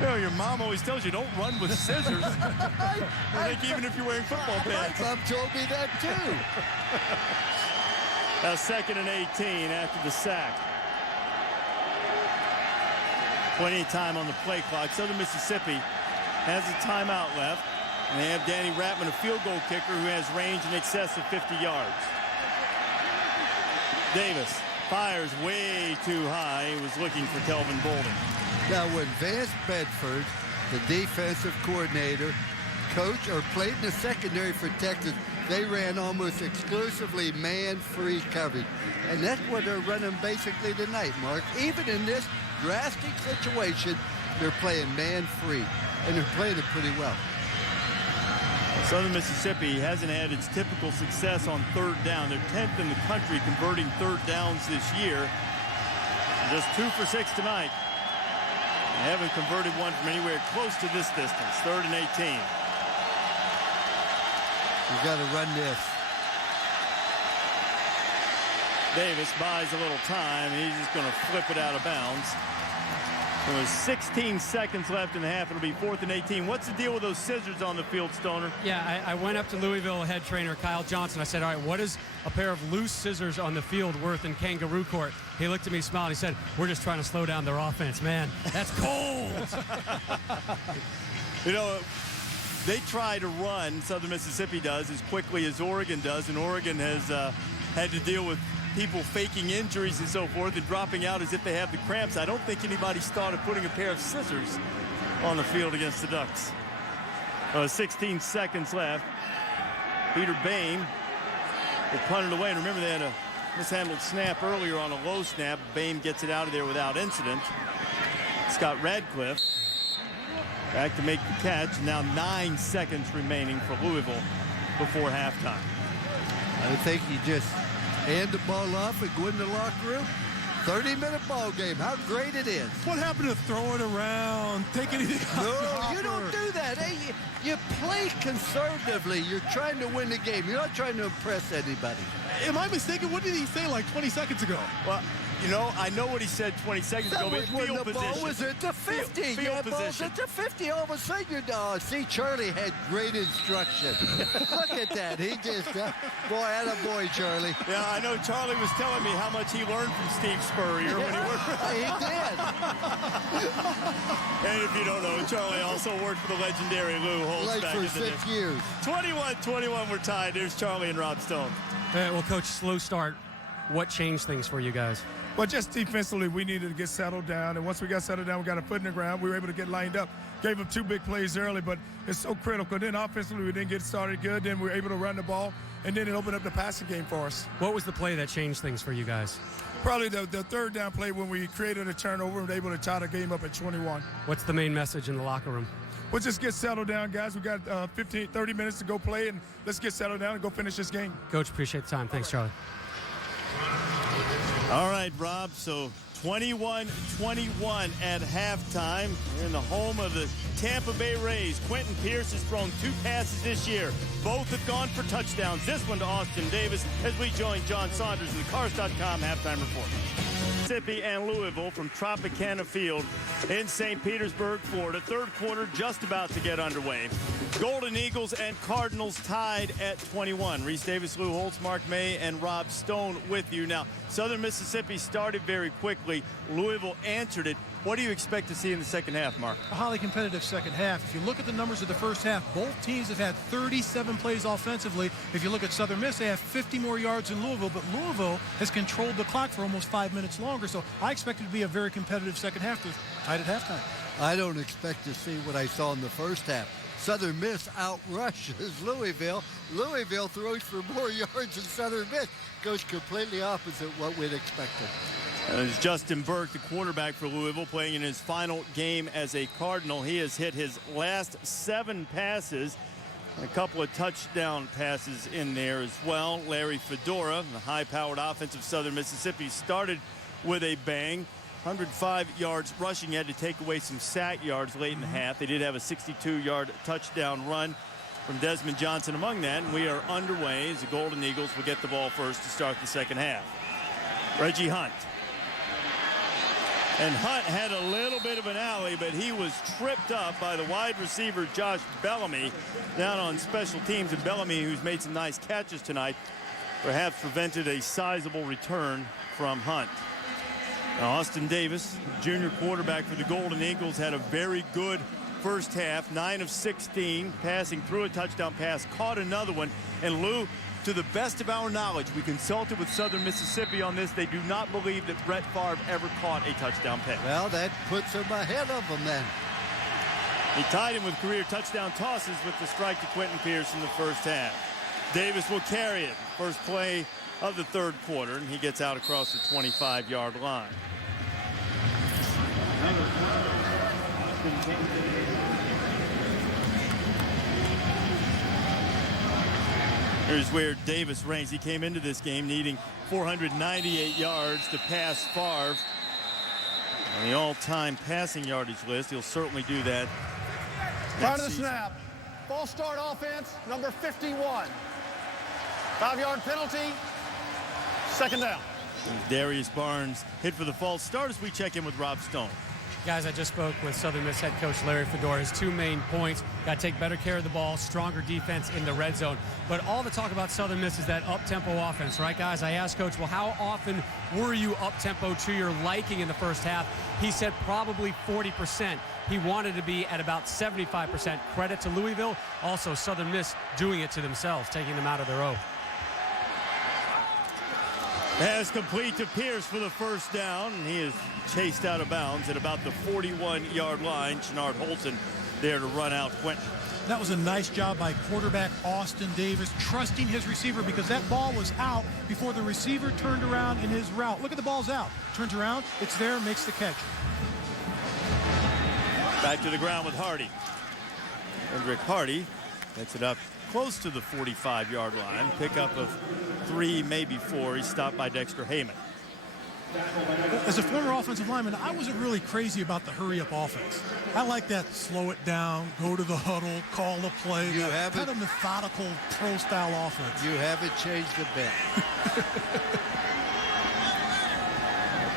You know, your mom always tells you don't run with scissors. I think even if you're wearing football pads. My mom told me that too. Now 2nd and 18 after the sack. Plenty of time on the play clock. Southern Mississippi has a timeout left. And they have Danny Ratman, a field goal kicker who has range in excess of 50 yards. Davis fires way too high. He was looking for Kelvin Bolden. Now, when Vance Bedford, the defensive coordinator, coach, or played in the secondary for Texas, they ran almost exclusively man-free coverage. And that's what they're running basically tonight, Mark. Even in this drastic situation, they're playing man-free. And they're playing it pretty well. Southern Mississippi hasn't had its typical success on 3rd down. They're 10th in the country converting 3rd downs this year. Just 2 for 6 tonight. They haven't converted one from anywhere close to this distance. 3rd and 18. You got to run this. Davis buys a little time, and he's just going to flip it out of bounds. There's 16 seconds left in the half. It'll be 4th and 18. What's the deal with those scissors on the field, Stoner? Yeah, I went up to Louisville head trainer Kyle Johnson. I said, all right, what is a pair of loose scissors on the field worth in Kangaroo Court? He looked at me, smiled, he said, we're just trying to slow down their offense. Man, that's cold. You know, they try to run, Southern Mississippi does, as quickly as Oregon does, and Oregon has had to deal with people faking injuries and so forth and dropping out as if they have the cramps. I don't think anybody's thought of putting a pair of scissors on the field against the Ducks. 16 seconds left. Peter Bain will punt it away. And remember, they had a mishandled snap earlier on a low snap. Bain gets it out of there without incident. Scott Radcliffe back to make the catch. Now 9 seconds remaining for Louisville before halftime. I think you just hand the ball off and go in the locker room. 30-minute ball game. How great it is. What happened to throwing around, taking anything out? No, you don't do that. Hey, you play conservatively. You're trying to win the game. You're not trying to impress anybody. Am I mistaken? What did he say like 20 seconds ago? Well, you know, I know what he said 20 seconds ago, but when field the position. ball was at the 50. Field Yeah, ball's position. at the 50. All of a sudden, you're see, Charlie had great instruction. Look at that. He just, boy, attaboy, Charlie. Yeah, I know Charlie was telling me how much he learned from Steve Spurrier when he worked. He did. And if you don't know, Charlie also worked for the legendary Lou Holtz Like back for in the 6 day. years. 21-21, we're tied. There's Charlie and Rob Stone. Well, Coach, slow start. What changed things for you guys? Well, just defensively, we needed to get settled down. And once we got settled down, we got a foot in the ground. We were able to get lined up. Gave them 2 big plays early, but it's so critical. Then offensively, we didn't get started good. Then we were able to run the ball, and then it opened up the passing game for us. What was the play that changed things for you guys? Probably the 3rd down play when we created a turnover and were able to tie the game up at 21. What's the main message in the locker room? We'll just get settled down, guys. We got 30 minutes to go play, and let's get settled down and go finish this game. Coach, appreciate the time. Thanks, Charlie. All right, Rob, so 21-21 at halftime. We're in the home of the Tampa Bay Rays. Quentin Pierce has thrown 2 passes this year. Both have gone for touchdowns. This one to Austin Davis as we join John Saunders in the Cars.com halftime report. Mississippi and Louisville from Tropicana Field in St. Petersburg, Florida. 3rd quarter just about to get underway. Golden Eagles and Cardinals tied at 21. Reese Davis, Lou Holtz, Mark May, and Rob Stone with you. Now, Southern Mississippi started very quickly. Louisville answered it. What do you expect to see in the second half, Mark? A highly competitive second half. If you look at the numbers of the first half, both teams have had 37 plays offensively. If you look at Southern Miss, they have 50 more yards than Louisville, but Louisville has controlled the clock for almost 5 minutes longer. So I expect it to be a very competitive second half, tied at halftime. I don't expect to see what I saw in the first half. Southern Miss outrushes Louisville. Louisville throws for more yards than Southern Miss. Goes completely opposite what we'd expected. It's Justin Burke, the quarterback for Louisville, playing in his final game as a Cardinal. He has hit his last 7 passes. A couple of touchdown passes in there as well. Larry Fedora, the high-powered offense of Southern Mississippi, started with a bang. 105 yards rushing. Had to take away some sack yards late in the half. They did have a 62-yard touchdown run from Desmond Johnson among that. And we are underway as the Golden Eagles will get the ball first to start the second half. Reggie Hunt. And Hunt had a little bit of an alley, but he was tripped up by the wide receiver Josh Bellamy down on special teams. And Bellamy, who's made some nice catches tonight, perhaps prevented a sizable return from Hunt. Now, Austin Davis, junior quarterback for the Golden Eagles, had a very good first half, 9 of 16, passing through a touchdown pass, caught another one. And Lou, to the best of our knowledge, we consulted with Southern Mississippi on this. They do not believe that Brett Favre ever caught a touchdown pass. Well, that puts him ahead of them then. He tied him with career touchdown tosses with the strike to Quentin Pierce in the first half. Davis will carry it. First play of the third quarter, and he gets out across the 25-yard line. Here's where Davis ranks. He came into this game needing 498 yards to pass Favre on the all-time passing yardage list. He'll certainly do that. Prior to the snap, false start offense, number 51. 5-yard penalty, second down. Darius Barnes hit for the false start as we check in with Rob Stone. Guys, I just spoke with Southern Miss head coach Larry Fedora. His 2 main points: got to take better care of the ball, stronger defense in the red zone. But all the talk about Southern Miss is that up-tempo offense, right, guys? I asked Coach, well, how often were you up-tempo to your liking in the first half? He said probably 40%. He wanted to be at about 75%. Credit to Louisville. Also, Southern Miss doing it to themselves, taking them out of their own. Pass complete to Pierce for the first down, and he is chased out of bounds at about the 41-yard line. Chenard Holton there to run out Quentin. That was a nice job by quarterback Austin Davis, trusting his receiver, because that ball was out before the receiver turned around in his route. Look at the ball's out. Turns around, it's there, makes the catch. Back to the ground with Hardy. Kendrick Hardy gets it up close to the 45-yard line. Pickup of 3, maybe 4. He's stopped by Dexter Heyman. As a former offensive lineman, I wasn't really crazy about the hurry-up offense. I like that slow it down, go to the huddle, call the play. Kind of methodical, pro-style offense. You haven't changed a bit.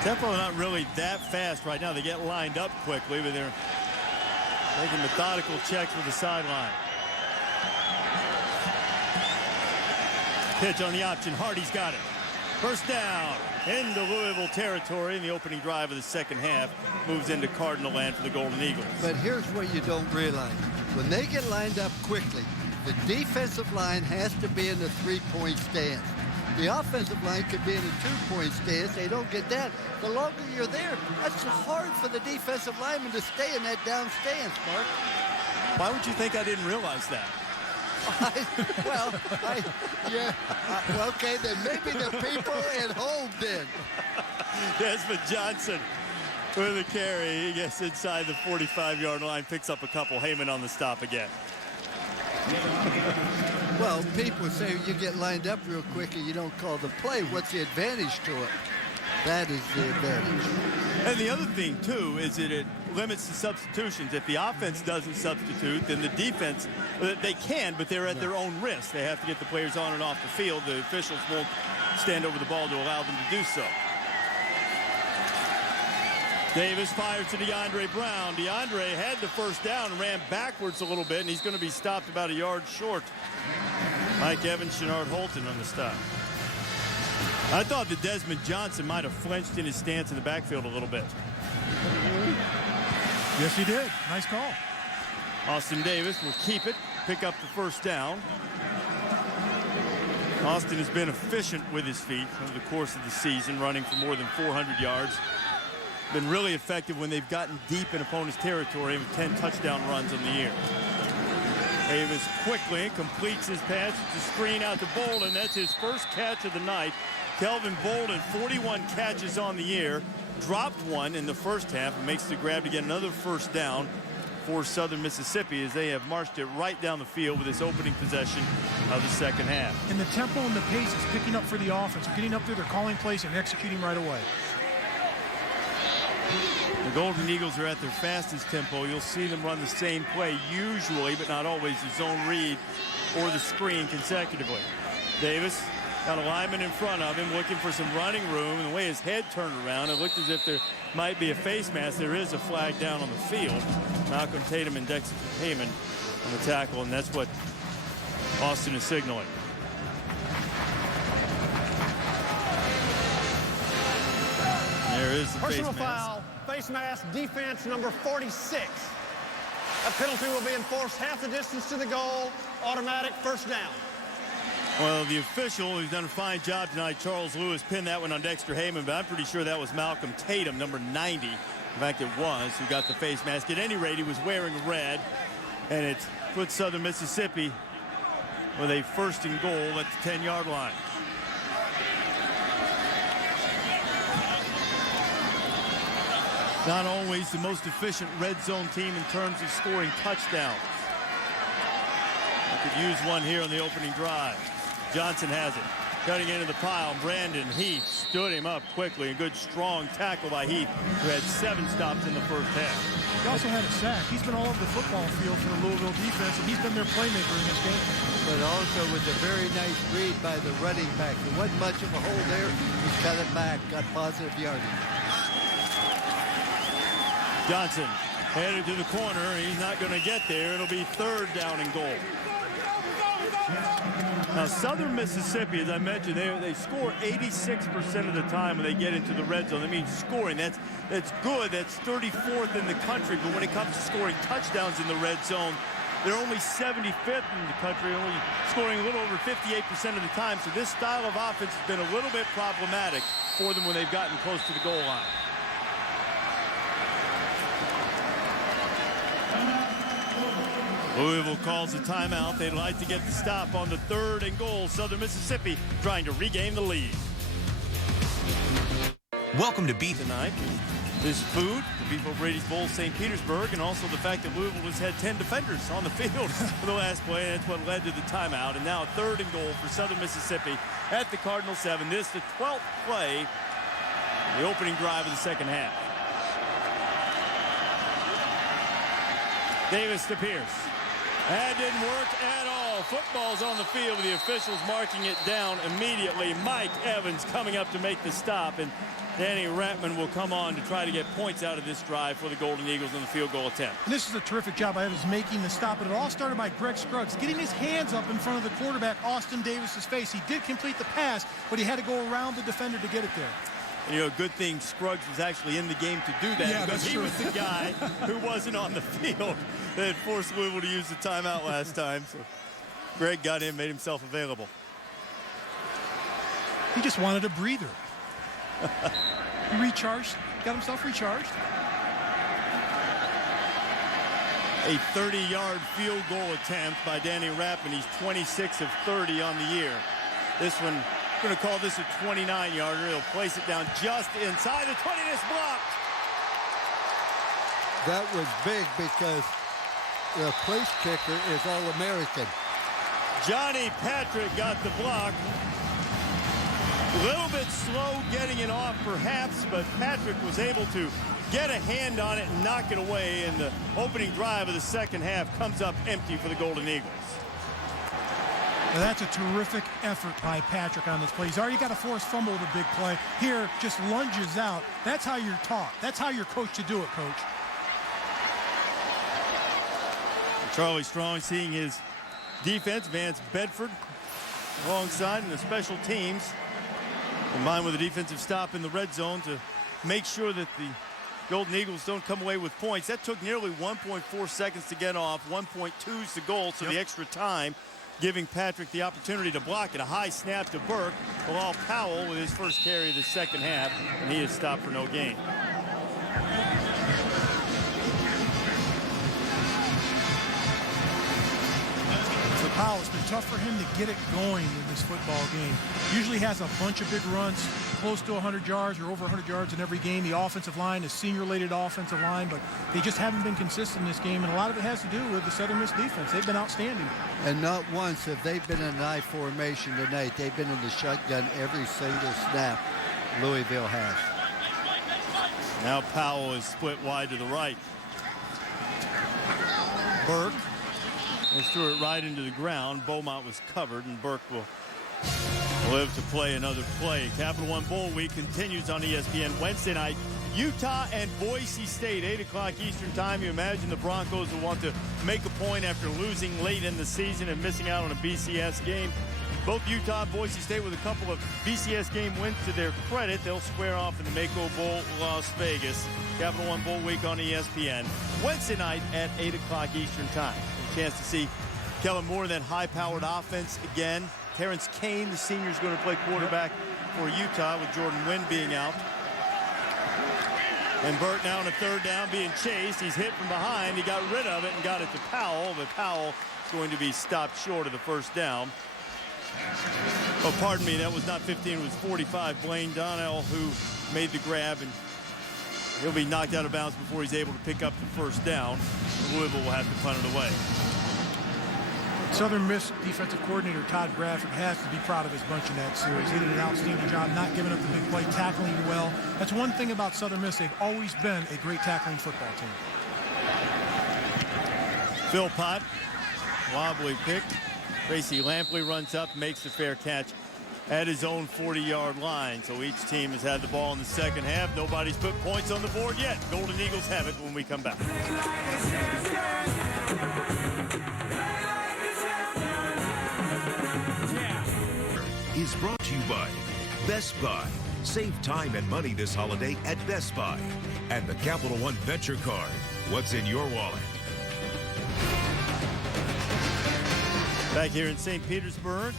Tempo not really that fast right now. They get lined up quickly, but they're making methodical checks with the sideline. Pitch on the option. Hardy's got it. First down into Louisville territory in the opening drive of the second half. Moves into Cardinal land for the Golden Eagles. But here's what you don't realize. When they get lined up quickly, the defensive line has to be in the 3-point stance. The offensive line could be in a 2-point stance. They don't get that. The longer you're there, that's hard for the defensive lineman to stay in that down stance, Mark. Why would you think I didn't realize that? Okay, then maybe the people at home did. Desmond Johnson with a carry. He gets inside the 45-yard line, picks up a couple. Heyman on the stop again. Well, people say you get lined up real quick and you don't call the play. What's the advantage to it? That is the advantage. And the other thing, too, is that it limits the substitutions. If the offense doesn't substitute, then the defense, they can, but they're at their own risk. They have to get the players on and off the field. The officials won't stand over the ball to allow them to do so. Davis fires to DeAndre Brown. DeAndre had the first down and ran backwards a little bit, and he's going to be stopped about a yard short. Mike Evans, Chenard Holton on the stop. I thought that Desmond Johnson might have flinched in his stance in the backfield a little bit. Yes, he did. Nice call. Austin Davis will keep it, pick up the first down. Austin has been efficient with his feet over the course of the season, running for more than 400 yards. Been really effective when they've gotten deep in opponents' territory with 10 touchdown runs on the year. Davis quickly completes his pass to screen out to Bolden. That's his first catch of the night. Kelvin Bolden, 41 catches on the year, dropped one in the first half and makes the grab to get another first down for Southern Mississippi as they have marched it right down the field with this opening possession of the second half. And the tempo and the pace is picking up for the offense. They're getting up there, they're calling plays and executing right away. The Golden Eagles are at their fastest tempo. You'll see them run the same play usually, but not always, the zone read or the screen consecutively. Davis got a lineman in front of him looking for some running room, and the way his head turned around, it looked as if there might be a face mask. There is a flag down on the field. Malcolm Tatum and Dexter Heyman on the tackle, and that's what Austin is signaling. There is the Personal face mask. foul, face mask, defense number 46. A penalty will be enforced half the distance to the goal, automatic first down. Well, the official who's done a fine job tonight, Charles Lewis, pinned that one on Dexter Heyman, but I'm pretty sure that was Malcolm Tatum, number 90. In fact, it was, who got the face mask. At any rate, he was wearing red, and it puts Southern Mississippi with a first and goal at the 10-yard line. Not always the most efficient red zone team in terms of scoring touchdowns. I could use one here on the opening drive. Johnson has it. Cutting into the pile, Brandon Heath stood him up quickly. A good, strong tackle by Heath, who had 7 stops in the first half. He also had a sack. He's been all over the football field for the Louisville defense, and he's been their playmaker in this game. But also with a very nice read by the running back. There wasn't much of a hole there. He cut it back, got positive yardage. Johnson headed to the corner. He's not going to get there. It'll be 3rd down and goal. Now, Southern Mississippi, as I mentioned, they score 86% of the time when they get into the red zone. That means scoring. That's good. That's 34th in the country. But when it comes to scoring touchdowns in the red zone, they're only 75th in the country, only scoring a little over 58% of the time. So this style of offense has been a little bit problematic for them when they've gotten close to the goal line. Louisville calls a timeout. They'd like to get the stop on the 3rd and goal. Southern Mississippi trying to regain the lead. Welcome to Beef Tonight, this food, the Beef O'Brady's Bowl, St. Petersburg, and also the fact that Louisville has had 10 defenders on the field for the last play, and that's what led to the timeout. And now a 3rd and goal for Southern Mississippi at the Cardinal 7. This the 12th play, the opening drive of the second half. Davis to Pierce. That didn't work at all. Football's on the field with the officials marking it down immediately. Mike Evans coming up to make the stop, and Danny Ratman will come on to try to get points out of this drive for the Golden Eagles in the field goal attempt. And this is a terrific job by Evans making the stop, and it all started by Greg Scruggs getting his hands up in front of the quarterback, Austin Davis's face. He did complete the pass, but he had to go around the defender to get it there. And, you know, good thing Scruggs was actually in the game to do that, because he was the guy who wasn't on the field that forced Louisville to use the timeout last time. So Greg got in, made himself available. He just wanted a breather. He recharged, got himself recharged. A 30-yard field goal attempt by Danny Rappin. He's 26 of 30 on the year. This one, we're going to call this a 29-yarder. He'll place it down just inside the 20. This blocked. That was big because the place kicker is All-American. Johnny Patrick got the block. A little bit slow getting it off perhaps, but Patrick was able to get a hand on it and knock it away, and the opening drive of the second half comes up empty for the Golden Eagles. Now that's a terrific effort by Patrick on this play. He's already got a forced fumble with a big play. Here, just lunges out. That's how you're taught. That's how you're coached to do it, Coach. Charlie Strong seeing his defense, Vance Bedford, alongside, and the special teams, combined with a defensive stop in the red zone to make sure that the Golden Eagles don't come away with points. That took nearly 1.4 seconds to get off. 1.2 is the goal, so the extra time giving Patrick the opportunity to block it. A high snap to Burke. Bilal Powell with his first carry of the second half, and he is stopped for no gain. Powell, it's been tough for him to get it going in this football game. Usually has a bunch of big runs, close to 100 yards or over 100 yards in every game. The offensive line is senior-rated offensive line, but they just haven't been consistent in this game, and a lot of it has to do with the Southern Miss defense. They've been outstanding. And not once have they been in an I formation tonight. They've been in the shotgun every single snap Louisville has. Now Powell is split wide to the right. Burke has threw it right into the ground. Beaumont was covered, and Burke will live to play another play. Capital One Bowl Week continues on ESPN Wednesday night. Utah and Boise State, 8 o'clock Eastern time. You imagine the Broncos will want to make a point after losing late in the season and missing out on a BCS game. Both Utah and Boise State with a couple of BCS game wins to their credit. They'll square off in the Mako Bowl, Las Vegas. Capital One Bowl Week on ESPN. Wednesday night at 8 o'clock Eastern time. A chance to see Kellen Moore in that high-powered offense again. Terrence Kane, the senior, is going to play quarterback for Utah with Jordan Wynn being out. And Burt now on a third down being chased. He's hit from behind. He got rid of it and got it to Powell, but Powell is going to be stopped short of the first down. Oh, pardon me, that was not 15, it was 45. Blaine Donnell who made the grab, and he'll be knocked out of bounds before he's able to pick up the first down. Louisville will have to punt it away. Southern Miss defensive coordinator Todd Bradford has to be proud of his bunch in that series. He did an outstanding job not giving up the big play, tackling well. That's one thing about Southern Miss. They've always been a great tackling football team. Philpott, wobbly pick. Tracy Lampley runs up, makes the fair catch at his own 40-yard line. So each team has had the ball in the second half. Nobody's put points on the board yet. Golden Eagles have it when we come back. Is brought to you by Best Buy. Save time and money this holiday at Best Buy. And the Capital One Venture Card. What's in your wallet? Back here in St. Petersburg,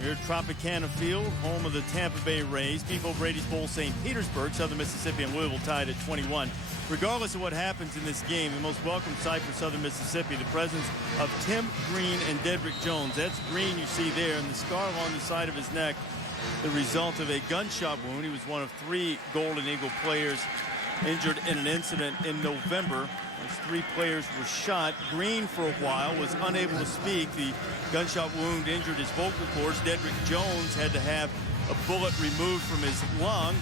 we're at Tropicana Field, home of the Tampa Bay Rays. Beef O'Brady's Bowl, St. Petersburg, Southern Mississippi and Louisville tied at 21. Regardless of what happens in this game, the most welcome sight for Southern Mississippi, the presence of Tim Green and Dedrick Jones. That's Green you see there, and the scar along the side of his neck, the result of a gunshot wound. He was one of 3 Golden Eagle players injured in an incident in November. Those 3 players were shot. Green, for a while, was unable to speak. The gunshot wound injured his vocal cords. Dedrick Jones had to have a bullet removed from his lung.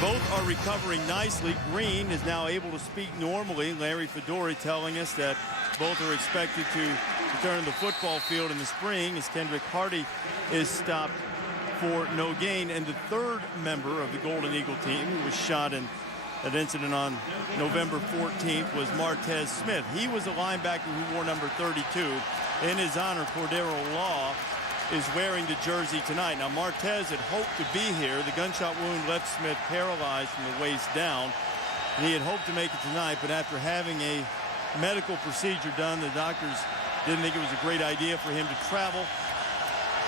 Both are recovering nicely. Green is now able to speak normally. Larry Fedori telling us that both are expected to return to the football field in the spring as Kendrick Hardy is stopped for no gain. And the third member of the Golden Eagle team who was shot in that incident on November 14th was Martez Smith. He was a linebacker who wore number 32. In his honor, Cordero Law is wearing the jersey tonight. Now, Martez had hoped to be here. The gunshot wound left Smith paralyzed from the waist down. And he had hoped to make it tonight, but after having a medical procedure done, the doctors didn't think it was a great idea for him to travel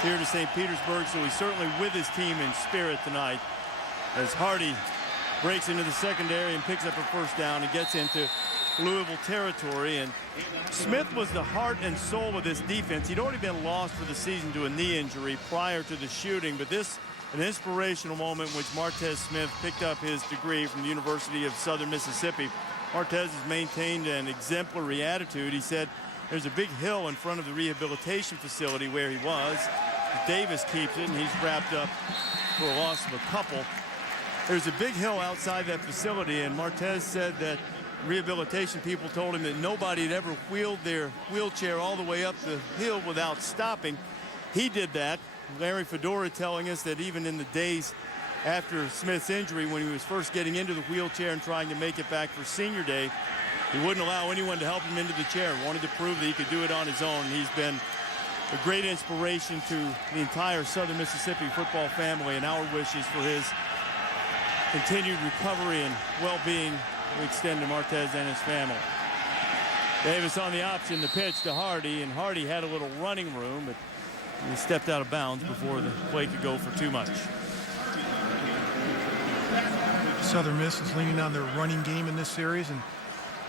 here to St. Petersburg, so he's certainly with his team in spirit tonight as Hardy breaks into the secondary and picks up a first down and gets into Louisville territory. And Smith was the heart and soul of this defense. He'd already been lost for the season to a knee injury prior to the shooting, but this an inspirational moment in which Martez Smith picked up his degree from the University of Southern Mississippi. Martez has maintained an exemplary attitude. He said there's a big hill in front of the rehabilitation facility where he was. Davis keeps it, and he's wrapped up for a loss of a couple. There's a big hill outside that facility, and Martez said that rehabilitation people told him that nobody had ever wheeled their wheelchair all the way up the hill without stopping. He did that. Larry Fedora telling us that even in the days after Smith's injury, when he was first getting into the wheelchair and trying to make it back for senior day, he wouldn't allow anyone to help him into the chair. Wanted to prove that he could do it on his own. He's been a great inspiration to the entire Southern Mississippi football family, and our wishes for his continued recovery and well-being we extend to Martez and his family. Davis on the option, the pitch to Hardy, and Hardy had a little running room, but he stepped out of bounds before the play could go for too much. Southern Miss is leaning on their running game in this series, and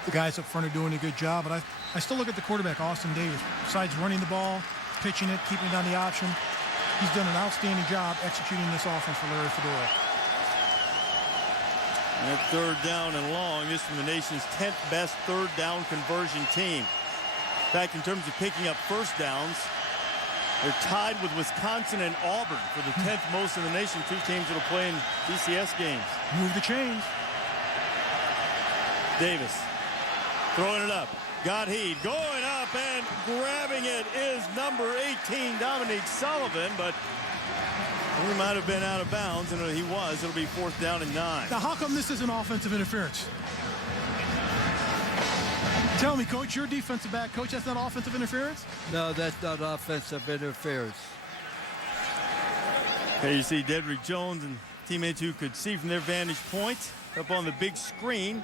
The guys up front are doing a good job, but I still look at the quarterback, Austin Davis. Besides running the ball, pitching it, keeping it on the option, he's done an outstanding job executing this offense for Larry Fedora. And third down and long. This from the nation's 10th best third down conversion team. In fact, in terms of picking up first downs, they're tied with Wisconsin and Auburn for the 10th most in the nation. Two teams that will play in BCS games. Move the chains. Davis throwing it up. Got heat. Going up and grabbing it is number 18, Dominique Sullivan, but he might have been out of bounds, and he was. It'll be 4th down and 9. Now, how come this isn't offensive interference? Tell me, Coach, you're a defensive back. Coach, that's not offensive interference? No, that's not offensive interference. Here you see Dedrick Jones and teammates who could see from their vantage point up on the big screen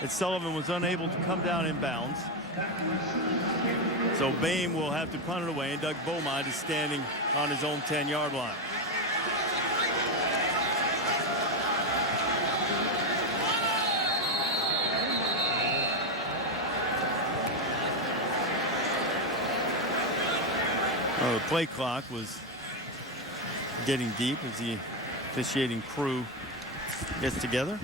that Sullivan was unable to come down in bounds. So Boehm will have to punt it away, and Doug Beaumont is standing on his own 10-yard line. Well, the play clock was getting deep as the officiating crew gets together.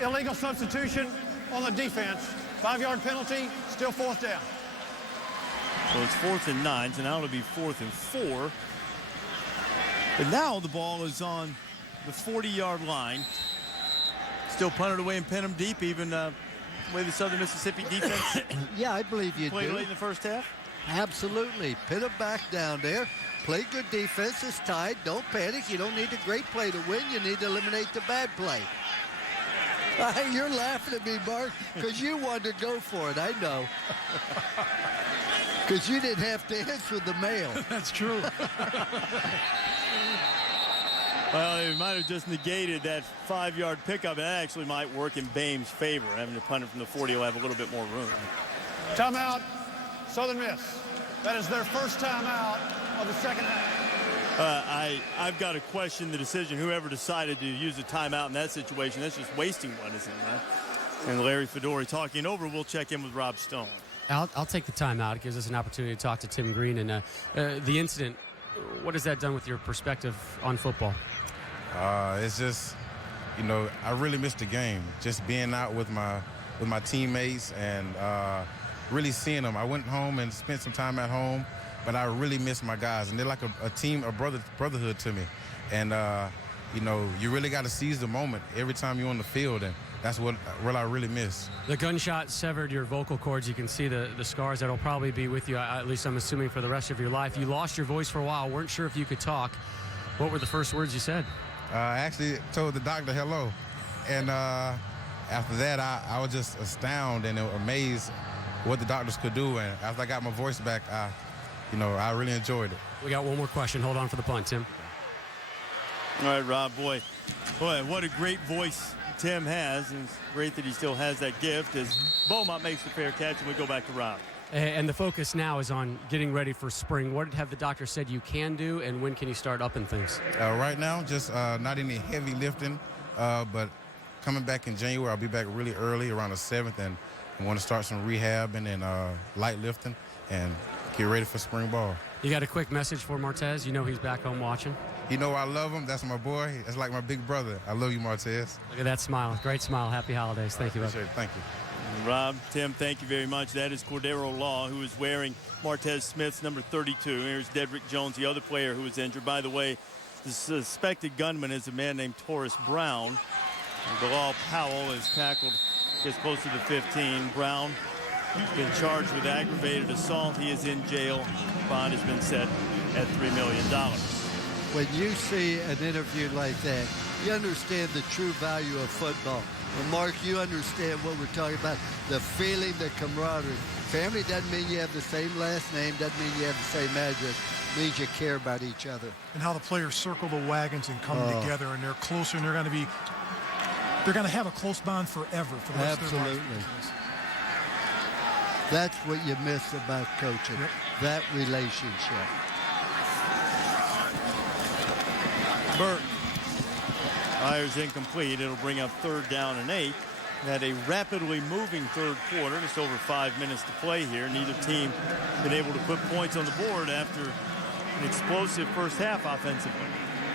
Illegal substitution on the defense. 5-yard penalty, still 4th down. So it's 4th and 9, so now it'll be 4th and 4. But now the ball is on the 40-yard line. Still punted away and pin them deep, even the way the Southern Mississippi defense Yeah, I believe you played do. late in the first half. Absolutely. Pin them back down there. Play good defense. It's tied. Don't panic. You don't need a great play to win. You need to eliminate the bad play. You're laughing at me, Mark, because you wanted to go for it. I know. Because you didn't have to answer the mail. That's true. Well, it might have just negated that 5-yard pickup. That actually might work in Boehm's favor. Having to punt it from the 40 will have a little bit more room. Timeout, Southern Miss. That is their first timeout of the second half. I've got to question the decision. Whoever decided to use a timeout in that situation, that's just wasting one, isn't it? And Larry Fedora talking over. We'll check in with Rob Stone. I'll take the timeout. It gives us an opportunity to talk to Tim Green. And the incident, what has that done with your perspective on football? It's just, you know, I really missed the game. Just being out with my teammates and really seeing them. I went home and spent some time at home, but I really miss my guys. And they're like a team, a brotherhood to me. And, you know, you really got to seize the moment every time you're on the field. And that's what I really miss. The gunshot severed your vocal cords. You can see the scars that'll probably be with you, at least I'm assuming, for the rest of your life. You lost your voice for a while, weren't sure if you could talk. What were the first words you said? I actually told the doctor hello. And after that, I was just astounded and amazed what the doctors could do. And after I got my voice back, I really enjoyed it. We got one more question. Hold on for the punt, Tim. All right, Rob, boy, what a great voice Tim has. And it's great that he still has that gift as Beaumont makes the fair catch, and we go back to Rob. And the focus now is on getting ready for spring. What have the doctors said you can do, and when can you start upping things? Right now, just not any heavy lifting, but coming back in January, I'll be back really early, around the 7th, and I want to start some rehabbing and light lifting and get ready for spring ball. You got a quick message for Martez? You know he's back home watching. You know I love him. That's my boy. That's like my big brother. I love you, Martez. Look at that smile. Great smile. Happy holidays. Thank you. Appreciate it. Thank you. Rob, Tim, thank you very much. That is Cordero Law, who is wearing Martez Smith's number 32. Here's Dedrick Jones, the other player who was injured. By the way, the suspected gunman is a man named Taurus Brown. And Bilal Powell is tackled, gets close to the 15. Brown has been charged with aggravated assault. He is in jail. Bond has been set at $3 million. When you see an interview like that, you understand the true value of football. Well, Mark, you understand what we're talking about, the feeling, the camaraderie. Family doesn't mean you have the same last name, doesn't mean you have the same address. It means you care about each other. And how the players circle the wagons and come together, and they're closer, and they're going to have a close bond forever for the rest of their life. Absolutely. That's what you miss about coaching, that relationship. Burke fires incomplete. It'll bring up 3rd down and 8. had a rapidly moving third quarter, just over 5 minutes to play here. Neither team been able to put points on the board after an explosive first half offensively.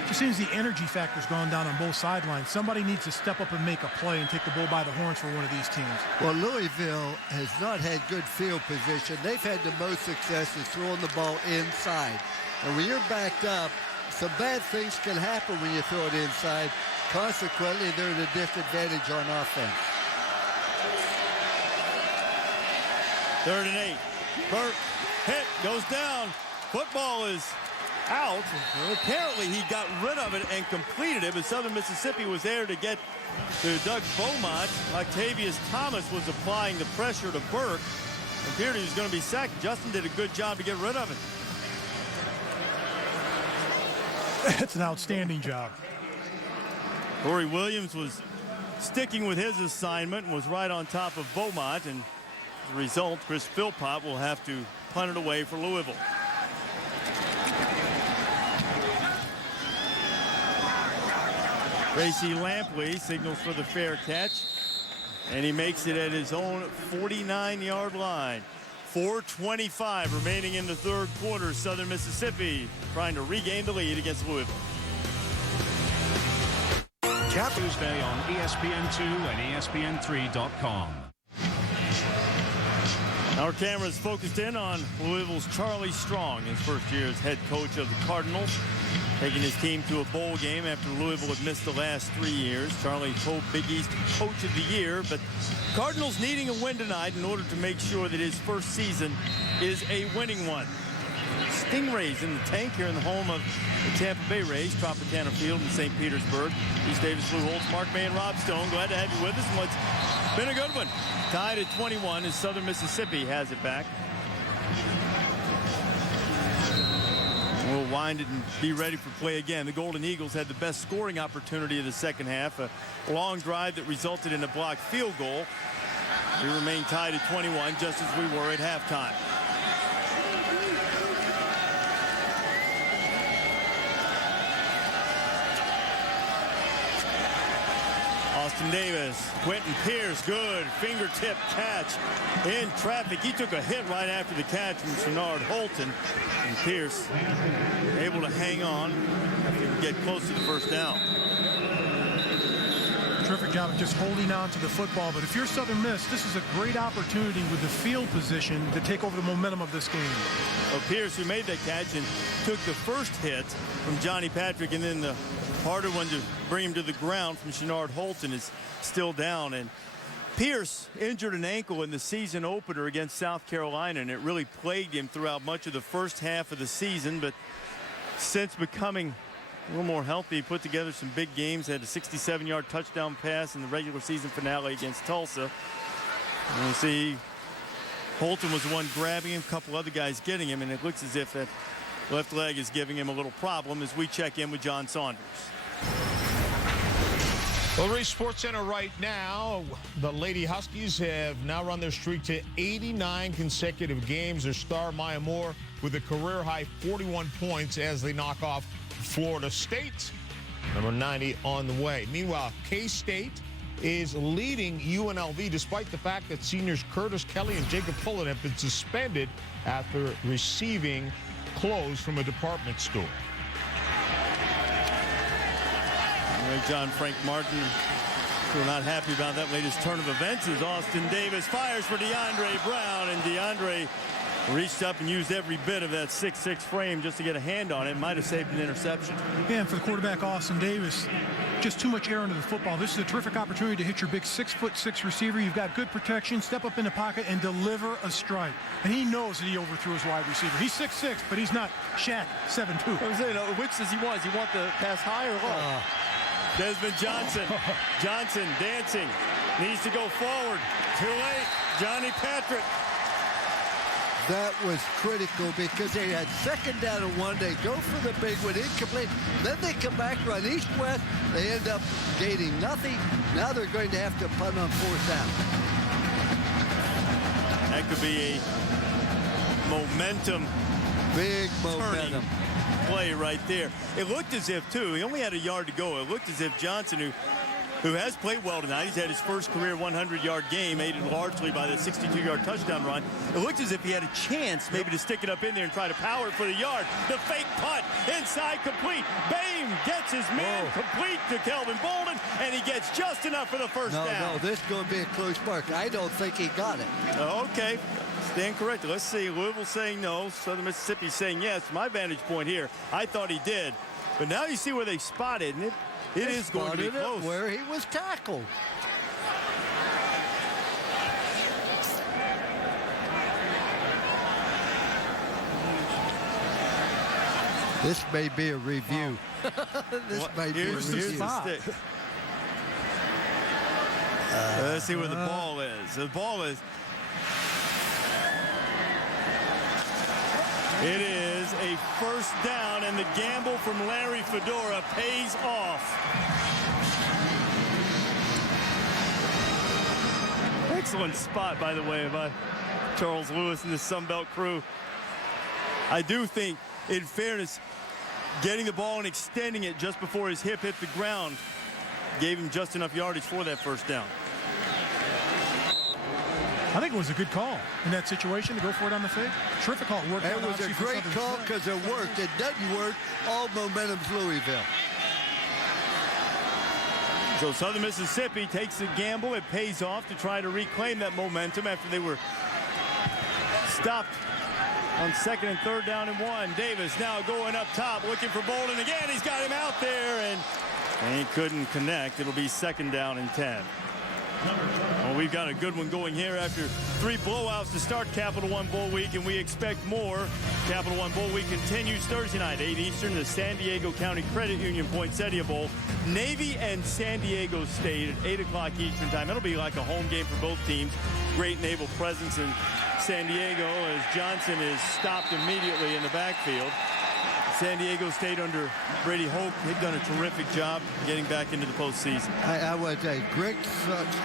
Just seems the energy factor's gone down on both sidelines. Somebody needs to step up and make a play and take the bull by the horns for one of these teams. Well, Louisville has not had good field position. They've had the most success is throwing the ball inside. And when you're backed up, some bad things can happen when you throw it inside. Consequently, they're at a disadvantage on offense. 3rd and 8. Burke hit, goes down. Football is out. Well, apparently he got rid of it and completed it, but Southern Mississippi was there to get to Doug Beaumont. Octavius Thomas was applying the pressure to Burke. It appeared he was going to be sacked. Justin did a good job to get rid of it. That's an outstanding job. Corey Williams was sticking with his assignment and was right on top of Beaumont, and as a result, Chris Philpott will have to punt it away for Louisville. Tracy Lampley signals for the fair catch, and he makes it at his own 49-yard line. 4:25 remaining in the third quarter. Southern Mississippi trying to regain the lead against Louisville. Tuesday on ESPN2 and ESPN3.com. Our cameras focused in on Louisville's Charlie Strong, his first year as head coach of the Cardinals, taking his team to a bowl game after Louisville had missed the last 3 years. Charlie told Big East Coach of the Year, but Cardinals needing a win tonight in order to make sure that his first season is a winning one. Stingrays in the tank here in the home of the Tampa Bay Rays, Tropicana Field in St. Petersburg. East Davis, Lou Holtz, Mark May, and Rob Stone. Glad to have you with us. And it's been a good one. Tied at 21 as Southern Mississippi has it back. We'll wind it and be ready for play again. The Golden Eagles had the best scoring opportunity of the second half. A long drive that resulted in a blocked field goal. We remain tied at 21, just as we were at halftime. Austin Davis, Quentin Pierce, good fingertip catch in traffic. He took a hit right after the catch from Shenard Holton, and Pierce able to hang on and get close to the first down. Terrific job of just holding on to the football, but if you're Southern Miss, this is a great opportunity with the field position to take over the momentum of this game. Well, Pierce, who made that catch and took the first hit from Johnny Patrick, and then the harder one to bring him to the ground from Shenard Holton, is still down. And Pierce injured an ankle in the season opener against South Carolina, and it really plagued him throughout much of the first half of the season. But since becoming a little more healthy, he put together some big games, had a 67-yard touchdown pass in the regular season finale against Tulsa. And you see Holton was the one grabbing him, a couple other guys getting him, and it looks as if that left leg is giving him a little problem as we check in with John Saunders. Well, Reese Sports Center right now, the Lady Huskies have now run their streak to 89 consecutive games. Their star, Maya Moore, with a career-high 41 points as they knock off Florida State. Number 90 on the way. Meanwhile, K-State is leading UNLV despite the fact that seniors Curtis Kelly and Jacob Pullen have been suspended after receiving clothes from a department store. John Frank Martin, still not happy about that latest turn of events as Austin Davis fires for DeAndre Brown, and DeAndre reached up and used every bit of that 6'6" frame just to get a hand on it. Might have saved an interception. Yeah, and for the quarterback, Austin Davis, just too much air into the football. This is a terrific opportunity to hit your big 6'6" receiver. You've got good protection, step up in the pocket, and deliver a strike. And he knows that he overthrew his wide receiver. He's 6'6", but he's not Shaq 7'2". I was saying, which does he want? Does he want the pass high or low? Desmond Johnson. Johnson dancing. Needs to go forward. Too late. Johnny Patrick. That was critical because they had second down and one. They go for the big one, incomplete. Then they come back, run east-west. They end up gaining nothing. Now they're going to have to punt on fourth down. That could be a momentum. Big momentum Play right there. It looked as if, too, he only had a yard to go. It looked as if Johnson, who who has played well tonight. He's had his first career 100-yard game, aided largely by the 62-yard touchdown run. It looked as if he had a chance maybe to stick it up in there and try to power it for the yard. The fake punt, inside complete. Bame gets his man complete to Kelvin Bolden, and he gets just enough for the first down. No, this is going to be a close mark. I don't think he got it. Okay, stand corrected. Let's see. Louisville saying no. Southern Mississippi saying yes. From my vantage point here, I thought he did. But now you see where they spotted, and it is going to be close. Where he was tackled. This may be a review. This may be a review. Let's see where the ball is. The ball is. It is a first down, and the gamble from Larry Fedora pays off. Excellent spot, by the way, by Charles Lewis and the Sunbelt crew. I do think, in fairness, getting the ball and extending it just before his hip hit the ground gave him just enough yardage for that first down. I think it was a good call in that situation to go for it on the fake. Terrific call. It was a great call because it worked. It doesn't work. All momentum's Louisville. So Southern Mississippi takes a gamble. It pays off to try to reclaim that momentum after they were stopped on 2nd and 3rd down and 1. Davis now going up top, looking for Bolden again. He's got him out there, and he couldn't connect. It'll be 2nd down and 10. Well, we've got a good one going here after 3 blowouts to start Capital One Bowl Week, and we expect more. Capital One Bowl Week continues Thursday night, 8 Eastern, the San Diego County Credit Union Poinsettia Bowl. Navy and San Diego State at 8 o'clock Eastern time. It'll be like a home game for both teams. Great naval presence in San Diego as Johnson is stopped immediately in the backfield. San Diego State under Brady Hoke, they've done a terrific job getting back into the postseason. I would say Greg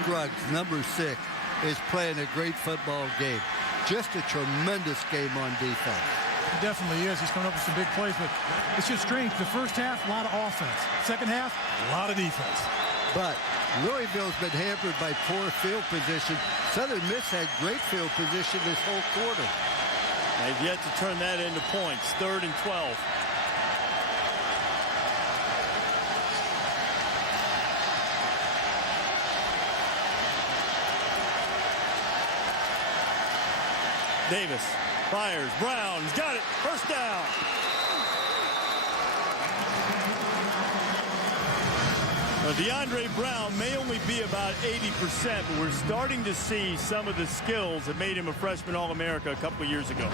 Scruggs, number 6, is playing a great football game. Just a tremendous game on defense. He definitely is. He's coming up with some big plays, but it's just strange. The first half, a lot of offense. Second half, a lot of defense. But Louisville's been hampered by poor field position. Southern Miss had great field position this whole quarter. They've yet to turn that into points. 3rd and 12. Davis fires. Brown's got it. First down. DeAndre Brown may only be about 80%, but we're starting to see some of the skills that made him a freshman All-America a couple of years ago.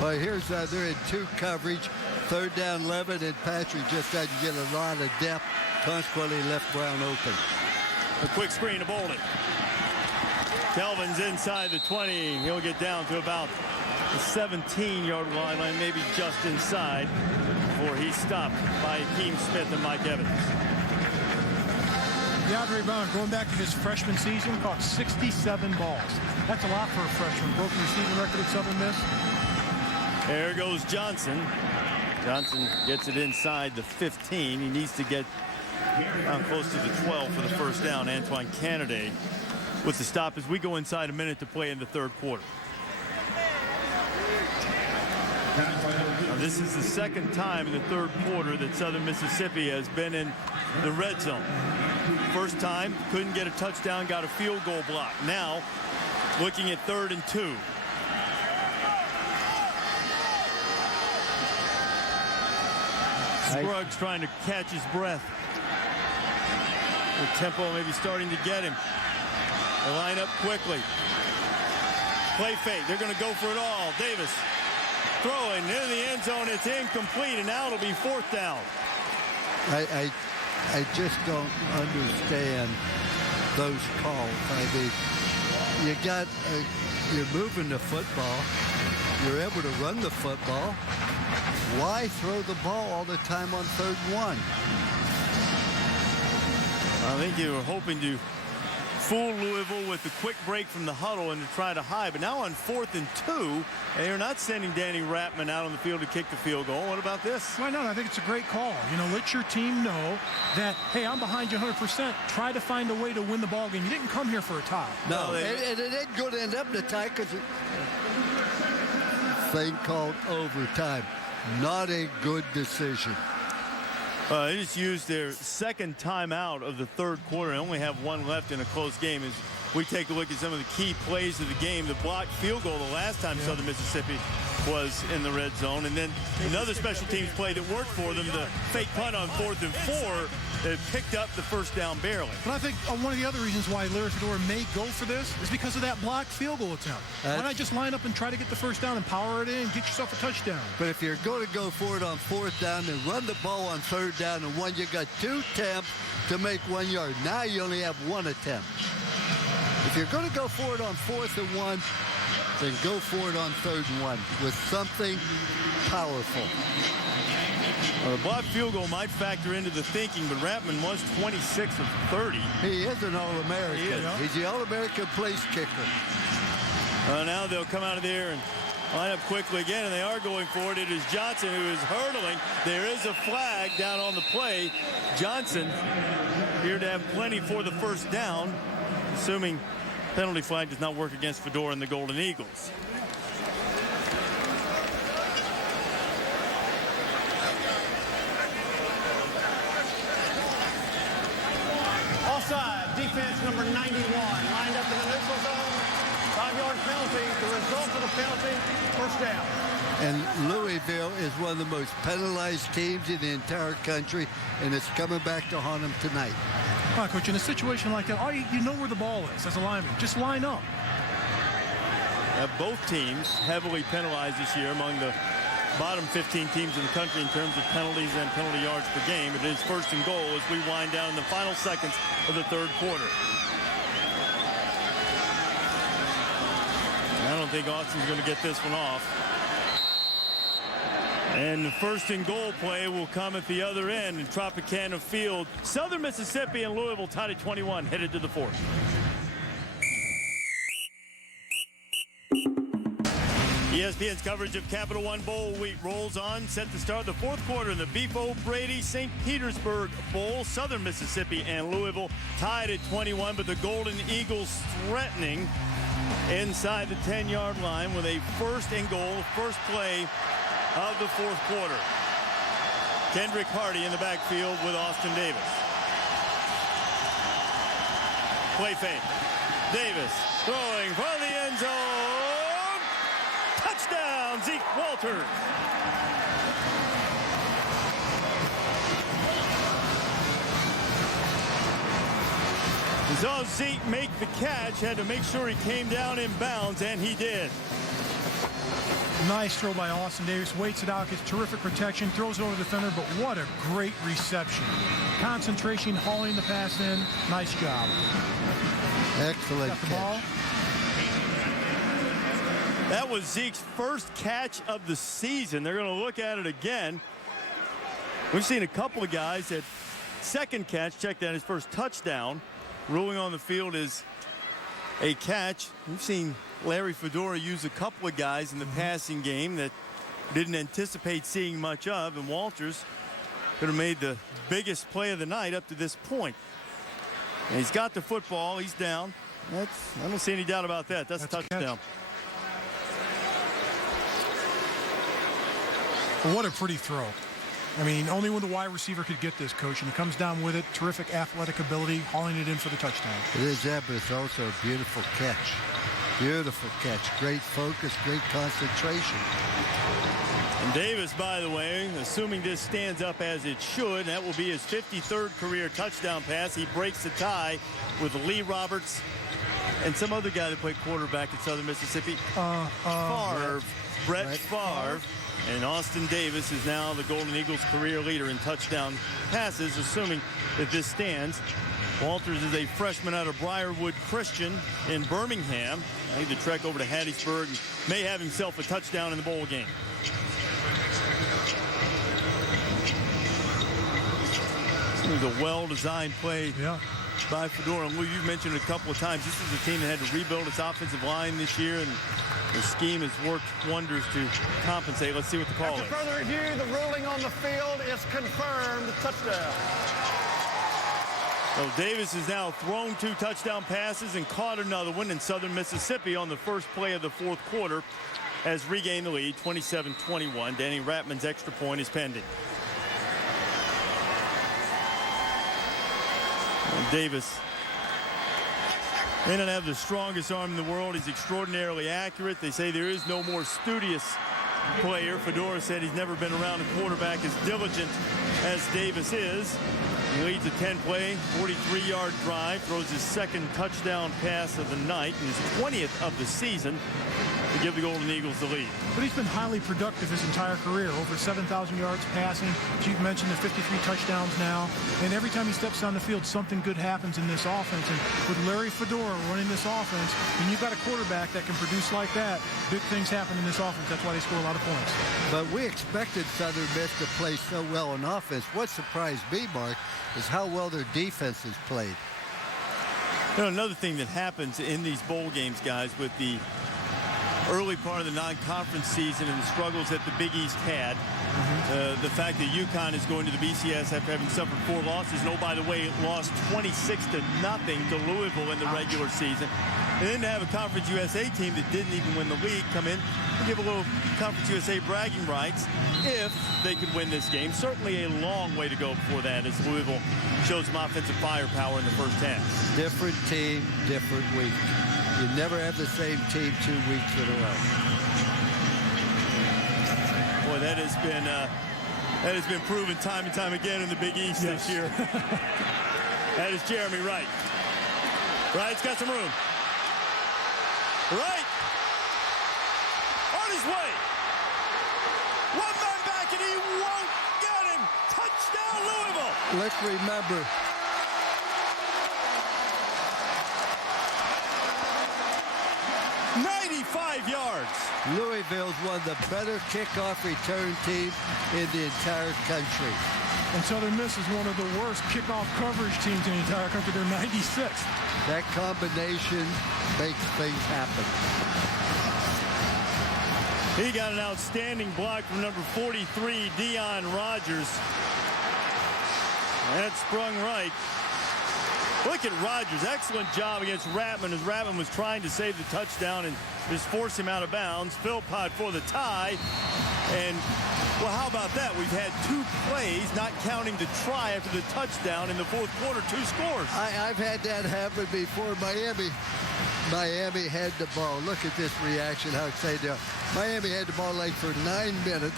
Well, here's they're in 2 coverage. 3rd down 11, and Patrick just doesn't get a lot of depth. Consequently, left Brown open. A quick screen to Bolden. Kelvin's inside the 20. He'll get down to about the 17-yard line, maybe just inside, before he's stopped by Akeem Smith and Mike Evans. DeAndre Brown, going back to his freshman season, caught 67 balls. That's a lot for a freshman. Broke the receiving record at Southern Miss. There goes Johnson. Johnson gets it inside the 15. He needs to get down close to the 12 for the first down. Antoine Canaday with the stop as we go inside a minute to play in the 3rd quarter. Now, this is the 2nd time in the 3rd quarter that Southern Mississippi has been in the red zone. First time, couldn't get a touchdown, got a field goal block. Now, looking at 3rd and 2. Scruggs trying to catch his breath. The tempo maybe starting to get him. They line up quickly. Play fake. They're going to go for it all. Davis throwing into the end zone. It's incomplete, and now it'll be 4th down. I just don't understand those calls. I mean, you're moving the football. You're able to run the football. Why throw the ball all the time on 3rd and 1? I think you were hoping to fool Louisville with the quick break from the huddle and to try to hide. But now on 4th and 2, they are not sending Danny Ratman out on the field to kick the field goal. What about this? Why not? I think it's a great call. Let your team know that, hey, I'm behind you 100%. Try to find a way to win the ball game. You didn't come here for a tie. No, and it ain't going to end up in a tie because thing called overtime. Not a good decision. They just used their second timeout of the third quarter and only have one left in a close game. As we take a look at some of the key plays of the game, the blocked field goal the last time Southern Mississippi was in the red zone, and then another special teams play that worked for them, the fake punt on 4th and 4, that picked up the first down barely. But I think one of the other reasons why Larry Fedora may go for this is because of that blocked field goal attempt. Why not just line up and try to get the first down and power it in and get yourself a touchdown? But if you're going to go for it on 4th down and run the ball on 3rd down and 1, you got 2 attempts to make 1 yard. Now you only have 1 attempt. If you're going to go for it on 4th and 1, then go for it on 3rd and 1 with something powerful. Well, the blocked field goal might factor into the thinking, but Ratman was 26 of 30. He is an All-American. He's the All-American place kicker. Now they'll come out of there and line up quickly again, and they are going for it. It is Johnson who is hurdling. There is a flag down on the play. Johnson here to have plenty for the first down, assuming penalty flag does not work against Fedora and the Golden Eagles. Offside, defense number 91, lined up in the neutral zone. 5-yard penalty. The result of the penalty, first down. And Louisville is one of the most penalized teams in the entire country, and it's coming back to haunt them tonight. Come on, Coach, in a situation like that, you know where the ball is as a lineman. Just line up. Both teams heavily penalized this year, among the bottom 15 teams in the country in terms of penalties and penalty yards per game. It is 1st and goal as we wind down in the final seconds of the third quarter. I don't think Austin's going to get this one off. And the 1st and goal play will come at the other end in Tropicana Field. Southern Mississippi and Louisville tied at 21, headed to the 4th. ESPN's coverage of Capital One Bowl week rolls on, set to start the 4th quarter in the Beef O'Brady St. Petersburg Bowl. Southern Mississippi and Louisville tied at 21, but the Golden Eagles threatening inside the 10-yard line with a 1st and goal, first play of the 4th quarter. Kendrick Hardy in the backfield with Austin Davis. Play fake. Davis throwing from the end zone. Touchdown, Zeke Walters. We saw Zeke make the catch, had to make sure he came down in bounds, and he did. Nice throw by Austin Davis. Waits it out, gets terrific protection, throws it over the defender, but what a great reception. Concentration, hauling the pass in. Nice job. Excellent Got the catch. ball. That was Zeke's first catch of the season. They're going to look at it again. We've seen a couple of guys at second catch, check that, his first touchdown. Ruling on the field is a catch. We've seen Larry Fedora use a couple of guys in the passing game that didn't anticipate seeing much of, and Walters could have made the biggest play of the night up to this point. And he's got the football. He's down. I don't see any doubt about that. That's a touchdown. Well, what a pretty throw. I mean, only when the wide receiver could get this, Coach, and he comes down with it. Terrific athletic ability, hauling it in for the touchdown. It is that, but it's also a beautiful catch. Beautiful catch. Great focus, great concentration. And Davis, by the way, assuming this stands up as it should, that will be his 53rd career touchdown pass. He breaks the tie with Lee Roberts and some other guy that played quarterback at Southern Mississippi. Brett Favre. And Austin Davis is now the Golden Eagles career leader in touchdown passes, assuming that this stands. Walters is a freshman out of Briarwood Christian in Birmingham. I need to trek over to Hattiesburg and may have himself a touchdown in the bowl game. It was a well-designed play by Fedora. And Lou, you've mentioned it a couple of times. This is a team that had to rebuild its offensive line this year, and the scheme has worked wonders to compensate. Let's see what the call is. After further review, the ruling on the field is confirmed. Touchdown. So Davis has now thrown 2 touchdown passes and caught another one, in Southern Mississippi on the first play of the fourth quarter has regained the lead, 27-21. Danny Ratman's extra point is pending. And Davis may not have the strongest arm in the world. He's extraordinarily accurate. They say there is no more studious player. Fedora said he's never been around a quarterback as diligent as Davis is. He leads a 10-play, 43-yard drive, throws his second touchdown pass of the night and his 20th of the season to give the Golden Eagles the lead. But he's been highly productive his entire career, over 7,000 yards passing. You've mentioned the 53 touchdowns now, and every time he steps on the field, something good happens in this offense. And with Larry Fedora running this offense, and you've got a quarterback that can produce like that, big things happen in this offense. That's why they score a lot of points. But we expected Southern Miss to play so well on offense. What surprised me, Mark, is how well their defense has played. You know, another thing that happens in these bowl games, guys, with the early part of the non-conference season and the struggles that the Big East had, the fact that UConn is going to the BCS after having suffered 4 losses, and oh, by the way, it lost 26-0 to Louisville in the regular season. And then to have a Conference USA team that didn't even win the league come in and give a little Conference USA bragging rights if they could win this game. Certainly a long way to go before that as Louisville shows some offensive firepower in the first half. Different team, different week. You never have the same team 2 weeks in a row. Boy, that has been proven time and time again in the Big East this year. That is Jeremy Wright. Wright's got some room. Wright on his way. One man back and he won't get him. Touchdown Louisville. Let's remember, yards. Louisville's one of the better kickoff return teams in the entire country. And Southern Miss is one of the worst kickoff coverage teams in the entire country. They're 96th. That combination makes things happen. He got an outstanding block from number 43, Dion Rogers. That sprung right. Look at Rogers. Excellent job against Ratman as Ratman was trying to save the touchdown and just force him out of bounds. Philpott for the tie. And, well, how about that? We've had 2 plays, not counting the try after the touchdown in the fourth quarter, 2 scores. I've had that happen before. Miami had the ball. Look at this reaction, how excited they are. Miami had the ball like for 9 minutes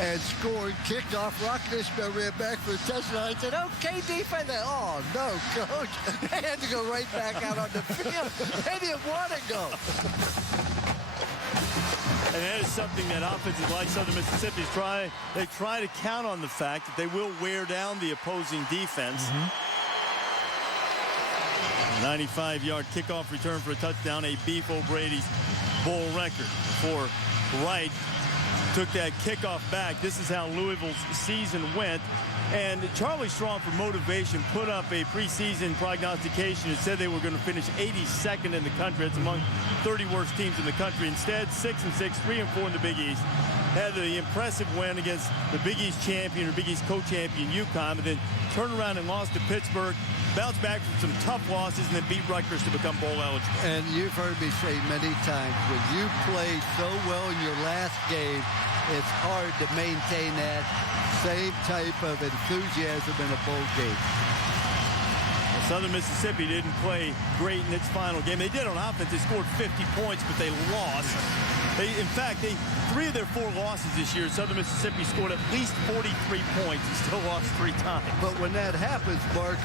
and scored, kicked off. Rock Ishmael ran back for a touchdown. I said, okay, defense. Oh, no, coach. They had to go right back out on the field. They didn't want to go. And that is something that offenses like Southern Mississippi try to count on the fact that they will wear down the opposing defense. 95-yard kickoff return for a touchdown, a Beef O'Brady's bowl record. Before Wright took that kickoff back, this is how Louisville's season went. And Charlie Strong, for motivation, put up a preseason prognostication and said they were going to finish 82nd in the country. It's among 30 worst teams in the country. Instead, 6-6, 3-4 in the Big East. Had the impressive win against the Big East champion or Big East co-champion UConn, but then turned around and lost to Pittsburgh. Bounced back from some tough losses and then beat Rutgers to become bowl eligible. And you've heard me say many times, when you play so well in your last game, it's hard to maintain that same type of enthusiasm in a bowl game. Well, Southern Mississippi didn't play great in its final game. They did on offense. They scored 50 points, but they lost. In fact, 3 of their 4 losses this year, Southern Mississippi scored at least 43 points and still lost 3 times. But when that happens, Mark,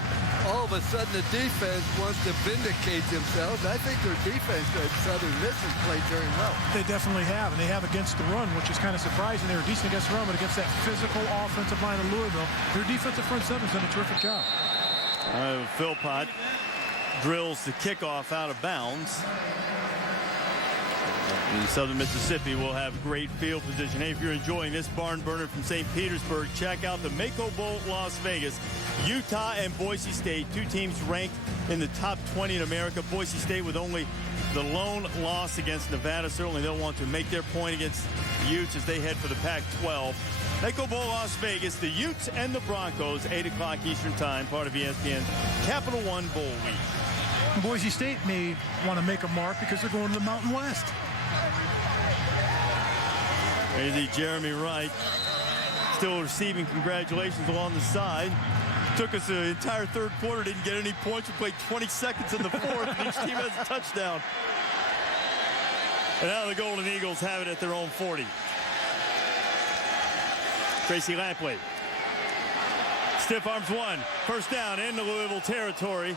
all of a sudden the defense wants to vindicate themselves. I think their defense at Southern Miss has played very well. They definitely have, and they have against the run, which is kind of surprising. They were decent against the run, but against that physical offensive line of Louisville, their defensive front seven's done a terrific job. Philpott drills the kickoff out of bounds. And Southern Mississippi will have great field position. Hey, if you're enjoying this barn burner from St. Petersburg, check out the Mako Bowl Las Vegas. Utah and Boise State, two teams ranked in the top 20 in America. Boise State with only the lone loss against Nevada. Certainly they'll want to make their point against the Utes as they head for the Pac-12. Mako Bowl Las Vegas, the Utes and the Broncos, 8 o'clock Eastern Time, part of ESPN Capital One Bowl Week. Boise State may want to make a mark because they're going to the Mountain West. Crazy Jeremy Wright still receiving congratulations along the side. Took us the entire third quarter, didn't get any points. We played 20 seconds in the fourth, and each team has a touchdown. And now the Golden Eagles have it at their own 40. Tracy Lampley. Stiff arms one. First down into Louisville territory.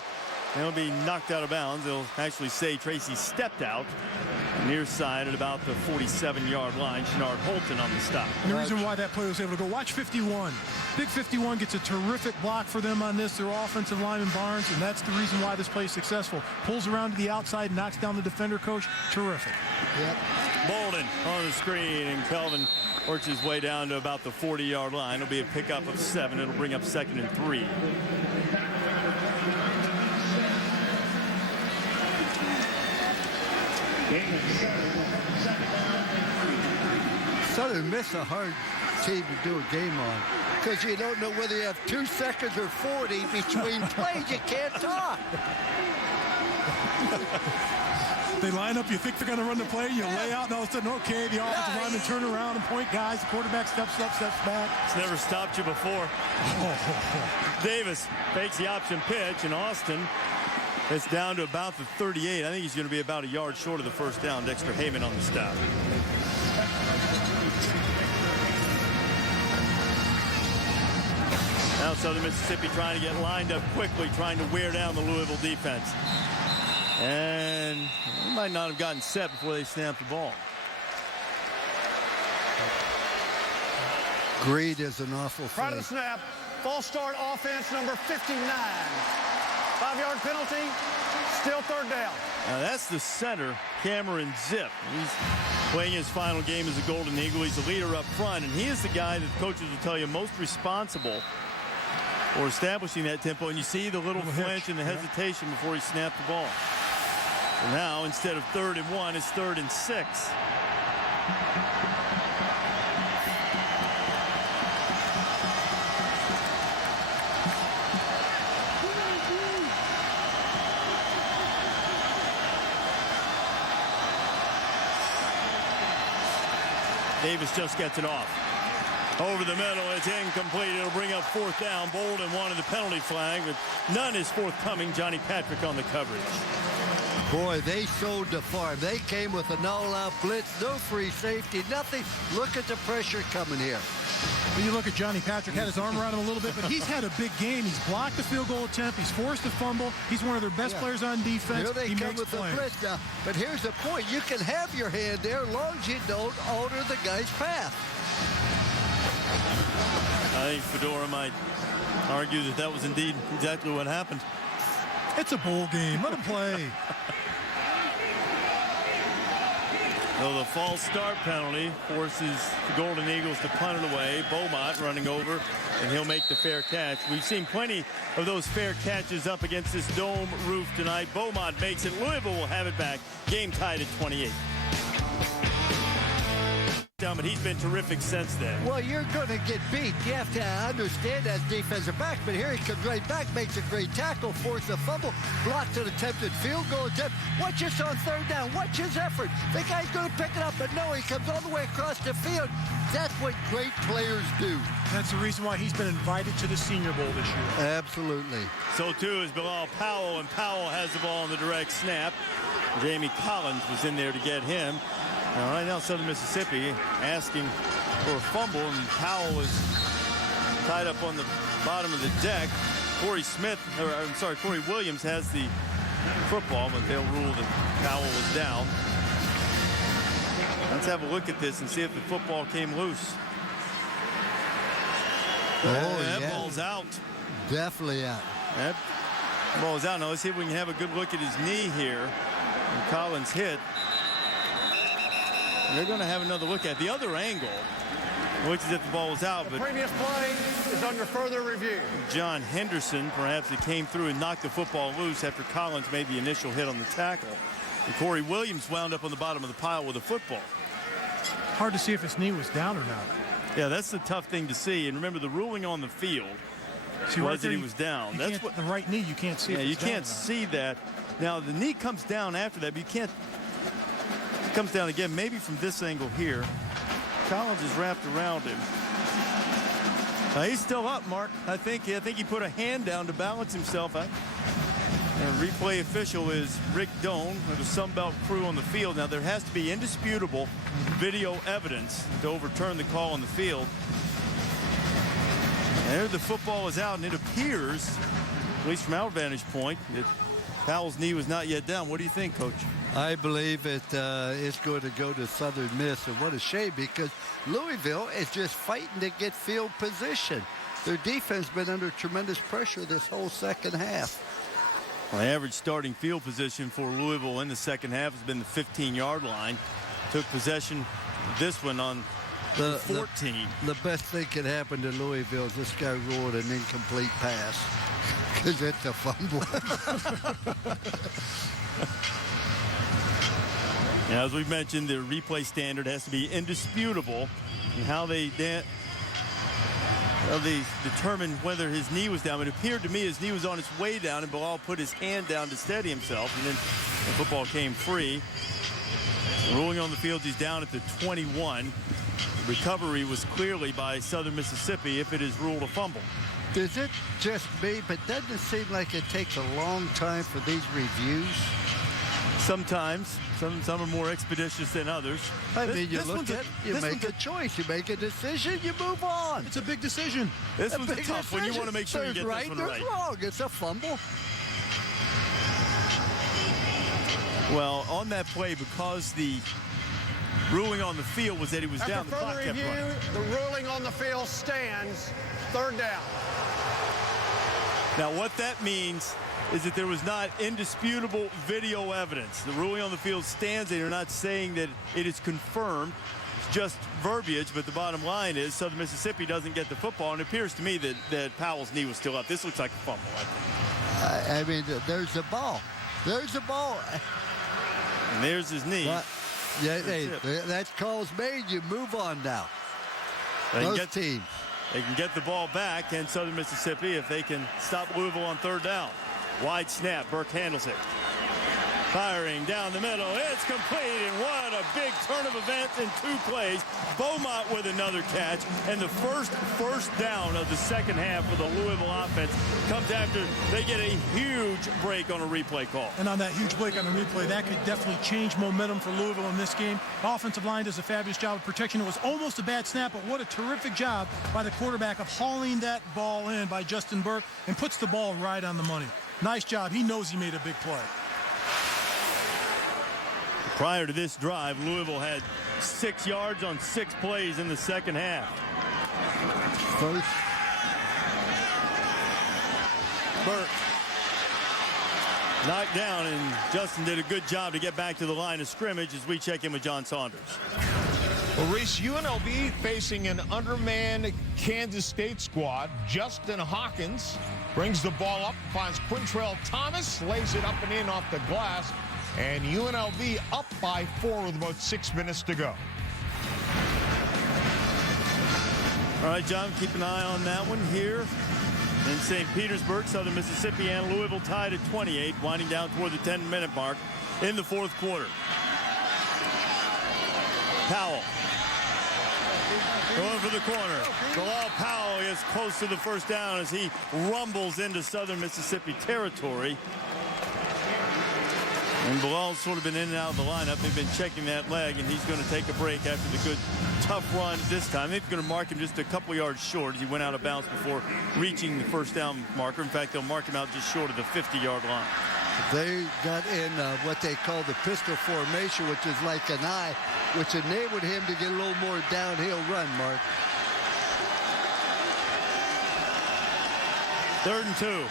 They'll be knocked out of bounds. They'll actually say Tracy stepped out near side at about the 47-yard line. Shenard Holton on the stop. And the reason why that play was able to go, watch 51. Big 51 gets a terrific block for them on this. Their offensive lineman Barnes, and that's the reason why this play is successful. Pulls around to the outside, knocks down the defender, coach. Terrific. Yep. Bolden on the screen, and Kelvin works his way down to about the 40-yard line. It'll be a pickup of 7. It'll bring up 2nd and 3. Southern Miss a hard team to do a game on because you don't know whether you have 2 seconds or 40 between plays. You can't talk. They line up, you think they're going to run the play, you lay out, and all of a sudden, okay, the offensive lineman turn around and point guys, the quarterback steps up, steps back. It's never stopped you before. Davis fakes the option pitch, and Austin is down to about the 38. I think he's going to be about a yard short of the first down. Dexter Heyman on the stop. Now Southern Mississippi trying to get lined up quickly, trying to wear down the Louisville defense. And they might not have gotten set before they snapped the ball. Greed is an awful thing. Prior to the snap, false start offense number 59. 5-yard penalty, still third down. Now that's the center, Cameron Zip. He's playing his final game as a Golden Eagle. He's the leader up front, and he is the guy that coaches will tell you most responsible for establishing that tempo. And you see the little flinch and the hesitation before he snapped the ball. So now, instead of 3rd and 1, it's 3rd and 6. Davis just gets it off. Over the middle, it's incomplete. It'll bring up 4th down. Bolden wanted the penalty flag, but none is forthcoming. Johnny Patrick on the coverage. Boy, they sold the farm. They came with an all-out blitz, no free safety, nothing. Look at the pressure coming here. When you look at Johnny Patrick, had his arm around him a little bit, but he's had a big game. He's blocked the field goal attempt. He's forced a fumble. He's one of their best players on defense. Here they he come makes with plays. the blitz now. But here's the point. You can have your hand there as long as you don't alter the guy's path. I think Fedora might argue that that was indeed exactly what happened. It's a bowl game. Let him play. So the false start penalty forces the Golden Eagles to punt it away. Beaumont running over, and he'll make the fair catch. We've seen plenty of those fair catches up against this dome roof tonight. Beaumont makes it. Louisville will have it back. Game tied at 28. But he's been terrific since then. Well, you're going to get beat. You have to understand that defensive back, but here he comes right back, makes a great tackle, forces a fumble, blocks an attempted field goal attempt. Watch this on 3rd down. Watch his effort. The guy's going to pick it up, but no, he comes all the way across the field. That's what great players do. That's the reason why he's been invited to the Senior Bowl this year. Absolutely. So, too, is Bilal Powell, and Powell has the ball on the direct snap. Jamie Collins was in there to get him. Now, right now, Southern Mississippi asking for a fumble, and Powell is tied up on the bottom of the deck. Corey Williams has the football, but they'll rule that Powell was down. Let's have a look at this and see if the football came loose. That ball's out. Definitely out. That ball's out. Now let's see if we can have a good look at his knee here. And Collins hit. They're going to have another look at the other angle, which is if the ball was out. The But previous play is under further review. John Henderson, perhaps it came through and knocked the football loose after Collins made the initial hit on the tackle. And Corey Williams wound up on the bottom of the pile with a football. Hard to see if his knee was down or not. Yeah, that's the tough thing to see. And remember, the ruling on the field was that he was down. That's what the right knee. You can't see. Yeah, if you it's down can't see that. Now the knee comes down after that, but you can't. It comes down again, maybe from this angle here. Collins is wrapped around him. He's still up, Mark. I think he put a hand down to balance himself. And replay official is Rick Doan of the Sunbelt crew on the field. Now there has to be indisputable video evidence to overturn the call on the field. There the football is out, and it appears, at least from our vantage point, that Powell's knee was not yet down. What do you think, Coach? I believe it's going to go to Southern Miss, and what a shame, because Louisville is just fighting to get field position. Their defense has been under tremendous pressure this whole second half. Well, the average starting field position for Louisville in the second half has been the 15-yard line. Took possession of this one on 14. The best thing can happen to Louisville is this guy rolled an incomplete pass, because it's a fumble. Now, as we mentioned, the replay standard has to be indisputable in how they determined whether his knee was down. It appeared to me his knee was on its way down, and Bilal put his hand down to steady himself, and then the football came free. Ruling on the field, he's down at the 21. The recovery was clearly by Southern Mississippi if it is ruled a fumble. Is it just me, but doesn't it seem like it takes a long time for these reviews? Sometimes. Some are more expeditious than others. I mean, you look at it, you make a choice, you make a decision, you move on. It's a big decision. This one's a tough one. You want to make sure you get right, this one there's right. Wrong. It's a fumble. Well, on that play, because the ruling on the field was that he was down, the clock kept running. The ruling on the field stands. Third down. Now, what that means is that there was not indisputable video evidence. The ruling on the field stands. They are not saying that it is confirmed. It's just verbiage, but the bottom line is Southern Mississippi doesn't get the football, and it appears to me that Powell's knee was still up. This looks like a fumble, I think. I mean, there's the ball. There's the ball. And there's his knee. But, yeah, that call's made. You move on now. Both teams. They can get the ball back, and Southern Mississippi, if they can stop Louisville on third down. Wide snap. Burke handles it. Firing down the middle. It's complete, and what a big turn of events in 2 plays. Beaumont with another catch, and the first down of the second half for the Louisville offense comes after they get a huge break on a replay call. And on that huge break on the replay, that could definitely change momentum for Louisville in this game. Offensive line does a fabulous job of protection. It was almost a bad snap, but what a terrific job by the quarterback of hauling that ball in by Justin Burke and puts the ball right on the money. Nice job. He knows he made a big play. Prior to this drive, Louisville had 6 yards on 6 plays in the second half. First. Burke knocked down, and Justin did a good job to get back to the line of scrimmage as we check in with John Saunders. Well, Reese, UNLV facing an undermanned Kansas State squad. Justin Hawkins brings the ball up, finds Quintrell Thomas, lays it up and in off the glass, and UNLV up by 4 with about 6 minutes to go. All right, John, keep an eye on that one here in St. Petersburg. Southern Mississippi and Louisville tied at 28, winding down toward the 10-minute mark in the 4th quarter. Powell going for the corner. Bilal Powell is close to the first down as he rumbles into Southern Mississippi territory. And Bilal's sort of been in and out of the lineup. They've been checking that leg, and he's going to take a break after the good, tough run this time. They're going to mark him just a couple yards short as he went out of bounds before reaching the first down marker. In fact, they'll mark him out just short of the 50-yard line. They got in what they call the pistol formation, which is like an eye, which enabled him to get a little more downhill run, Mark. 3rd and 2.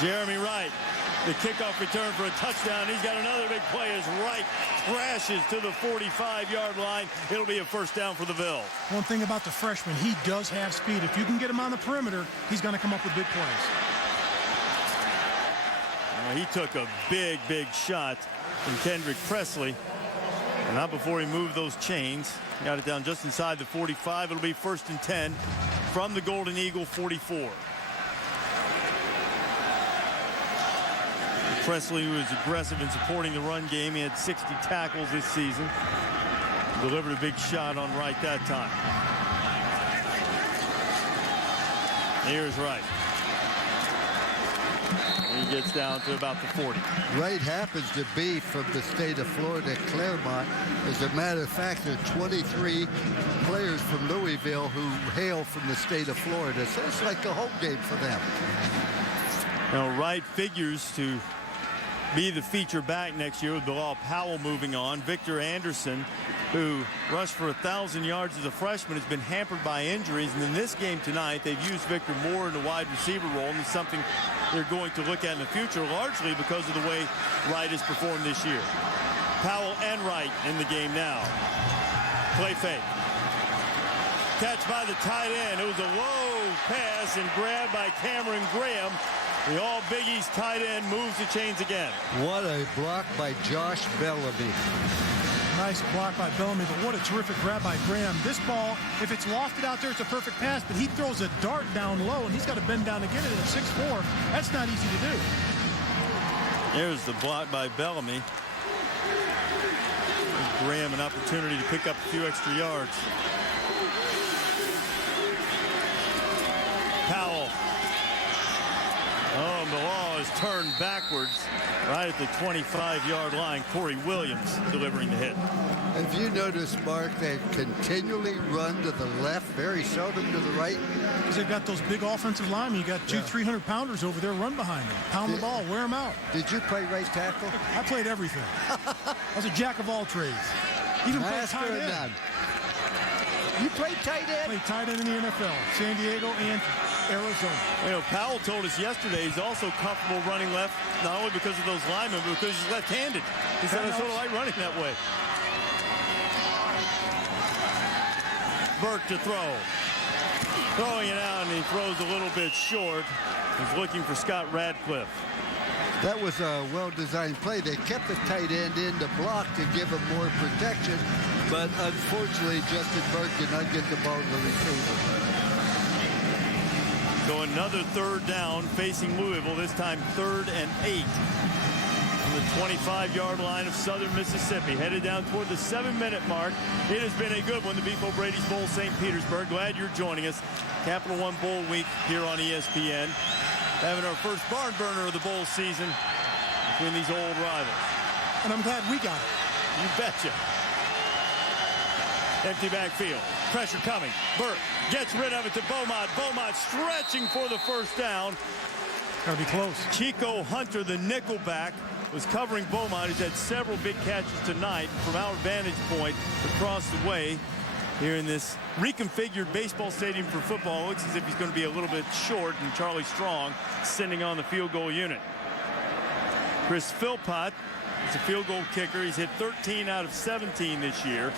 Jeremy Wright the kickoff return for a touchdown. He's got another big play as Wright crashes to the 45-yard line. It'll be a first down for the Ville. One thing about the freshman, he does have speed. If you can get him on the perimeter, he's going to come up with big plays. He took a big shot from Kendrick Presley. And not before he moved those chains. Got it down just inside the 45. It'll be 1st and 10 from the Golden Eagle 44. Presley was aggressive in supporting the run game. He had 60 tackles this season. Delivered a big shot on Wright that time. Here's Wright. He gets down to about the 40. Wright happens to be from the state of Florida, Claremont. As a matter of fact, there are 23 players from Louisville who hail from the state of Florida. So it's like a home game for them. Now, Wright figures to be the feature back next year with Bilal Powell moving on. Victor Anderson, who rushed for 1,000 yards as a freshman, has been hampered by injuries. And in this game tonight, they've used Victor more in the wide receiver role, and it's something they're going to look at in the future, largely because of the way Wright has performed this year. Powell and Wright in the game now. Play fake. Catch by the tight end. It was a low pass and grab by Cameron Graham. The All Big East tight end moves the chains again. What a block by Josh Bellamy. Nice block by Bellamy, but what a terrific grab by Graham. This ball, if it's lofted out there, it's a perfect pass, but he throws a dart down low, and he's got to bend down to get it at 6'4". That's not easy to do. There's the block by Bellamy. Gives Graham an opportunity to pick up a few extra yards. Powell. Oh, and the ball is turned backwards right at the 25-yard line. Corey Williams delivering the hit. Have you noticed, Mark, they continually run to the left, very seldom to the right? Because they've got those big offensive linemen. You got 300-pounders over there, run behind them. Pound the ball, wear them out. Did you play right tackle? I played everything. I was a jack of all trades. Even played tight end. You played tight end? Played tight end in the NFL, San Diego and Arizona. You know, Powell told us yesterday he's also comfortable running left, not only because of those linemen, but because he's left-handed. He said, I sort of like running that way. Burke to throw. Throwing it out, and he throws a little bit short. He's looking for Scott Radcliffe. That was a well-designed play. They kept the tight end in to block to give him more protection, but unfortunately, Justin Burke did not get the ball to the receiver. So another third down facing Louisville, this time 3rd and 8. From the 25-yard line of Southern Mississippi, headed down toward the 7-minute mark. It has been a good one, the Beef O'Brady's Bowl, St. Petersburg. Glad you're joining us. Capital One Bowl week here on ESPN. Having our first barn burner of the bowl season between these old rivals. And I'm glad we got it. You betcha. Empty backfield. Pressure coming. Burke gets rid of it to Beaumont. Beaumont stretching for the first down. Gotta be close. Chico Hunter, the nickelback, was covering Beaumont. He's had several big catches tonight from our vantage point across the way here in this reconfigured baseball stadium for football. It looks as if he's going to be a little bit short, and Charlie Strong sending on the field goal unit. Chris Philpott is a field goal kicker. He's hit 13 out of 17 this year.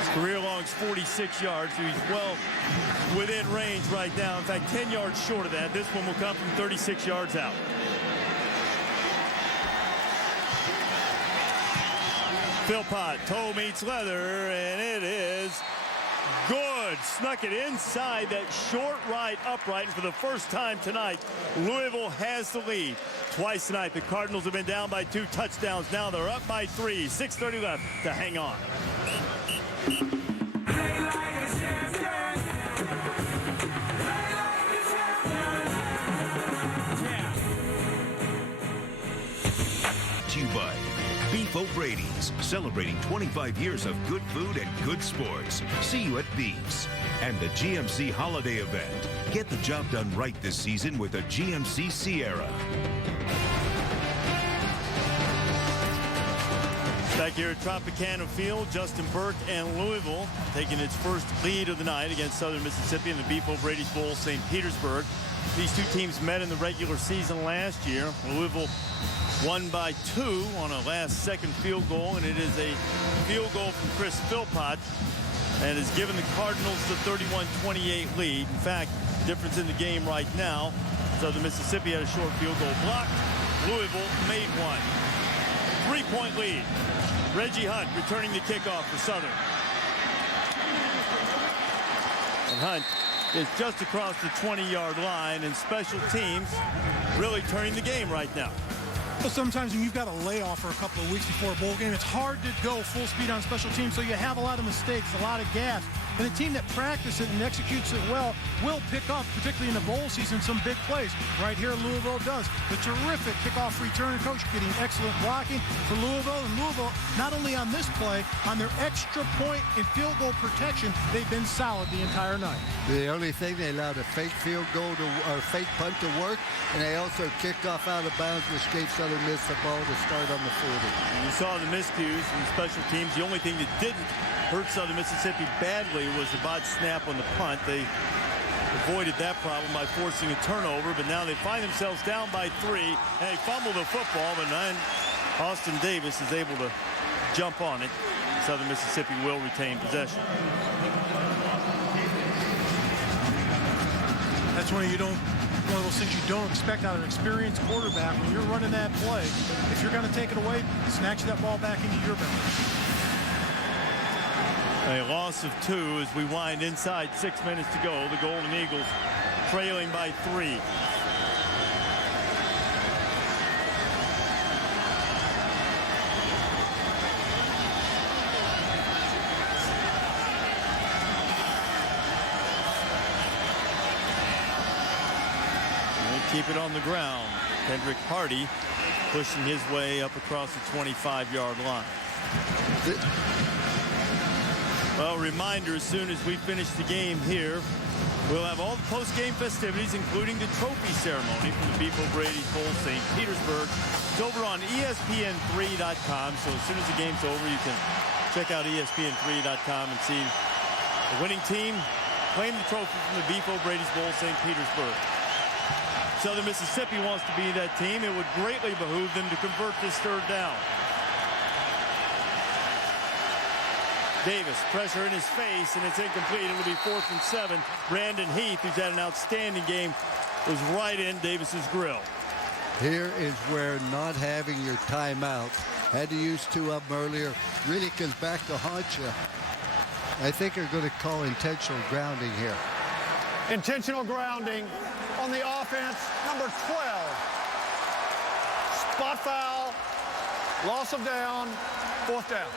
His career long is 46 yards, so he's well within range right now. In fact, 10 yards short of that. This one will come from 36 yards out. Philpott, toe meets leather, and it is good. Snuck it inside that short right upright, and for the first time tonight, Louisville has the lead. Twice tonight, the Cardinals have been down by 2 touchdowns. Now they're up by 3. 6:30 left to hang on. To you by Beef O'Brady's, celebrating 25 years of good food and good sports. See you at Beef's. And the GMC Holiday Event. Get the job done right this season with a GMC Sierra. Back here at Tropicana Field, Justin Burke and Louisville taking its first lead of the night against Southern Mississippi in the Beef O'Brady's Bowl, St. Petersburg. These two teams met in the regular season last year. Louisville won by 2 on a last-second field goal, and it is a field goal from Chris Philpott, and has given the Cardinals the 31-28 lead. In fact, difference in the game right now, Southern Mississippi had a short field goal blocked. Louisville made one. 3-point lead. Reggie Hunt returning the kickoff for Southern. And Hunt is just across the 20-yard line, and special teams really turning the game right now. Well, sometimes when you've got a layoff for a couple of weeks before a bowl game, it's hard to go full speed on special teams, so you have a lot of mistakes, a lot of gaps. And a team that practices it and executes it well will pick up, particularly in the bowl season, some big plays. Right here, Louisville does. The terrific kickoff return coach getting excellent blocking for Louisville. And Louisville, not only on this play, on their extra point and field goal protection, they've been solid the entire night. The only thing, they allowed a fake field goal or fake punt to work, and they also kicked off out of bounds, which gave Southern Miss the ball to start on the 40. You saw the miscues from special teams. The only thing that didn't hurt Southern Mississippi badly was the botched snap on the punt. They avoided that problem by forcing a turnover, but now they find themselves down by 3, and they fumble the football, but then Austin Davis is able to jump on it. Southern Mississippi will retain possession. That's one of those things you don't expect out of an experienced quarterback. When you're running that play, if you're going to take it away, snatch that ball back into your belly. A loss of 2 as we wind inside 6 minutes to go. The Golden Eagles trailing by 3. We'll keep it on the ground. Kendrick Hardy pushing his way up across the 25-yard line. Well, reminder, as soon as we finish the game here, we'll have all the post-game festivities, including the trophy ceremony from the Beef O'Brady's Bowl, St. Petersburg. It's over on ESPN3.com, so as soon as the game's over, you can check out ESPN3.com and see the winning team claim the trophy from the Beef O'Brady's Bowl, St. Petersburg. Southern Mississippi wants to be that team. It would greatly behoove them to convert this 3rd down. Davis, pressure in his face, and it's incomplete. It'll be 4th and 7. Brandon Heath, who's had an outstanding game, was right in Davis's grill. Here is where not having your timeouts, had to use 2 of them earlier, really comes back to haunt you. I think they're going to call intentional grounding here. Intentional grounding on the offense, number 12. Spot foul, loss of down, 4th down.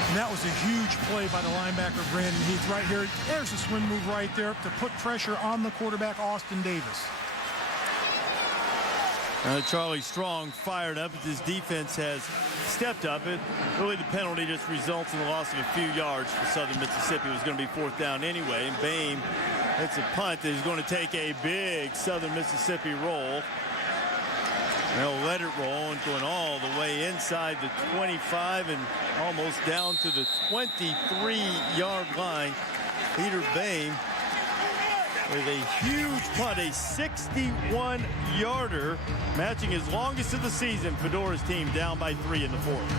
And that was a huge play by the linebacker, Brandon Heath, right here. There's a swing move right there to put pressure on the quarterback, Austin Davis. Charlie Strong fired up as his defense has stepped up. Really, the penalty just results in the loss of a few yards for Southern Mississippi. It was going to be 4th down anyway. And Boehm hits a punt that is going to take a big Southern Mississippi roll. They'll let it roll and going all the way inside the 25 and almost down to the 23-yard line. Peter Boehm with a huge punt, a 61-yarder, matching his longest of the season. Fedora's team down by 3 in the 4th.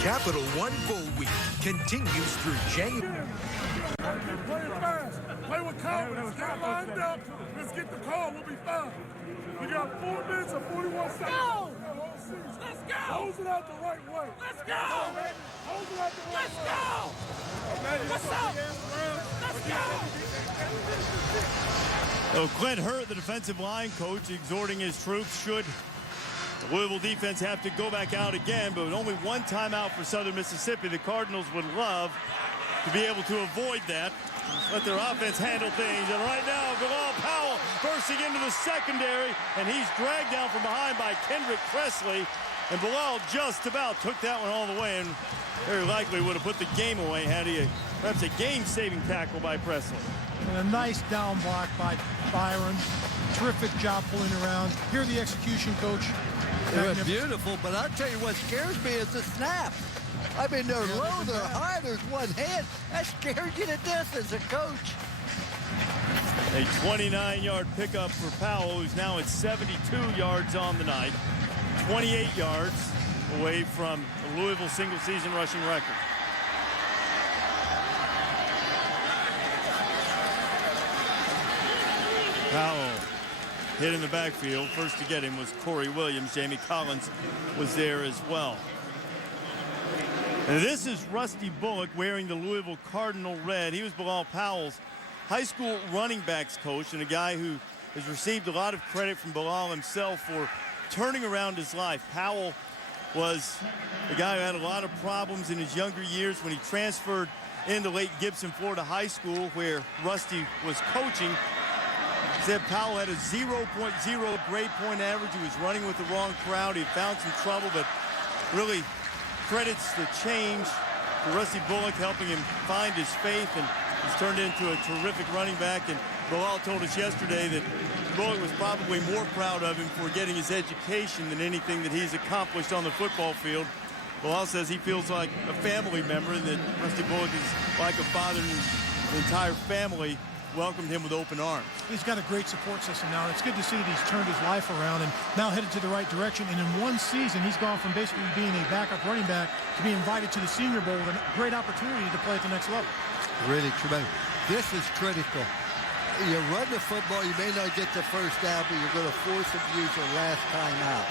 Capital One Bowl Week continues through January. Play it fast. Play with confidence. Get lined up. Let's get the call. We'll be fine. We got 4 minutes and 41 seconds. Let's go. Hold it out the right way. Let's go. Hold it out the right way. Let's go. What's up? Let's go. So Clint Hurt, the defensive line coach, exhorting his troops, should the Louisville defense have to go back out again, but with only 1 timeout for Southern Mississippi, the Cardinals would love to be able to avoid that. Let their offense handle things. And right now, Bilal Powell bursting into the secondary, and he's dragged down from behind by Kendrick Presley. And Bilal just about took that one all the way, and very likely would have put the game away had he perhaps a game-saving tackle by Presley. And a nice down block by Byron. Terrific job pulling around. Here the execution coach It was beautiful, but I'll tell you what scares me is the snap. I mean, they're low, they're high, there's one hand. That scares you to death as a coach. A 29-yard pickup for Powell, who's now at 72 yards on the night. 28 yards away from the Louisville single-season rushing record. Powell hit in the backfield. First to get him was Corey Williams. Jamie Collins was there as well. And this is Rusty Bullock wearing the Louisville Cardinal red. He was Bilal Powell's high school running backs coach and a guy who has received a lot of credit from Bilal himself for turning around his life. Powell was a guy who had a lot of problems in his younger years when he transferred into Lake Gibson, Florida High School, where Rusty was coaching. He said Powell had a 0.0 grade point average. He was running with the wrong crowd. He found some trouble, but really credits the change to Rusty Bullock, helping him find his faith, and he's turned into a terrific running back. And Bilal told us yesterday that Bullock was probably more proud of him for getting his education than anything that he's accomplished on the football field. Bilal says he feels like a family member and that Rusty Bullock is like a father, and the entire family welcomed him with open arms. He's got a great support system now, and it's good to see that he's turned his life around and now headed to the right direction. And in one season, he's gone from basically being a backup running back to being invited to the Senior Bowl with a great opportunity to play at the next level. Really tremendous. This is critical. You run the football, you may not get the first down, but you're going to force them to use their last time out.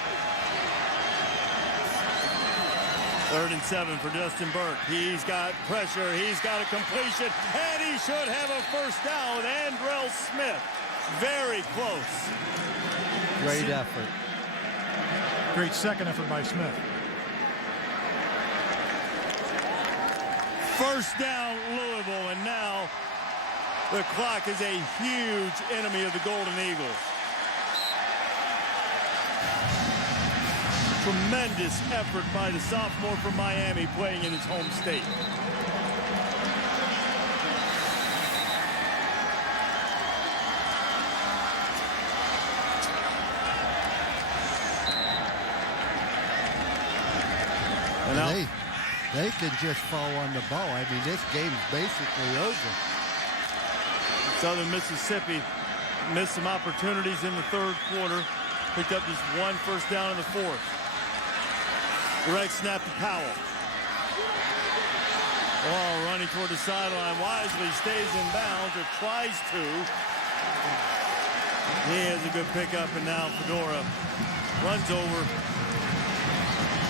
3rd and 7 for Justin Burke. He's got pressure. He's got a completion. And he should have a first down with Andrell Smith. Very close. Great effort. Great second effort by Smith. First down, Louisville. And now the clock is a huge enemy of the Golden Eagles. Tremendous effort by the sophomore from Miami playing in his home state. And they can just fall on the ball. I mean, this game's basically over. Southern Mississippi missed some opportunities in the 3rd quarter. Picked up just one first down in the 4th. Direct snap to Powell. Ball running toward the sideline. Wisely stays in bounds, or tries to. He has a good pickup, and now Fedora runs over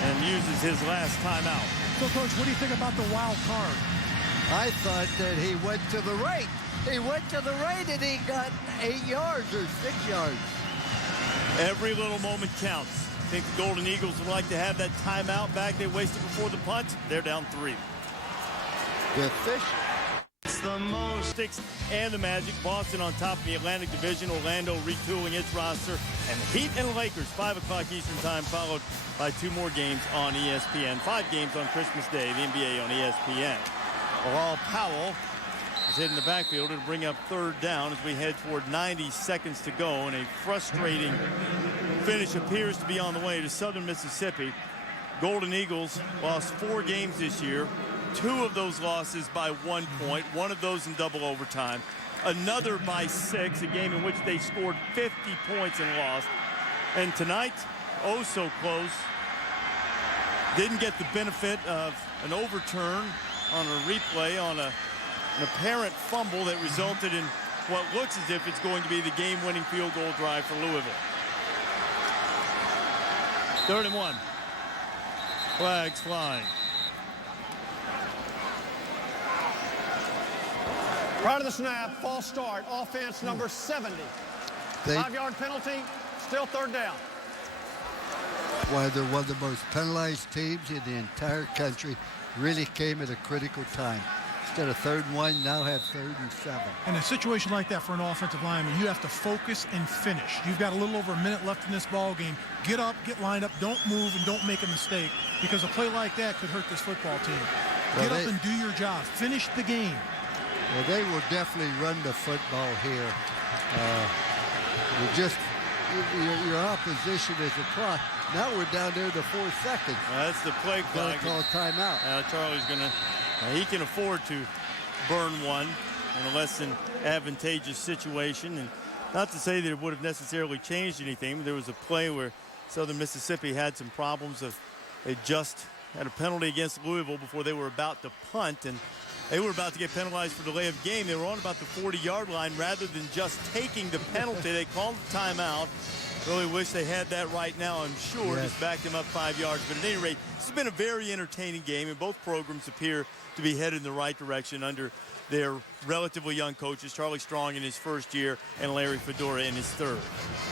and uses his last timeout. So, Coach, what do you think about the wild card? I thought that he went to the right. He went to the right, and he got 8 yards or 6 yards. Every little moment counts. I think the Golden Eagles would like to have that timeout back they wasted before the punt. They're down 3. The fish. It's the most sticks and the Magic. Boston on top of the Atlantic Division. Orlando retooling its roster. And the Heat and Lakers, 5 o'clock Eastern time, followed by 2 more games on ESPN. 5 games on Christmas Day, the NBA on ESPN. Bilal Powell is hitting the backfield. It'll bring up 3rd down as we head toward 90 seconds to go. And a frustrating finish appears to be on the way to Southern Mississippi. Golden Eagles lost 4 games this year. 2 of those losses by 1 point. 1 of those in double overtime. Another by 6, a game in which they scored 50 points and lost. And tonight, oh so close. Didn't get the benefit of an overturn on a replay on an apparent fumble that resulted in what looks as if it's going to be the game-winning field goal drive for Louisville. 3rd and 1. Flags flying. Prior to the snap, false start, offense number 70. 5-yard penalty, still 3rd down. One of the most penalized teams in the entire country. Really came at a critical time. Instead of 3rd and 1, now have 3rd and 7. In a situation like that for an offensive lineman, you have to focus and finish. You've got a little over a minute left in this ball game. Get up, get lined up, don't move, and don't make a mistake, because a play like that could hurt this football team. Get up and do your job. Finish the game. Well, they will definitely run the football here. your opposition is a clock. Now we're down there to 4 seconds. That's the play clock. Call timeout. Charlie's gonna. He can afford to burn one in a less than advantageous situation, and not to say that it would have necessarily changed anything. But there was a play where Southern Mississippi had some problems. They just had a penalty against Louisville before they were about to punt, and they were about to get penalized for delay of game. They were on about the 40-yard line rather than just taking the penalty. They called the timeout. Really wish they had that right now, I'm sure. Yes. Just backed them up 5 yards. But at any rate, this has been a very entertaining game, and both programs appear to be headed in the right direction under their relatively young coaches, Charlie Strong in his first year and Larry Fedora in his third.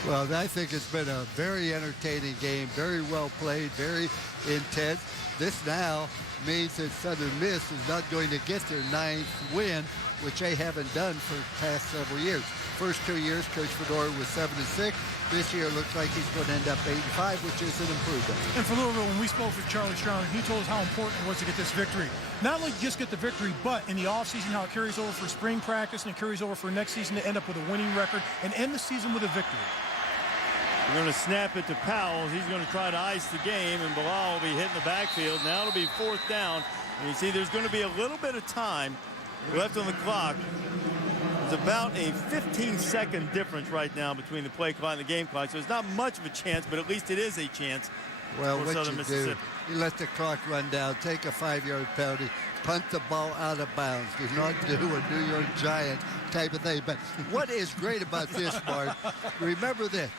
Well, I think it's been a very entertaining game, very well played, very intense. This now means that Southern Miss is not going to get their 9th win, which they haven't done for the past several years. First 2 years, Coach Fedora was 7-6. This year looks like he's going to end up 8-5, which is an improvement. And for Louisville, when we spoke with Charlie Strong, he told us how important it was to get this victory. Not only just get the victory, but in the offseason, how it carries over for spring practice and it carries over for next season to end up with a winning record and end the season with a victory. We're going to snap it to Powell. He's going to try to ice the game, and Bilal will be hitting the backfield. Now it'll be 4th down. And you see there's going to be a little bit of time left on the clock. There's about a 15-second difference right now between the play clock and the game clock, so it's not much of a chance, but at least it is a chance well, for what Southern you Mississippi. Do, you let the clock run down, take a 5-yard penalty, punt the ball out of bounds. Do not do a New York Giant type of thing. But what is great about this, Mark, remember this.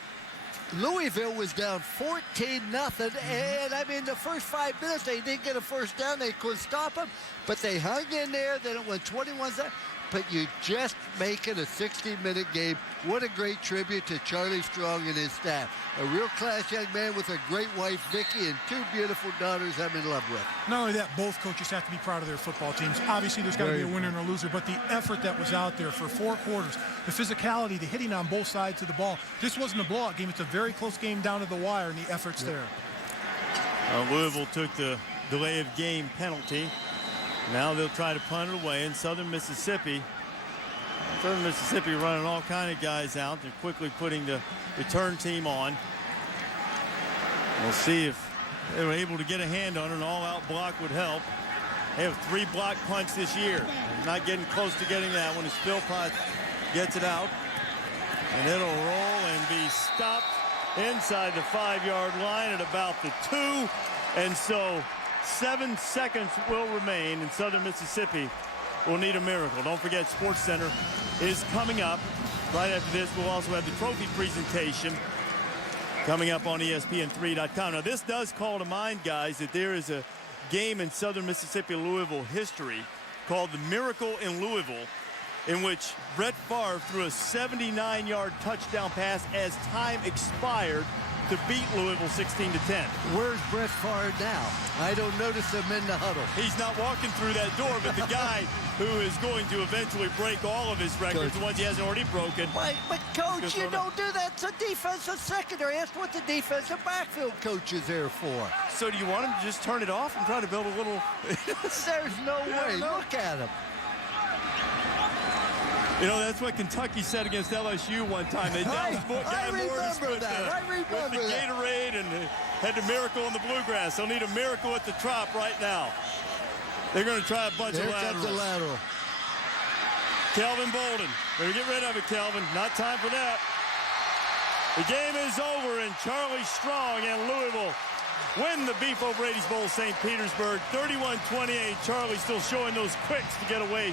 Louisville was down 14-0, and I mean, the first 5 minutes, they didn't get a first down. They couldn't stop them, but they hung in there. Then it went 21-7. But you just make it a 60-minute game. What a great tribute to Charlie Strong and his staff. A real class young man with a great wife, Vicki, and 2 beautiful daughters I'm in love with. Not only that, both coaches have to be proud of their football teams. Obviously, there's got to be a winner and a loser, but the effort that was out there for 4 quarters, the physicality, the hitting on both sides of the ball. This wasn't a blowout game. It's a very close game down to the wire, and the effort's there. Louisville took the delay of game penalty. Now they'll try to punt it away in Southern Mississippi. Southern Mississippi running all kind of guys out. They're quickly putting the return team on. We'll see if they were able to get a hand on it. An all-out block would help. They have 3 block punts this year. They're not getting close to getting that one as Philpott gets it out. And it'll roll and be stopped inside the 5-yard line at about the 2. And so 7 seconds will remain, and Southern Mississippi will need a miracle. Don't forget, Sports Center is coming up. Right after this, we'll also have the trophy presentation coming up on ESPN3.com. Now, this does call to mind, guys, that there is a game in Southern Mississippi Louisville history called the Miracle in Louisville, in which Brett Favre threw a 79-yard touchdown pass as time expired to beat Louisville 16-10. Where's Brett Favre now? I don't notice him in the huddle. He's not walking through that door, but the guy who is going to eventually break all of his records, the ones he hasn't already broken. But Coach, you don't do that. It's a defensive secondary. That's what the defensive backfield coach is there for. So do you want him to just turn it off and try to build a little... There's no way. Look at him. You know, that's what Kentucky said against LSU one time. They downed I remember that. with the Gatorade and had the miracle in the bluegrass. They'll need a miracle at the Trop right now. They're going to try a bunch of laterals. There comes the lateral. Kelvin Bolden. Better get rid of it, Kelvin. Not time for that. The game is over, and Charlie Strong and Louisville win the Beef O'Brady's Bowl St. Petersburg 31-28. Charlie still showing those quicks to get away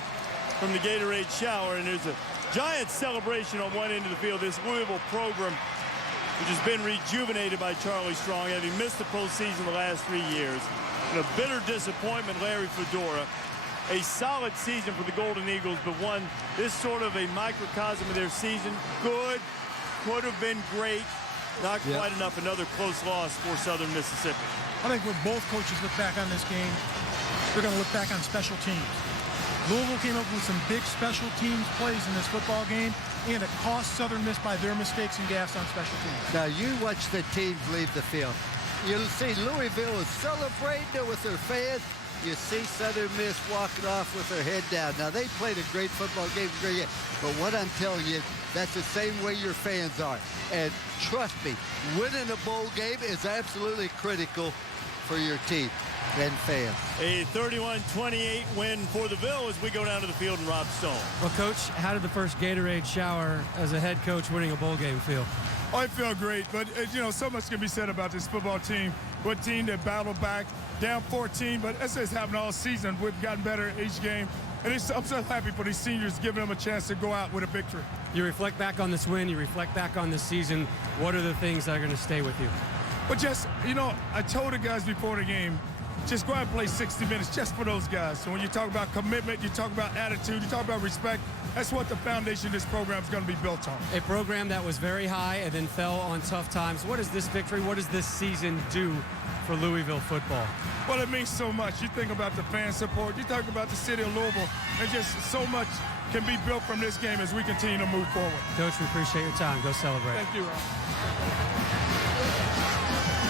from the Gatorade shower, and there's a giant celebration on one end of the field. This Louisville program, which has been rejuvenated by Charlie Strong, having missed the postseason the last 3 years. And a bitter disappointment, Larry Fedora. A solid season for the Golden Eagles, but one, this sort of a microcosm of their season. Good, could have been great, not quite enough. Another close loss for Southern Mississippi. I think when both coaches look back on this game, they're going to look back on special teams. Louisville came up with some big special teams plays in this football game, and it cost Southern Miss by their mistakes and gaffes on special teams. Now, you watch the teams leave the field. You'll see Louisville is celebrating with their fans. You see Southern Miss walking off with their head down. Now, they played a great football game, but what I'm telling you, That's the same way your fans are. And trust me, winning a bowl game is absolutely critical for your team and fans. A 31-28 win for the Ville as we go down to the field and Rob Stone. Well, Coach, how did the first Gatorade shower as a head coach winning a bowl game feel? Oh, it felt great, but so much can be said about this football team. What team that battled back, down 14, but that's just happened all season. We've gotten better each game, and I'm so happy for these seniors, giving them a chance to go out with a victory. You reflect back on this win, you reflect back on this season. What are the things that are going to stay with you? But just, I told the guys before the game, just go out and play 60 minutes just for those guys. So when you talk about commitment, you talk about attitude, you talk about respect, that's what the foundation of this program is going to be built on. A program that was very high and then fell on tough times. What is this victory, what does this season do for Louisville football? Well, it means so much. You think about the fan support, you talk about the city of Louisville, and just so much can be built from this game as we continue to move forward. Coach, we appreciate your time. Go celebrate. Thank you, Rob.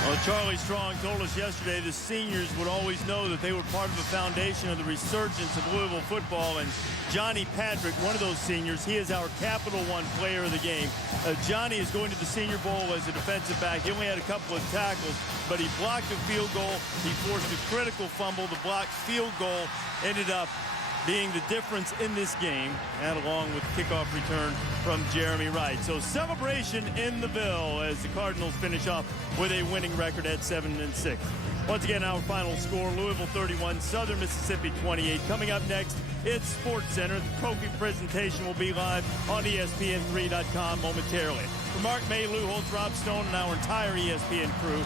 Well, Charlie Strong told us yesterday the seniors would always know that they were part of the foundation of the resurgence of Louisville football. And Johnny Patrick, one of those seniors, he is our Capital One player of the game. Johnny is going to the Senior Bowl as a defensive back. He only had a couple of tackles, but he blocked a field goal. He forced a critical fumble. The blocked field goal ended up being the difference in this game, and along with kickoff return from Jeremy Wright. So celebration in the Ville as the Cardinals finish off with a winning record at 7-6. Once again, our final score, Louisville 31, Southern Mississippi 28. Coming up next, it's Sports Center. The trophy presentation will be live on ESPN3.com momentarily. For Mark May, Lou Holtz, Rob Stone, and our entire ESPN crew,